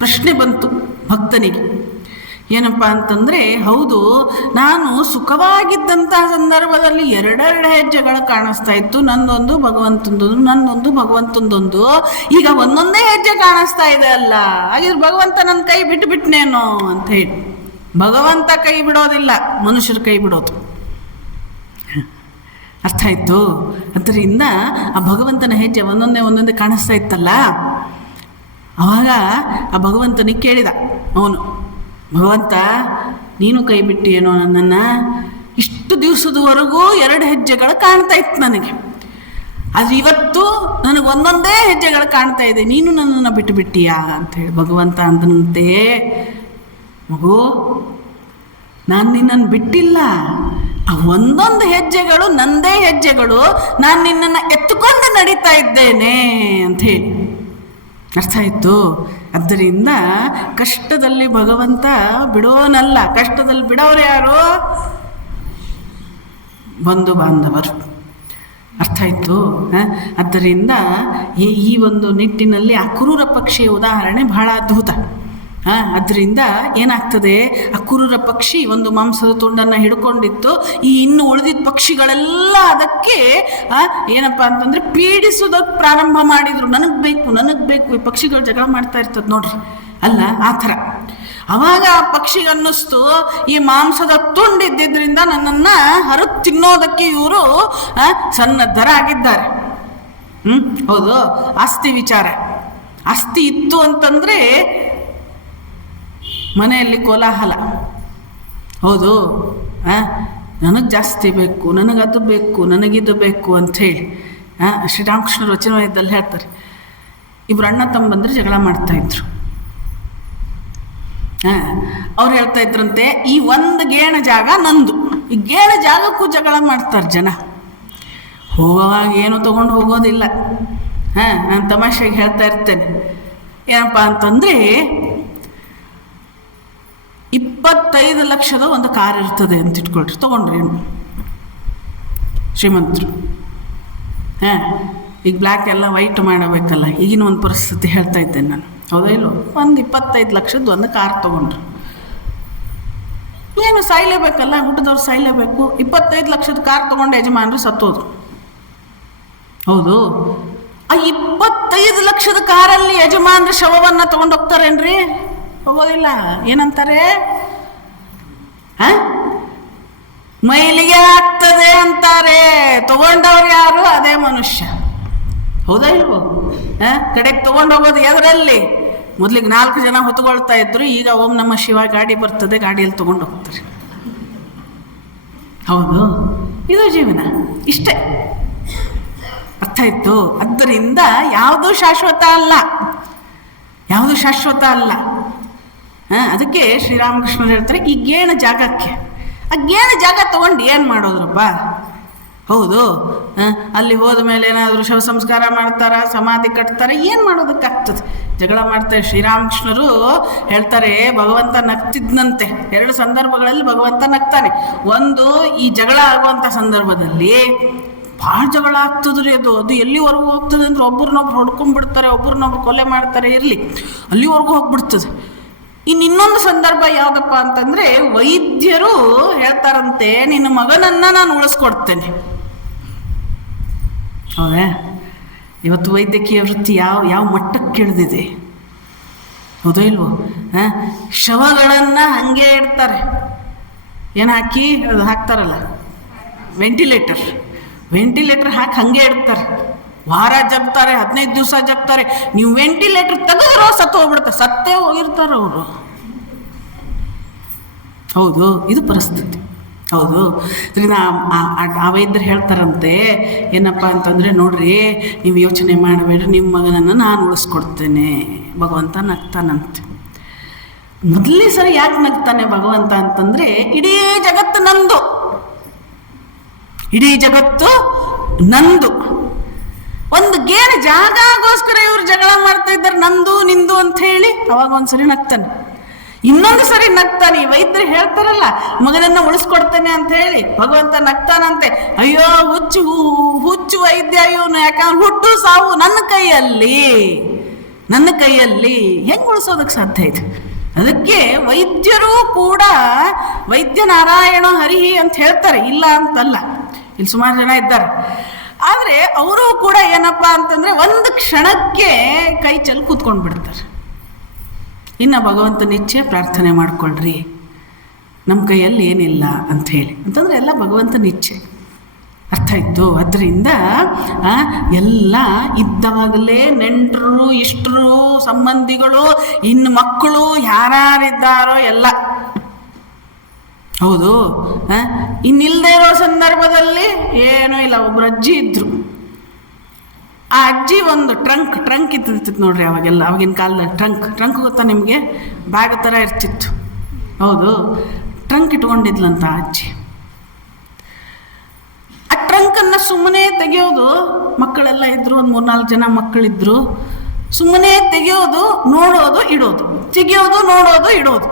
ಪ್ರಶ್ನೆ ಬಂತು ಭಕ್ತನಿಗೆ, ಏನಪ್ಪ ಅಂತಂದರೆ, ಹೌದು ನಾನು ಸುಖವಾಗಿದ್ದಂಥ ಸಂದರ್ಭದಲ್ಲಿ ಎರಡೆರಡು ಹೆಜ್ಜೆಗಳು ಕಾಣಿಸ್ತಾ ಇತ್ತು, ನಂದೊಂದು ಭಗವಂತಂದೊಂದು, ನಂದೊಂದು ಭಗವಂತಂದೊಂದು. ಈಗ ಒಂದೊಂದೇ ಹೆಜ್ಜೆ ಕಾಣಿಸ್ತಾ ಇದೆ ಅಲ್ಲ, ಹಾಗಿದ್ರೆ ಭಗವಂತ ನನ್ನ ಕೈ ಬಿಟ್ಟುಬಿಟ್ನೇನೋ ಅಂತ ಹೇಳಿ. ಭಗವಂತ ಕೈ ಬಿಡೋದಿಲ್ಲ, ಮನುಷ್ಯರ ಕೈ ಬಿಡೋದು. ಅರ್ಥ ಆಯಿತು. ಅದರಿಂದ ಆ ಭಗವಂತನ ಹೆಜ್ಜೆ ಒಂದೊಂದೇ ಕಾಣಿಸ್ತಾ ಇತ್ತಲ್ಲ. ಆವಾಗ ಆ ಭಗವಂತನಿಗೆ ಕೇಳಿದ ಅವನು, ಭಗವಂತ ನೀನು ಕೈ ಬಿಟ್ಟಿಯೇನೋ ನನ್ನನ್ನು? ಇಷ್ಟು ದಿವಸದವರೆಗೂ ಎರಡು ಹೆಜ್ಜೆಗಳು ಕಾಣ್ತಾ ಇತ್ತು ನನಗೆ, ಆದರೆ ಇವತ್ತು ನನಗೆ ಒಂದೊಂದೇ ಹೆಜ್ಜೆಗಳು ಕಾಣ್ತಾ ಇದೆ, ನೀನು ನನ್ನನ್ನು ಬಿಟ್ಟುಬಿಟ್ಟಿಯಾ ಅಂಥೇಳಿ. ಭಗವಂತ ಅಂದನಂತೆ, ಮಗು ನಾನು ನಿನ್ನನ್ನು ಬಿಟ್ಟಿಲ್ಲ, ಆ ಒಂದೊಂದು ಹೆಜ್ಜೆಗಳು ನಂದೇ ಹೆಜ್ಜೆಗಳು, ನಾನು ನಿನ್ನನ್ನು ಎತ್ತುಕೊಂಡು ನಡೀತಾ ಇದ್ದೇನೆ ಅಂತ ಹೇಳಿ. ಅರ್ಥ ಆಯಿತು. ಆದ್ದರಿಂದ ಕಷ್ಟದಲ್ಲಿ ಭಗವಂತ ಬಿಡೋನಲ್ಲ. ಕಷ್ಟದಲ್ಲಿ ಬಿಡೋರು ಯಾರು? ಬಂಧು ಬಾಂಧವರು. ಅರ್ಥ ಆಯಿತು. ಆದ್ದರಿಂದ ಈ ಒಂದು ನಿಟ್ಟಿನಲ್ಲಿ ಆ ಕುರೂರ ಪಕ್ಷಿಯ ಉದಾಹರಣೆ ಬಹಳ ಅದ್ಭುತ. ಅದರಿಂದ ಏನಾಗ್ತದೆ, ಆ ಕುರೂರ ಪಕ್ಷಿ ಒಂದು ಮಾಂಸದ ತುಂಡನ್ನು ಹಿಡ್ಕೊಂಡಿತ್ತು. ಇನ್ನು ಉಳಿದಿದ್ದ ಪಕ್ಷಿಗಳೆಲ್ಲ ಅದಕ್ಕೆ ಏನಪ್ಪ ಅಂತಂದರೆ ಪೀಡಿಸೋದಕ್ಕೆ ಪ್ರಾರಂಭ ಮಾಡಿದರು. ನನಗೆ ಬೇಕು ಈ ಪಕ್ಷಿಗಳು ಜಗಳ ಮಾಡ್ತಾ ಇರ್ತದೆ ನೋಡ್ರಿ, ಅಲ್ಲ ಆ ಥರ. ಅವಾಗ ಆ ಪಕ್ಷಿಗೆ ಅನ್ನಿಸ್ತು, ಈ ಮಾಂಸದ ತುಂಡಿದ್ದರಿಂದ ನನ್ನನ್ನು ಹರಿದು ತಿನ್ನೋದಕ್ಕೆ ಇವರು ಸನ್ನದ್ಧರಾಗಿದ್ದಾರೆ. ಹೌದು. ಆಸ್ತಿ ವಿಚಾರ, ಆಸ್ತಿ ಇತ್ತು ಅಂತಂದರೆ ಮನೆಯಲ್ಲಿ ಕೋಲಾಹಲ. ಹೌದು, ನನಗೆ ಜಾಸ್ತಿ ಬೇಕು, ನನಗದು ಬೇಕು, ನನಗಿದು ಬೇಕು ಅಂಥೇಳಿ ಶ್ರೀರಾಮಕೃಷ್ಣ ವಚನದಲ್ಲಿ ಹೇಳ್ತಾರೆ. ಇಬ್ಬರು ಅಣ್ಣ ತಮ್ಮಂದ್ರೆ ಜಗಳ ಮಾಡ್ತಾಯಿದ್ರು. ಅವ್ರು ಹೇಳ್ತಾ ಇದ್ರಂತೆ, ಈ ಒಂದು ಗೇಣ ಜಾಗ ನಂದು. ಈ ಗೇಣ ಜಾಗಕ್ಕೂ ಜಗಳ ಮಾಡ್ತಾರೆ ಜನ. ಹೋಗುವಾಗ ಏನು ತೊಗೊಂಡು ಹೋಗೋದಿಲ್ಲ. ನಾನು ತಮಾಷೆಗೆ ಹೇಳ್ತಾ ಇರ್ತೇನೆ, ಏನಪ್ಪ ಅಂತಂದರೆ 25 ಲಕ್ಷದ ಒಂದು ಕಾರ್ ಇರ್ತದೆ ಅಂತ ಇಟ್ಕೊಳ್ರಿ, ತೊಗೊಂಡ್ರಿ ಶ್ರೀಮಂತರು. ಈಗ ಬ್ಲ್ಯಾಕ್ ಎಲ್ಲ ವೈಟ್ ಮಾಡಬೇಕಲ್ಲ, ಈಗಿನ ಒಂದು ಪರಿಸ್ಥಿತಿ ಹೇಳ್ತಾ ಇದ್ದೇನೆ ನಾನು. ಹೌದಾ ಇಲ್ಲೋ? ಒಂದು 25 ಲಕ್ಷದ ಒಂದು ಕಾರ್ ತೊಗೊಂಡ್ರು. ಏನು ಸಾಯ್ಲೇಬೇಕಲ್ಲ, ಹುಟ್ಟಿದವ್ರು ಸಾಯ್ಲೇಬೇಕು. 25 ಲಕ್ಷದ ಕಾರ್ ತೊಗೊಂಡು ಯಜಮಾನರು ಸತ್ತೋದ್ರು. ಹೌದು. ಆ 25 ಲಕ್ಷದ ಕಾರಲ್ಲಿ ಯಜಮಾನರು ಶವವನ್ನು ತೊಗೊಂಡು ಹೋಗ್ತಾರೇನ್ರಿ? ಹೋಗೋದಿಲ್ಲ. ಏನಂತಾರೆ? ಮೈಲಿಗೆ ಆಗ್ತದೆ ಅಂತಾರೆ. ತಗೊಂಡವ್ರು ಯಾರು? ಅದೇ ಮನುಷ್ಯ. ಹೌದಾ ಇಲ್ವೋ? ಕಡೆಗೆ ತೊಗೊಂಡು ಹೋಗೋದು ಎದರಲ್ಲಿ? ಮೊದಲಿಗೆ 4 ಜನ ಹೊತ್ಕೊಳ್ತಾ ಇದ್ರು, ಈಗ ಓಂ ನಮ ಶಿವ ಗಾಡಿ ಬರ್ತದೆ, ಗಾಡಿಯಲ್ಲಿ ತೊಗೊಂಡು ಹೋಗ್ತಾರೆ. ಹೌದು, ಇದು ಜೀವನ. ಇಷ್ಟೇ. ಅರ್ಥ ಆಯ್ತು? ಆದ್ದರಿಂದ ಯಾವುದೂ ಶಾಶ್ವತ ಅಲ್ಲ, ಯಾವುದು ಶಾಶ್ವತ ಅಲ್ಲ. ಅದಕ್ಕೆ ಶ್ರೀರಾಮಕೃಷ್ಣರು ಹೇಳ್ತಾರೆ, ಈ ಗೇಣು ಜಾಗಕ್ಕೆ, ಆ ಗೇಣು ಜಾಗ ತೊಗೊಂಡು ಏನು ಮಾಡೋದ್ರಪ್ಪ? ಹೌದು, ಅಲ್ಲಿ ಹೋದ ಮೇಲೆ ಏನಾದರೂ ಶವ ಸಂಸ್ಕಾರ ಮಾಡ್ತಾರ, ಸಮಾಧಿ ಕಟ್ತಾರೆ, ಏನು ಮಾಡೋದಕ್ಕಾಗ್ತದೆ? ಜಗಳ ಮಾಡ್ತಾರೆ. ಶ್ರೀರಾಮಕೃಷ್ಣರು ಹೇಳ್ತಾರೆ, ಭಗವಂತ ನಗ್ತಿದ್ನಂತೆ. 2 ಸಂದರ್ಭಗಳಲ್ಲಿ ಭಗವಂತ ನಗ್ತಾನೆ. ಒಂದು, ಈ ಜಗಳ ಆಗುವಂಥ ಸಂದರ್ಭದಲ್ಲಿ ಭಾಳ ಜಗಳ ಆಗ್ತದ್ರಿ. ಅದು ಎಲ್ಲಿವರೆಗೂ ಹೋಗ್ತದೆ ಅಂದ್ರೆ ಒಬ್ರನ್ನೊಬ್ರು ಹೊಡ್ಕೊಂಡ್ಬಿಡ್ತಾರೆ, ಒಬ್ರನ್ನೊಬ್ರು ಕೊಲೆ ಮಾಡ್ತಾರೆ, ಇರಲಿ, ಅಲ್ಲಿವರೆಗೂ ಹೋಗ್ಬಿಡ್ತದೆ. ಇನ್ನೊಂದು ಸಂದರ್ಭ ಯಾವುದಪ್ಪ ಅಂತಂದರೆ, ವೈದ್ಯರು ಹೇಳ್ತಾರಂತೆ, ನಿನ್ನ ಮಗನನ್ನು ನಾನು ಉಳಿಸ್ಕೊಡ್ತೇನೆ. ಹೌದಾ? ಇವತ್ತು ವೈದ್ಯಕೀಯ ವೃತ್ತಿ ಯಾವ ಮಟ್ಟಕ್ಕೆ ಇಳಿದಿದೆ? ಹೌದೋ ಇಲ್ವೋ? ಶವಗಳನ್ನು ಹಾಗೆ ಇಡ್ತಾರೆ. ಏನು ಹಾಕಿ ಅದು ಹಾಕ್ತಾರಲ್ಲ, ವೆಂಟಿಲೇಟರ್ ಹಾಕಿ ಹಾಗೆ ಇಡ್ತಾರೆ. ವಾರ ಜಗ್ತಾರೆ, 15 ದಿವಸ ಜಗ್ತಾರೆ. ನೀವು ವೆಂಟಿಲೇಟರ್ ತೆಗೆದ್ರೋ ಸತ್ತು ಹೋಗ್ಬಿಡ್ತಾರೆ, ಸತ್ತೇ ಹೋಗಿರ್ತಾರೆ ಅವರು. ಹೌದು, ಇದು ಪರಿಸ್ಥಿತಿ. ಹೌದು. ಅದರಿಂದ ಆ ವೈದ್ಯರು ಹೇಳ್ತಾರಂತೆ, ಏನಪ್ಪ ಅಂತಂದರೆ, ನೋಡ್ರಿ, ನೀವು ಯೋಚನೆ ಮಾಡಬೇಡ್ರಿ, ನಿಮ್ಮ ಮಗನನ್ನು ನಾನು ಉಳಿಸ್ಕೊಡ್ತೇನೆ. ಭಗವಂತ ನಗ್ತಾನಂತೆ. ಮೊದಲನೇ ಸರಿ ಯಾಕೆ ನಗ್ತಾನೆ ಭಗವಂತ ಅಂತಂದರೆ, ಇಡೀ ಜಗತ್ತು ನಂದು, ಇಡೀ ಜಗತ್ತು ನಂದು. ಒಂದು ಗೇಣು ಜಾಗಗೋಸ್ಕರ ಇವರು ಜಗಳ ಮಾಡ್ತಾ ಇದ್ದಾರೆ, ನಂದು ನಿಂದು ಅಂತ ಹೇಳಿ. ಅವಾಗ ಒಂದ್ಸರಿ ನಗ್ತಾನೆ, ಇನ್ನೊಂದು ಸರಿ ನಗ್ತಾನೆ. ವೈದ್ಯರು ಹೇಳ್ತಾರಲ್ಲ, ಮಗನನ್ನ ಉಳಿಸ್ಕೊಡ್ತೇನೆ ಅಂತ ಹೇಳಿ ಭಗವಂತ ನಗ್ತಾನಂತೆ. ಅಯ್ಯೋ ಹುಚ್ಚು ವೈದ್ಯ ಇವನು, ಯಾಕಂದ್ರೆ ಹುಟ್ಟು ಸಾವು ನನ್ನ ಕೈಯಲ್ಲಿ ಹೆಂಗೆ ಉಳಿಸೋದಕ್ಕೆ ಸಾಧ್ಯ ಇದೆ? ಅದಕ್ಕೆ ವೈದ್ಯರು ಕೂಡ ವೈದ್ಯ ನಾರಾಯಣ ಹರಿಹಿ ಅಂತ ಹೇಳ್ತಾರೆ, ಇಲ್ಲ ಅಂತಲ್ಲ. ಇಲ್ಲಿ ಸುಮಾರು ಜನ ಇದ್ದಾರೆ. ಆದರೆ ಅವರು ಕೂಡ ಏನಪ್ಪ ಅಂತಂದರೆ, ಒಂದು ಕ್ಷಣಕ್ಕೆ ಕೈ ಚೆಲ್ಲಿ ಕೂತ್ಕೊಂಡು ಬಿಡ್ತಾರೆ. ಇನ್ನು ಭಗವಂತನ ಇಚ್ಛೆ ಪ್ರಾರ್ಥನೆ ಮಾಡ್ಕೊಳ್ರಿ, ನಮ್ಮ ಕೈಯಲ್ಲಿ ಏನಿಲ್ಲ ಅಂಥೇಳಿ. ಅಂತಂದರೆ ಎಲ್ಲ ಭಗವಂತನ ಇಚ್ಛೆ. ಅರ್ಥ ಆಯಿತು? ಅದರಿಂದ ಎಲ್ಲ ಇದ್ದವಾಗಲೇ ನೆಂಟರು, ಇಷ್ಟರು, ಸಂಬಂಧಿಗಳು, ಇನ್ನು ಮಕ್ಕಳು ಯಾರ್ಯಾರಿದ್ದಾರೋ ಎಲ್ಲ. ಹೌದು. ಇನ್ನಿಲ್ಲದೆ ಇರೋ ಸಂದರ್ಭದಲ್ಲಿ ಏನೂ ಇಲ್ಲ. ಒಬ್ಬರು ಅಜ್ಜಿ ಇದ್ದರು. ಆ ಅಜ್ಜಿ ಒಂದು ಟ್ರಂಕ್ ಇರ್ತಿತ್ತು ನೋಡ್ರಿ. ಅವಾಗಿನ ಕಾಲದಲ್ಲಿ ಟ್ರಂಕ್ ಗೊತ್ತಾ ನಿಮಗೆ? ಬ್ಯಾಗ್ ಥರ ಇರ್ತಿತ್ತು. ಹೌದು, ಟ್ರಂಕ್ ಇಟ್ಕೊಂಡಿದ್ಲಂತ ಅಜ್ಜಿ. ಆ ಟ್ರಂಕನ್ನು ಸುಮ್ಮನೆ ತೆಗೆಯೋದು, ಮಕ್ಕಳೆಲ್ಲ ಇದ್ದರು, ಒಂದು 3-4 ಜನ ಮಕ್ಕಳಿದ್ರು. ಸುಮ್ಮನೆ ತೆಗೆಯೋದು, ನೋಡೋದು, ಇಡೋದು, ತೆಗೆಯೋದು, ನೋಡೋದು, ಇಡೋದು.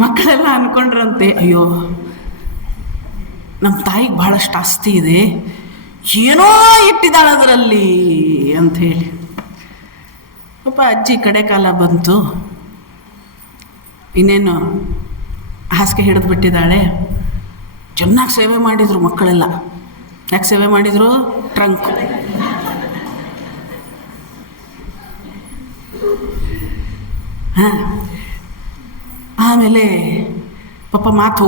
ಮಕ್ಕಳೆಲ್ಲ ಅಂದ್ಕೊಂಡ್ರಂತೆ, ಅಯ್ಯೋ ನಮ್ಮ ತಾಯಿಗೆ ಭಾಳಷ್ಟು ಆಸ್ತಿ ಇದೆ, ಏನೋ ಇಟ್ಟಿದ್ದಾಳೆ ಅದರಲ್ಲಿ ಅಂಥೇಳಿ. ಪಾಪ ಅಜ್ಜಿ ಕಡೆ ಕಾಲ ಬಂತು, ಇನ್ನೇನು ಹಾಸಿಗೆ ಹಿಡಿದು ಬಿಟ್ಟಿದ್ದಾಳೆ. ಚೆನ್ನಾಗಿ ಸೇವೆ ಮಾಡಿದರು ಮಕ್ಕಳೆಲ್ಲ. ಯಾಕೆ ಸೇವೆ ಮಾಡಿದರು? ಟ್ರಂಕ್. ಹಾಂ. ಆಮೇಲೆ ಪಾಪ ಮಾತು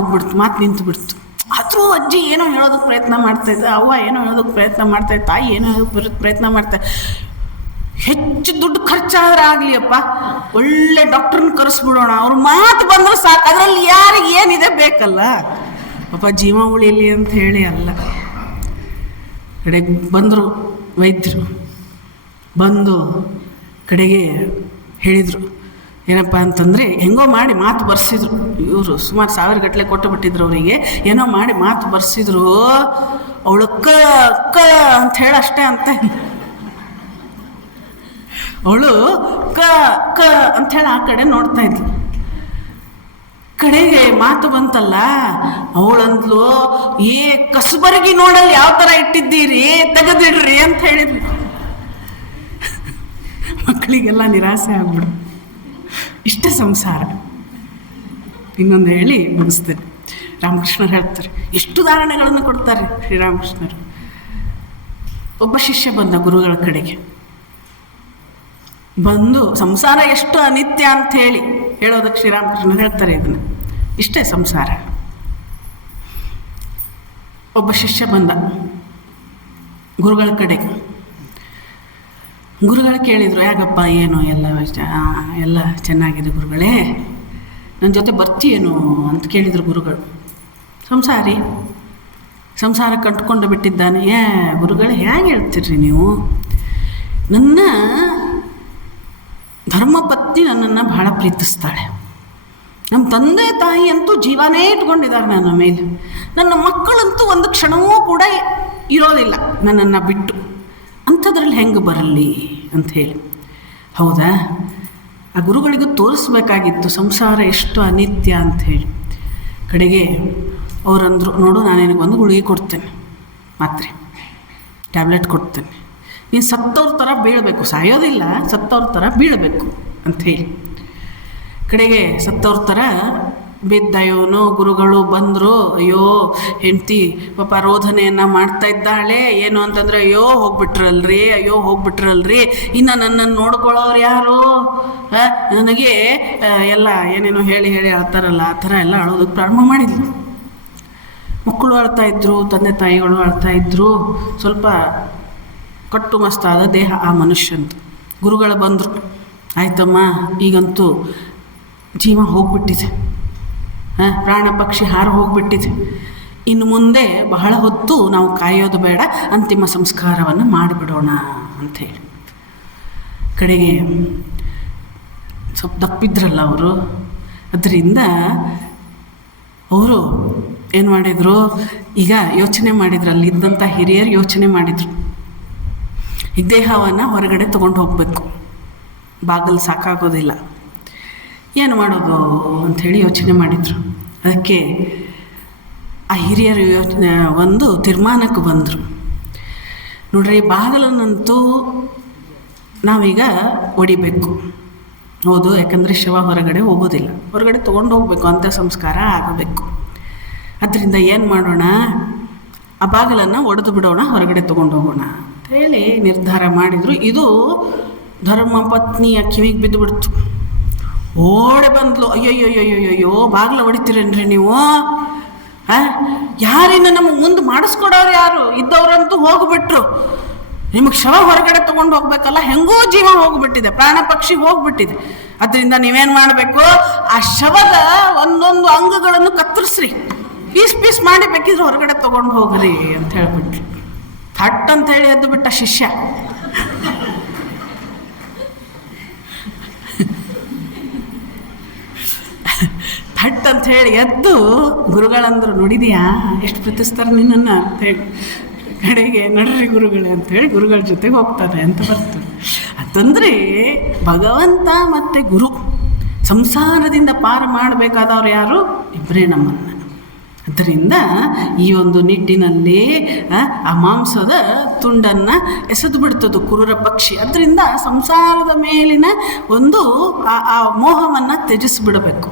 ನಿಂತು ಬಿಡ್ತು. ಆದರೂ ಅಜ್ಜಿ ಏನೋ ಹೇಳೋದಕ್ಕೆ ಪ್ರಯತ್ನ ಮಾಡ್ತಾಯಿದ್ದ, ಅವ್ವ ಏನೋ ಹೇಳೋದಕ್ಕೆ ಪ್ರಯತ್ನ ಮಾಡ್ತಾಯಿದ್ದ, ತಾಯಿ ಏನೋ ಹೇಳೋದಕ್ಕೆ ಪ್ರಯತ್ನ ಮಾಡ್ತಾ. ಹೆಚ್ಚು ದುಡ್ಡು ಖರ್ಚಾದ್ರೆ ಆಗಲಿಯಪ್ಪ, ಒಳ್ಳೆ ಡಾಕ್ಟ್ರನ್ನ ಕರೆಸ್ಬಿಡೋಣ, ಅವ್ರ ಮಾತು ಬಂದ್ರೆ ಸಾಕು, ಅದರಲ್ಲಿ ಯಾರಿಗೆ ಏನಿದೆ ಬೇಕಲ್ಲ, ಪಾಪ ಜೀವ ಉಳಿಲಿ ಅಂತ ಹೇಳಿ ಅಲ್ಲ. ಕಡೆಗೆ ಬಂದರು ವೈದ್ಯರು. ಬಂದು ಕಡೆಗೆ ಹೇಳಿದರು, ಏನಪ್ಪ ಅಂತಂದರೆ ಹೆಂಗೋ ಮಾಡಿ ಮಾತು ಬರ್ಸಿದ್ರು. ಇವರು ಸುಮಾರು 1000 ಗಟ್ಟಲೆ ಕೊಟ್ಟು ಬಿಟ್ಟಿದ್ರು ಅವರಿಗೆ. ಏನೋ ಮಾಡಿ ಮಾತು ಬರ್ಸಿದ್ರು. ಅವಳು ಅಕ್ಕ ಅಂತ ಹೇಳಿ ಅಷ್ಟೇ ಅಂತ, ಅವಳು ಕ ಅಂಥೇಳಿ ಆ ಕಡೆ ನೋಡ್ತಾ ಇದ್ಲು. ಕಡೆಗೆ ಮಾತು ಬಂತಲ್ಲ, ಅವಳಂದ್ಲು, ಕಸಬರಗಿ ನೋಡಲ್ಲಿ ಯಾವ ಥರ ಇಟ್ಟಿದ್ದೀರಿ, ತೆಗೆದಿಡ್ರಿ ಅಂತ ಹೇಳಿದ್ಲು. ಮಕ್ಕಳಿಗೆಲ್ಲ ನಿರಾಸೆ ಆಗ್ಬಿಡು. ಇಷ್ಟೇ ಸಂಸಾರ. ಇನ್ನೊಂದು ಹೇಳಿ ಮುಗಿಸ್ತೇನೆ. ರಾಮಕೃಷ್ಣರು ಹೇಳ್ತಾರೆ, ಎಷ್ಟು ಉದಾಹರಣೆಗಳನ್ನು ಕೊಡ್ತಾರೆ ಶ್ರೀರಾಮಕೃಷ್ಣರು. ಒಬ್ಬ ಶಿಷ್ಯ ಬಂದ ಗುರುಗಳ ಕಡೆಗೆ. ಬಂದು ಸಂಸಾರ ಎಷ್ಟು ಅನಿತ್ಯ ಅಂತ ಹೇಳೋದಕ್ಕೆ ಶ್ರೀರಾಮಕೃಷ್ಣರು ಹೇಳ್ತಾರೆ ಇದನ್ನು. ಇಷ್ಟೇ ಸಂಸಾರ. ಒಬ್ಬ ಶಿಷ್ಯ ಬಂದ ಗುರುಗಳ ಕಡೆಗೆ. ಗುರುಗಳು ಕೇಳಿದರು, ಯಾಕಪ್ಪ ಏನು ಎಲ್ಲ ಚೆನ್ನಾಗಿದೆ ಗುರುಗಳೇ, ನನ್ನ ಜೊತೆ ಬರ್ತೀಯೇನು ಅಂತ ಕೇಳಿದರು ಗುರುಗಳು. ಸಂಸಾರ ಕಟ್ಕೊಂಡು ಬಿಟ್ಟಿದ್ದಾನೆ. ಗುರುಗಳೇ ಹೇಗೆ ಹೇಳ್ತೀರಿ ನೀವು? ನನ್ನ ಧರ್ಮಪತ್ನಿ ನನ್ನನ್ನು ಬಹಳ ಪ್ರೀತಿಸ್ತಾಳೆ. ನಮ್ಮ ತಂದೆ ತಾಯಿ ಅಂತೂ ಜೀವನೇ ಇಟ್ಕೊಂಡಿದ್ದಾರೆ ನನ್ನ ಮೇಲೆ. ನನ್ನ ಮಕ್ಕಳಂತೂ ಒಂದು ಕ್ಷಣವೂ ಕೂಡ ಇರೋದಿಲ್ಲ ನನ್ನನ್ನು ಬಿಟ್ಟು. ಅಂಥದ್ರಲ್ಲಿ ಹೆಂಗೆ ಬರಲಿ ಅಂಥೇಳಿ. ಹೌದಾ? ಆ ಗುರುಗಳಿಗೂ ತೋರಿಸ್ಬೇಕಾಗಿತ್ತು ಸಂಸಾರ ಎಷ್ಟು ಅನಿತ್ಯ ಅಂಥೇಳಿ. ಕಡೆಗೆ ಅವರಂದರು, ನೋಡು, ನಾನು ನಿನಗೊಂದು ಗುಳಿಗೆ ಕೊಡ್ತೇನೆ, ಮಾತ್ರೆ ಟ್ಯಾಬ್ಲೆಟ್ ಕೊಡ್ತೇನೆ, ನೀನು ಸತ್ತವ್ರ ಥರ ಬೀಳಬೇಕು, ಸಾಯೋದಿಲ್ಲ, ಸತ್ತವ್ರ ಥರ ಬೀಳಬೇಕು ಅಂಥೇಳಿ. ಕಡೆಗೆ ಸತ್ತವ್ರ ಥರ ಬಿದ್ದ ಇವನು. ಗುರುಗಳು ಬಂದರು. ಅಯ್ಯೋ ಹೆಂಡ್ತಿ ಪಾಪ ರೋಧನೆಯನ್ನು ಮಾಡ್ತಾ ಇದ್ದಾಳೆ. ಏನು ಅಂತಂದರೆ, ಅಯ್ಯೋ ಹೋಗ್ಬಿಟ್ರಲ್ರಿ, ಇನ್ನು ನನ್ನನ್ನು ನೋಡ್ಕೊಳ್ಳೋರು ಯಾರು? ನನಗೆ ಎಲ್ಲ ಏನೇನೋ ಹೇಳಿ ಅಳ್ತಾರಲ್ಲ, ಆ ಥರ ಎಲ್ಲ ಅಳೋದಕ್ಕೆ ಪ್ರಾರಂಭ ಮಾಡಿದ್ಲು. ಮಕ್ಕಳು ಅಳ್ತಾಯಿದ್ರು, ತಂದೆ ತಾಯಿಗಳು ಅಳ್ತಾಯಿದ್ರು. ಸ್ವಲ್ಪ ಕಟ್ಟು ಮಸ್ತಾದ ದೇಹ ಆ ಮನುಷ್ಯಂದು. ಗುರುಗಳು ಬಂದರು, ಆಯ್ತಮ್ಮ, ಈಗಂತೂ ಜೀವ ಹೋಗ್ಬಿಟ್ಟಿದೆ, ಪ್ರಾಣ ಪಕ್ಷಿ ಹಾರು ಹೋಗ್ಬಿಟ್ಟಿದೆ, ಇನ್ನು ಮುಂದೆ ಬಹಳ ಹೊತ್ತು ನಾವು ಕಾಯೋದು ಬೇಡ, ಅಂತಿಮ ಸಂಸ್ಕಾರವನ್ನು ಮಾಡಿಬಿಡೋಣ ಅಂಥೇಳಿ. ಕಡೆಗೆ ಸ್ವಲ್ಪ ದಪ್ಪಿದ್ರಲ್ಲ ಅವರು, ಅದರಿಂದ ಅವರು ಏನು ಮಾಡಿದರು, ಈಗ ಯೋಚನೆ ಮಾಡಿದ್ರು, ಅಲ್ಲಿದ್ದಂಥ ಹಿರಿಯರು ಯೋಚನೆ ಮಾಡಿದರು, ಈ ದೇಹವನ್ನು ಹೊರಗಡೆ ತೊಗೊಂಡು ಹೋಗಬೇಕು, ಬಾಗಿಲು ಸಾಕಾಗೋದಿಲ್ಲ, ಏನು ಮಾಡೋದು ಅಂಥೇಳಿ ಯೋಚನೆ ಮಾಡಿದರು. ಅದಕ್ಕೆ ಆ ಹಿರಿಯರು ಒಂದು ತೀರ್ಮಾನಕ್ಕೆ ಬಂದರು. ನೋಡ್ರಿ, ಬಾಗಿಲನ್ನಂತೂ ನಾವೀಗ ಒಡಿಬೇಕು, ಹೌದು, ಯಾಕಂದರೆ ಶವ ಹೊರಗಡೆ ಹೋಗೋದಿಲ್ಲ, ಹೊರಗಡೆ ತೊಗೊಂಡು ಹೋಗಬೇಕು, ಅಂಥ ಸಂಸ್ಕಾರ ಆಗಬೇಕು. ಅದರಿಂದ ಏನು ಮಾಡೋಣ, ಆ ಬಾಗಿಲನ್ನು ಒಡೆದು ಬಿಡೋಣ, ಹೊರಗಡೆ ತೊಗೊಂಡು ಹೋಗೋಣ ಅಂತೇಳಿ ನಿರ್ಧಾರ ಮಾಡಿದರು. ಇದು ಧರ್ಮಪತ್ನಿಯ ಕಿವಿಗೆ ಬಿದ್ದುಬಿಡ್ತು. ಓಡಿ ಬಂದ್ಲು, ಅಯ್ಯೋ ಬಾಗಿಲ ಹೊಡಿತೀರೇನ್ರಿ ನೀವು? ಯಾರಿನ್ನ ನಮಗೆ ಮುಂದೆ ಮಾಡಿಸ್ಕೊಡೋರು ಯಾರು? ಇದ್ದವ್ರಂತೂ ಹೋಗ್ಬಿಟ್ರು, ನಿಮಗೆ ಶವ ಹೊರಗಡೆ ತೊಗೊಂಡು ಹೋಗ್ಬೇಕಲ್ಲ, ಹೆಂಗೋ ಜೀವ ಹೋಗ್ಬಿಟ್ಟಿದೆ, ಪ್ರಾಣ ಪಕ್ಷಿ ಹೋಗ್ಬಿಟ್ಟಿದೆ. ಅದರಿಂದ ನೀವೇನು ಮಾಡಬೇಕು, ಆ ಶವದ ಒಂದೊಂದು ಅಂಗಗಳನ್ನು ಕತ್ತರಿಸ್ರಿ, ಪೀಸ್ ಮಾಡಿ ಬೇಕಿದ್ರೆ ಹೊರಗಡೆ ತೊಗೊಂಡು ಹೋಗ್ರಿ ಅಂತ ಹೇಳ್ಬಿಟ್ರು. ಥಟ್ ಅಂತ ಹೇಳಿ ಎದ್ದು ಬಿಟ್ಟ ಶಿಷ್ಯ. ಥಟ್ ಅಂತ ಹೇಳಿ ಎದ್ದು ಗುರುಗಳಂದ್ರು, ನೋಡಿದೀಯಾ ಎಷ್ಟು ಪ್ರೀತಿಸ್ತಾರೆ ನಿನ್ನನ್ನು ಅಂತೇಳಿ. ಕಡೆಗೆ ನಡ್ರಿ ಗುರುಗಳೇ ಅಂಥೇಳಿ ಗುರುಗಳ ಜೊತೆಗೆ ಹೋಗ್ತಾರೆ ಅಂತ ಬರ್ತಾರೆ. ಅಂತಂದರೆ ಭಗವಂತ ಮತ್ತು ಗುರು ಸಂಸಾರದಿಂದ ಪಾರು ಮಾಡಬೇಕಾದವ್ರು ಯಾರು? ಇಬ್ಬರೇ ನಮ್ಮನ್ನು. ಅದರಿಂದ ಈ ಒಂದು ನಿಟ್ಟಿನಲ್ಲಿ ಆ ಮಾಂಸದ ತುಂಡನ್ನು ಎಸೆದು ಬಿಡ್ತದೆ ಕ್ರೂರ ಪಕ್ಷಿ. ಅದರಿಂದ ಸಂಸಾರದ ಮೇಲಿನ ಒಂದು ಆ ಮೋಹವನ್ನು ತ್ಯಜಿಸಿಬಿಡಬೇಕು.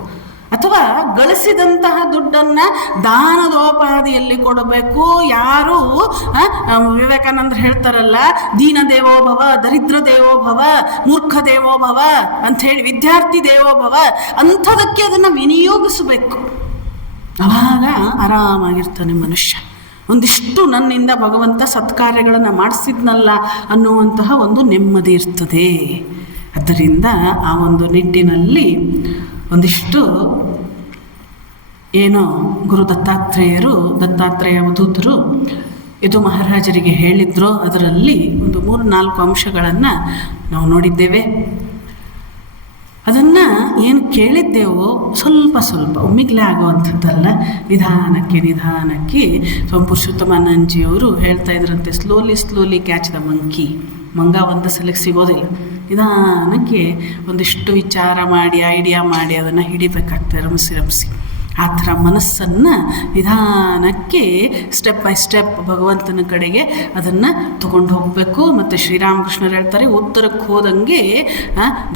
ಅಥವಾ ಗಳಿಸಿದಂತಹ ದುಡ್ಡನ್ನು ದಾನದೋಪಾದಿಯಲ್ಲಿ ಕೊಡಬೇಕು. ಯಾರು ವಿವೇಕಾನಂದರು ಹೇಳ್ತಾರಲ್ಲ, ದೀನ ದೇವೋ ಭವ, ದರಿದ್ರ ದೇವೋ ಭವ, ಮೂರ್ಖ ದೇವೋ ಭವ ಅಂಥೇಳಿ, ವಿದ್ಯಾರ್ಥಿ ದೇವೋ ಭವ, ಅಂಥದಕ್ಕೆ ಅದನ್ನು ವಿನಿಯೋಗಿಸಬೇಕು. ಆವಾಗ ಆರಾಮಾಗಿರ್ತಾನೆ ಮನುಷ್ಯ. ಒಂದಿಷ್ಟು ನನ್ನಿಂದ ಭಗವಂತ ಸತ್ಕಾರ್ಯಗಳನ್ನು ಮಾಡಿಸಿದ್ನಲ್ಲ ಅನ್ನುವಂತಹ ಒಂದು ನೆಮ್ಮದಿ ಇರ್ತದೆ. ಆದ್ದರಿಂದ ಆ ಒಂದು ನಿಟ್ಟಿನಲ್ಲಿ ಒಂದಿಷ್ಟು ಏನೋ ಗುರು ದತ್ತಾತ್ರೇಯ ಅವಧೂತರು ಇದು ಮಹಾರಾಜರಿಗೆ ಹೇಳಿದ್ರು, ಅದರಲ್ಲಿ ಒಂದು 3-4 ಅಂಶಗಳನ್ನು ನಾವು ನೋಡಿದ್ದೇವೆ. ಅದನ್ನು ಏನು ಕೇಳಿದ್ದೆವೋ ಸ್ವಲ್ಪ ಒಮ್ಮಿಗ್ಲೇ ಆಗುವಂಥದ್ದಲ್ಲ, ನಿಧಾನಕ್ಕೆ ಪುರುಷೋತ್ತಮಾನಂದಜಿಯವರು ಹೇಳ್ತಾ ಇದ್ರಂತೆ, ಸ್ಲೋಲಿ ಕ್ಯಾಚ್ ದ ಮಂಕಿ. ಮಂಗ ಒಂದು ಸಲಕ್ಕೆ ಸಿಗೋದಿಲ್ಲ, ನಿಧಾನಕ್ಕೆ ಒಂದಿಷ್ಟು ವಿಚಾರ ಮಾಡಿ ಐಡಿಯಾ ಮಾಡಿ ಅದನ್ನು ಹಿಡಿಬೇಕಾಗ್ತದೆ, ರಮಿಸಿ. ಆ ಥರ ಮನಸ್ಸನ್ನು ನಿಧಾನಕ್ಕೆ ಸ್ಟೆಪ್ ಬೈ ಸ್ಟೆಪ್ ಭಗವಂತನ ಕಡೆಗೆ ಅದನ್ನು ತಗೊಂಡು ಹೋಗಬೇಕು. ಮತ್ತು ಶ್ರೀರಾಮಕೃಷ್ಣರು ಹೇಳ್ತಾರೆ, ಉತ್ತರಕ್ಕೆ ಹೋದಂಗೆ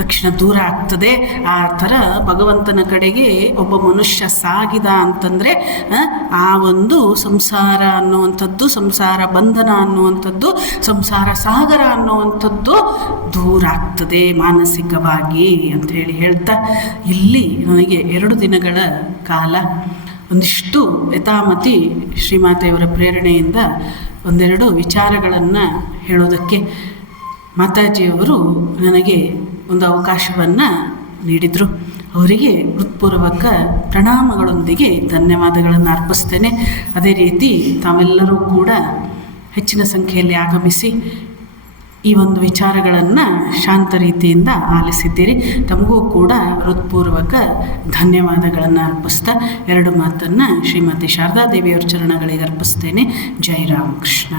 ದಕ್ಷಿಣ ದೂರ ಆಗ್ತದೆ. ಆ ಥರ ಭಗವಂತನ ಕಡೆಗೆ ಒಬ್ಬ ಮನುಷ್ಯ ಸಾಗಿದ ಅಂತಂದರೆ ಆ ಒಂದು ಸಂಸಾರ ಅನ್ನುವಂಥದ್ದು, ಸಂಸಾರ ಬಂಧನ ಅನ್ನುವಂಥದ್ದು, ಸಂಸಾರ ಸಾಗರ ಅನ್ನುವಂಥದ್ದು ದೂರ ಆಗ್ತದೆ ಮಾನಸಿಕವಾಗಿ ಅಂಥೇಳಿ ಹೇಳ್ತಾ, ಇಲ್ಲಿ ನನಗೆ 2 ದಿನಗಳ ಕಾಲ ಒಂದಿಷ್ಟು ಯಥಾಮತಿ ಶ್ರೀಮಾತೆಯವರ ಪ್ರೇರಣೆಯಿಂದ ಒಂದೆರಡು ವಿಚಾರಗಳನ್ನು ಹೇಳೋದಕ್ಕೆ ಮಾತಾಜಿಯವರು ನನಗೆ ಒಂದು ಅವಕಾಶವನ್ನು ನೀಡಿದರು. ಅವರಿಗೆ ಹೃತ್ಪೂರ್ವಕ ಪ್ರಣಾಮಗಳೊಂದಿಗೆ ಧನ್ಯವಾದಗಳನ್ನು ಅರ್ಪಿಸ್ತೇನೆ. ಅದೇ ರೀತಿ ತಾವೆಲ್ಲರೂ ಕೂಡ ಹೆಚ್ಚಿನ ಸಂಖ್ಯೆಯಲ್ಲಿ ಆಗಮಿಸಿ ಈ ಒಂದು ವಿಚಾರಗಳನ್ನು ಶಾಂತ ರೀತಿಯಿಂದ ಆಲಿಸಿದ್ದೀರಿ. ತಮಗೂ ಕೂಡ ಹೃತ್ಪೂರ್ವಕ ಧನ್ಯವಾದಗಳನ್ನು ಅರ್ಪಿಸ್ತಾ 2 ಮಾತನ್ನು ಶ್ರೀಮತಿ ಶಾರದಾದೇವಿಯವರ ಚರಣಗಳಿಗೆ ಅರ್ಪಿಸ್ತೇನೆ. ಜೈ ರಾಮಕೃಷ್ಣ.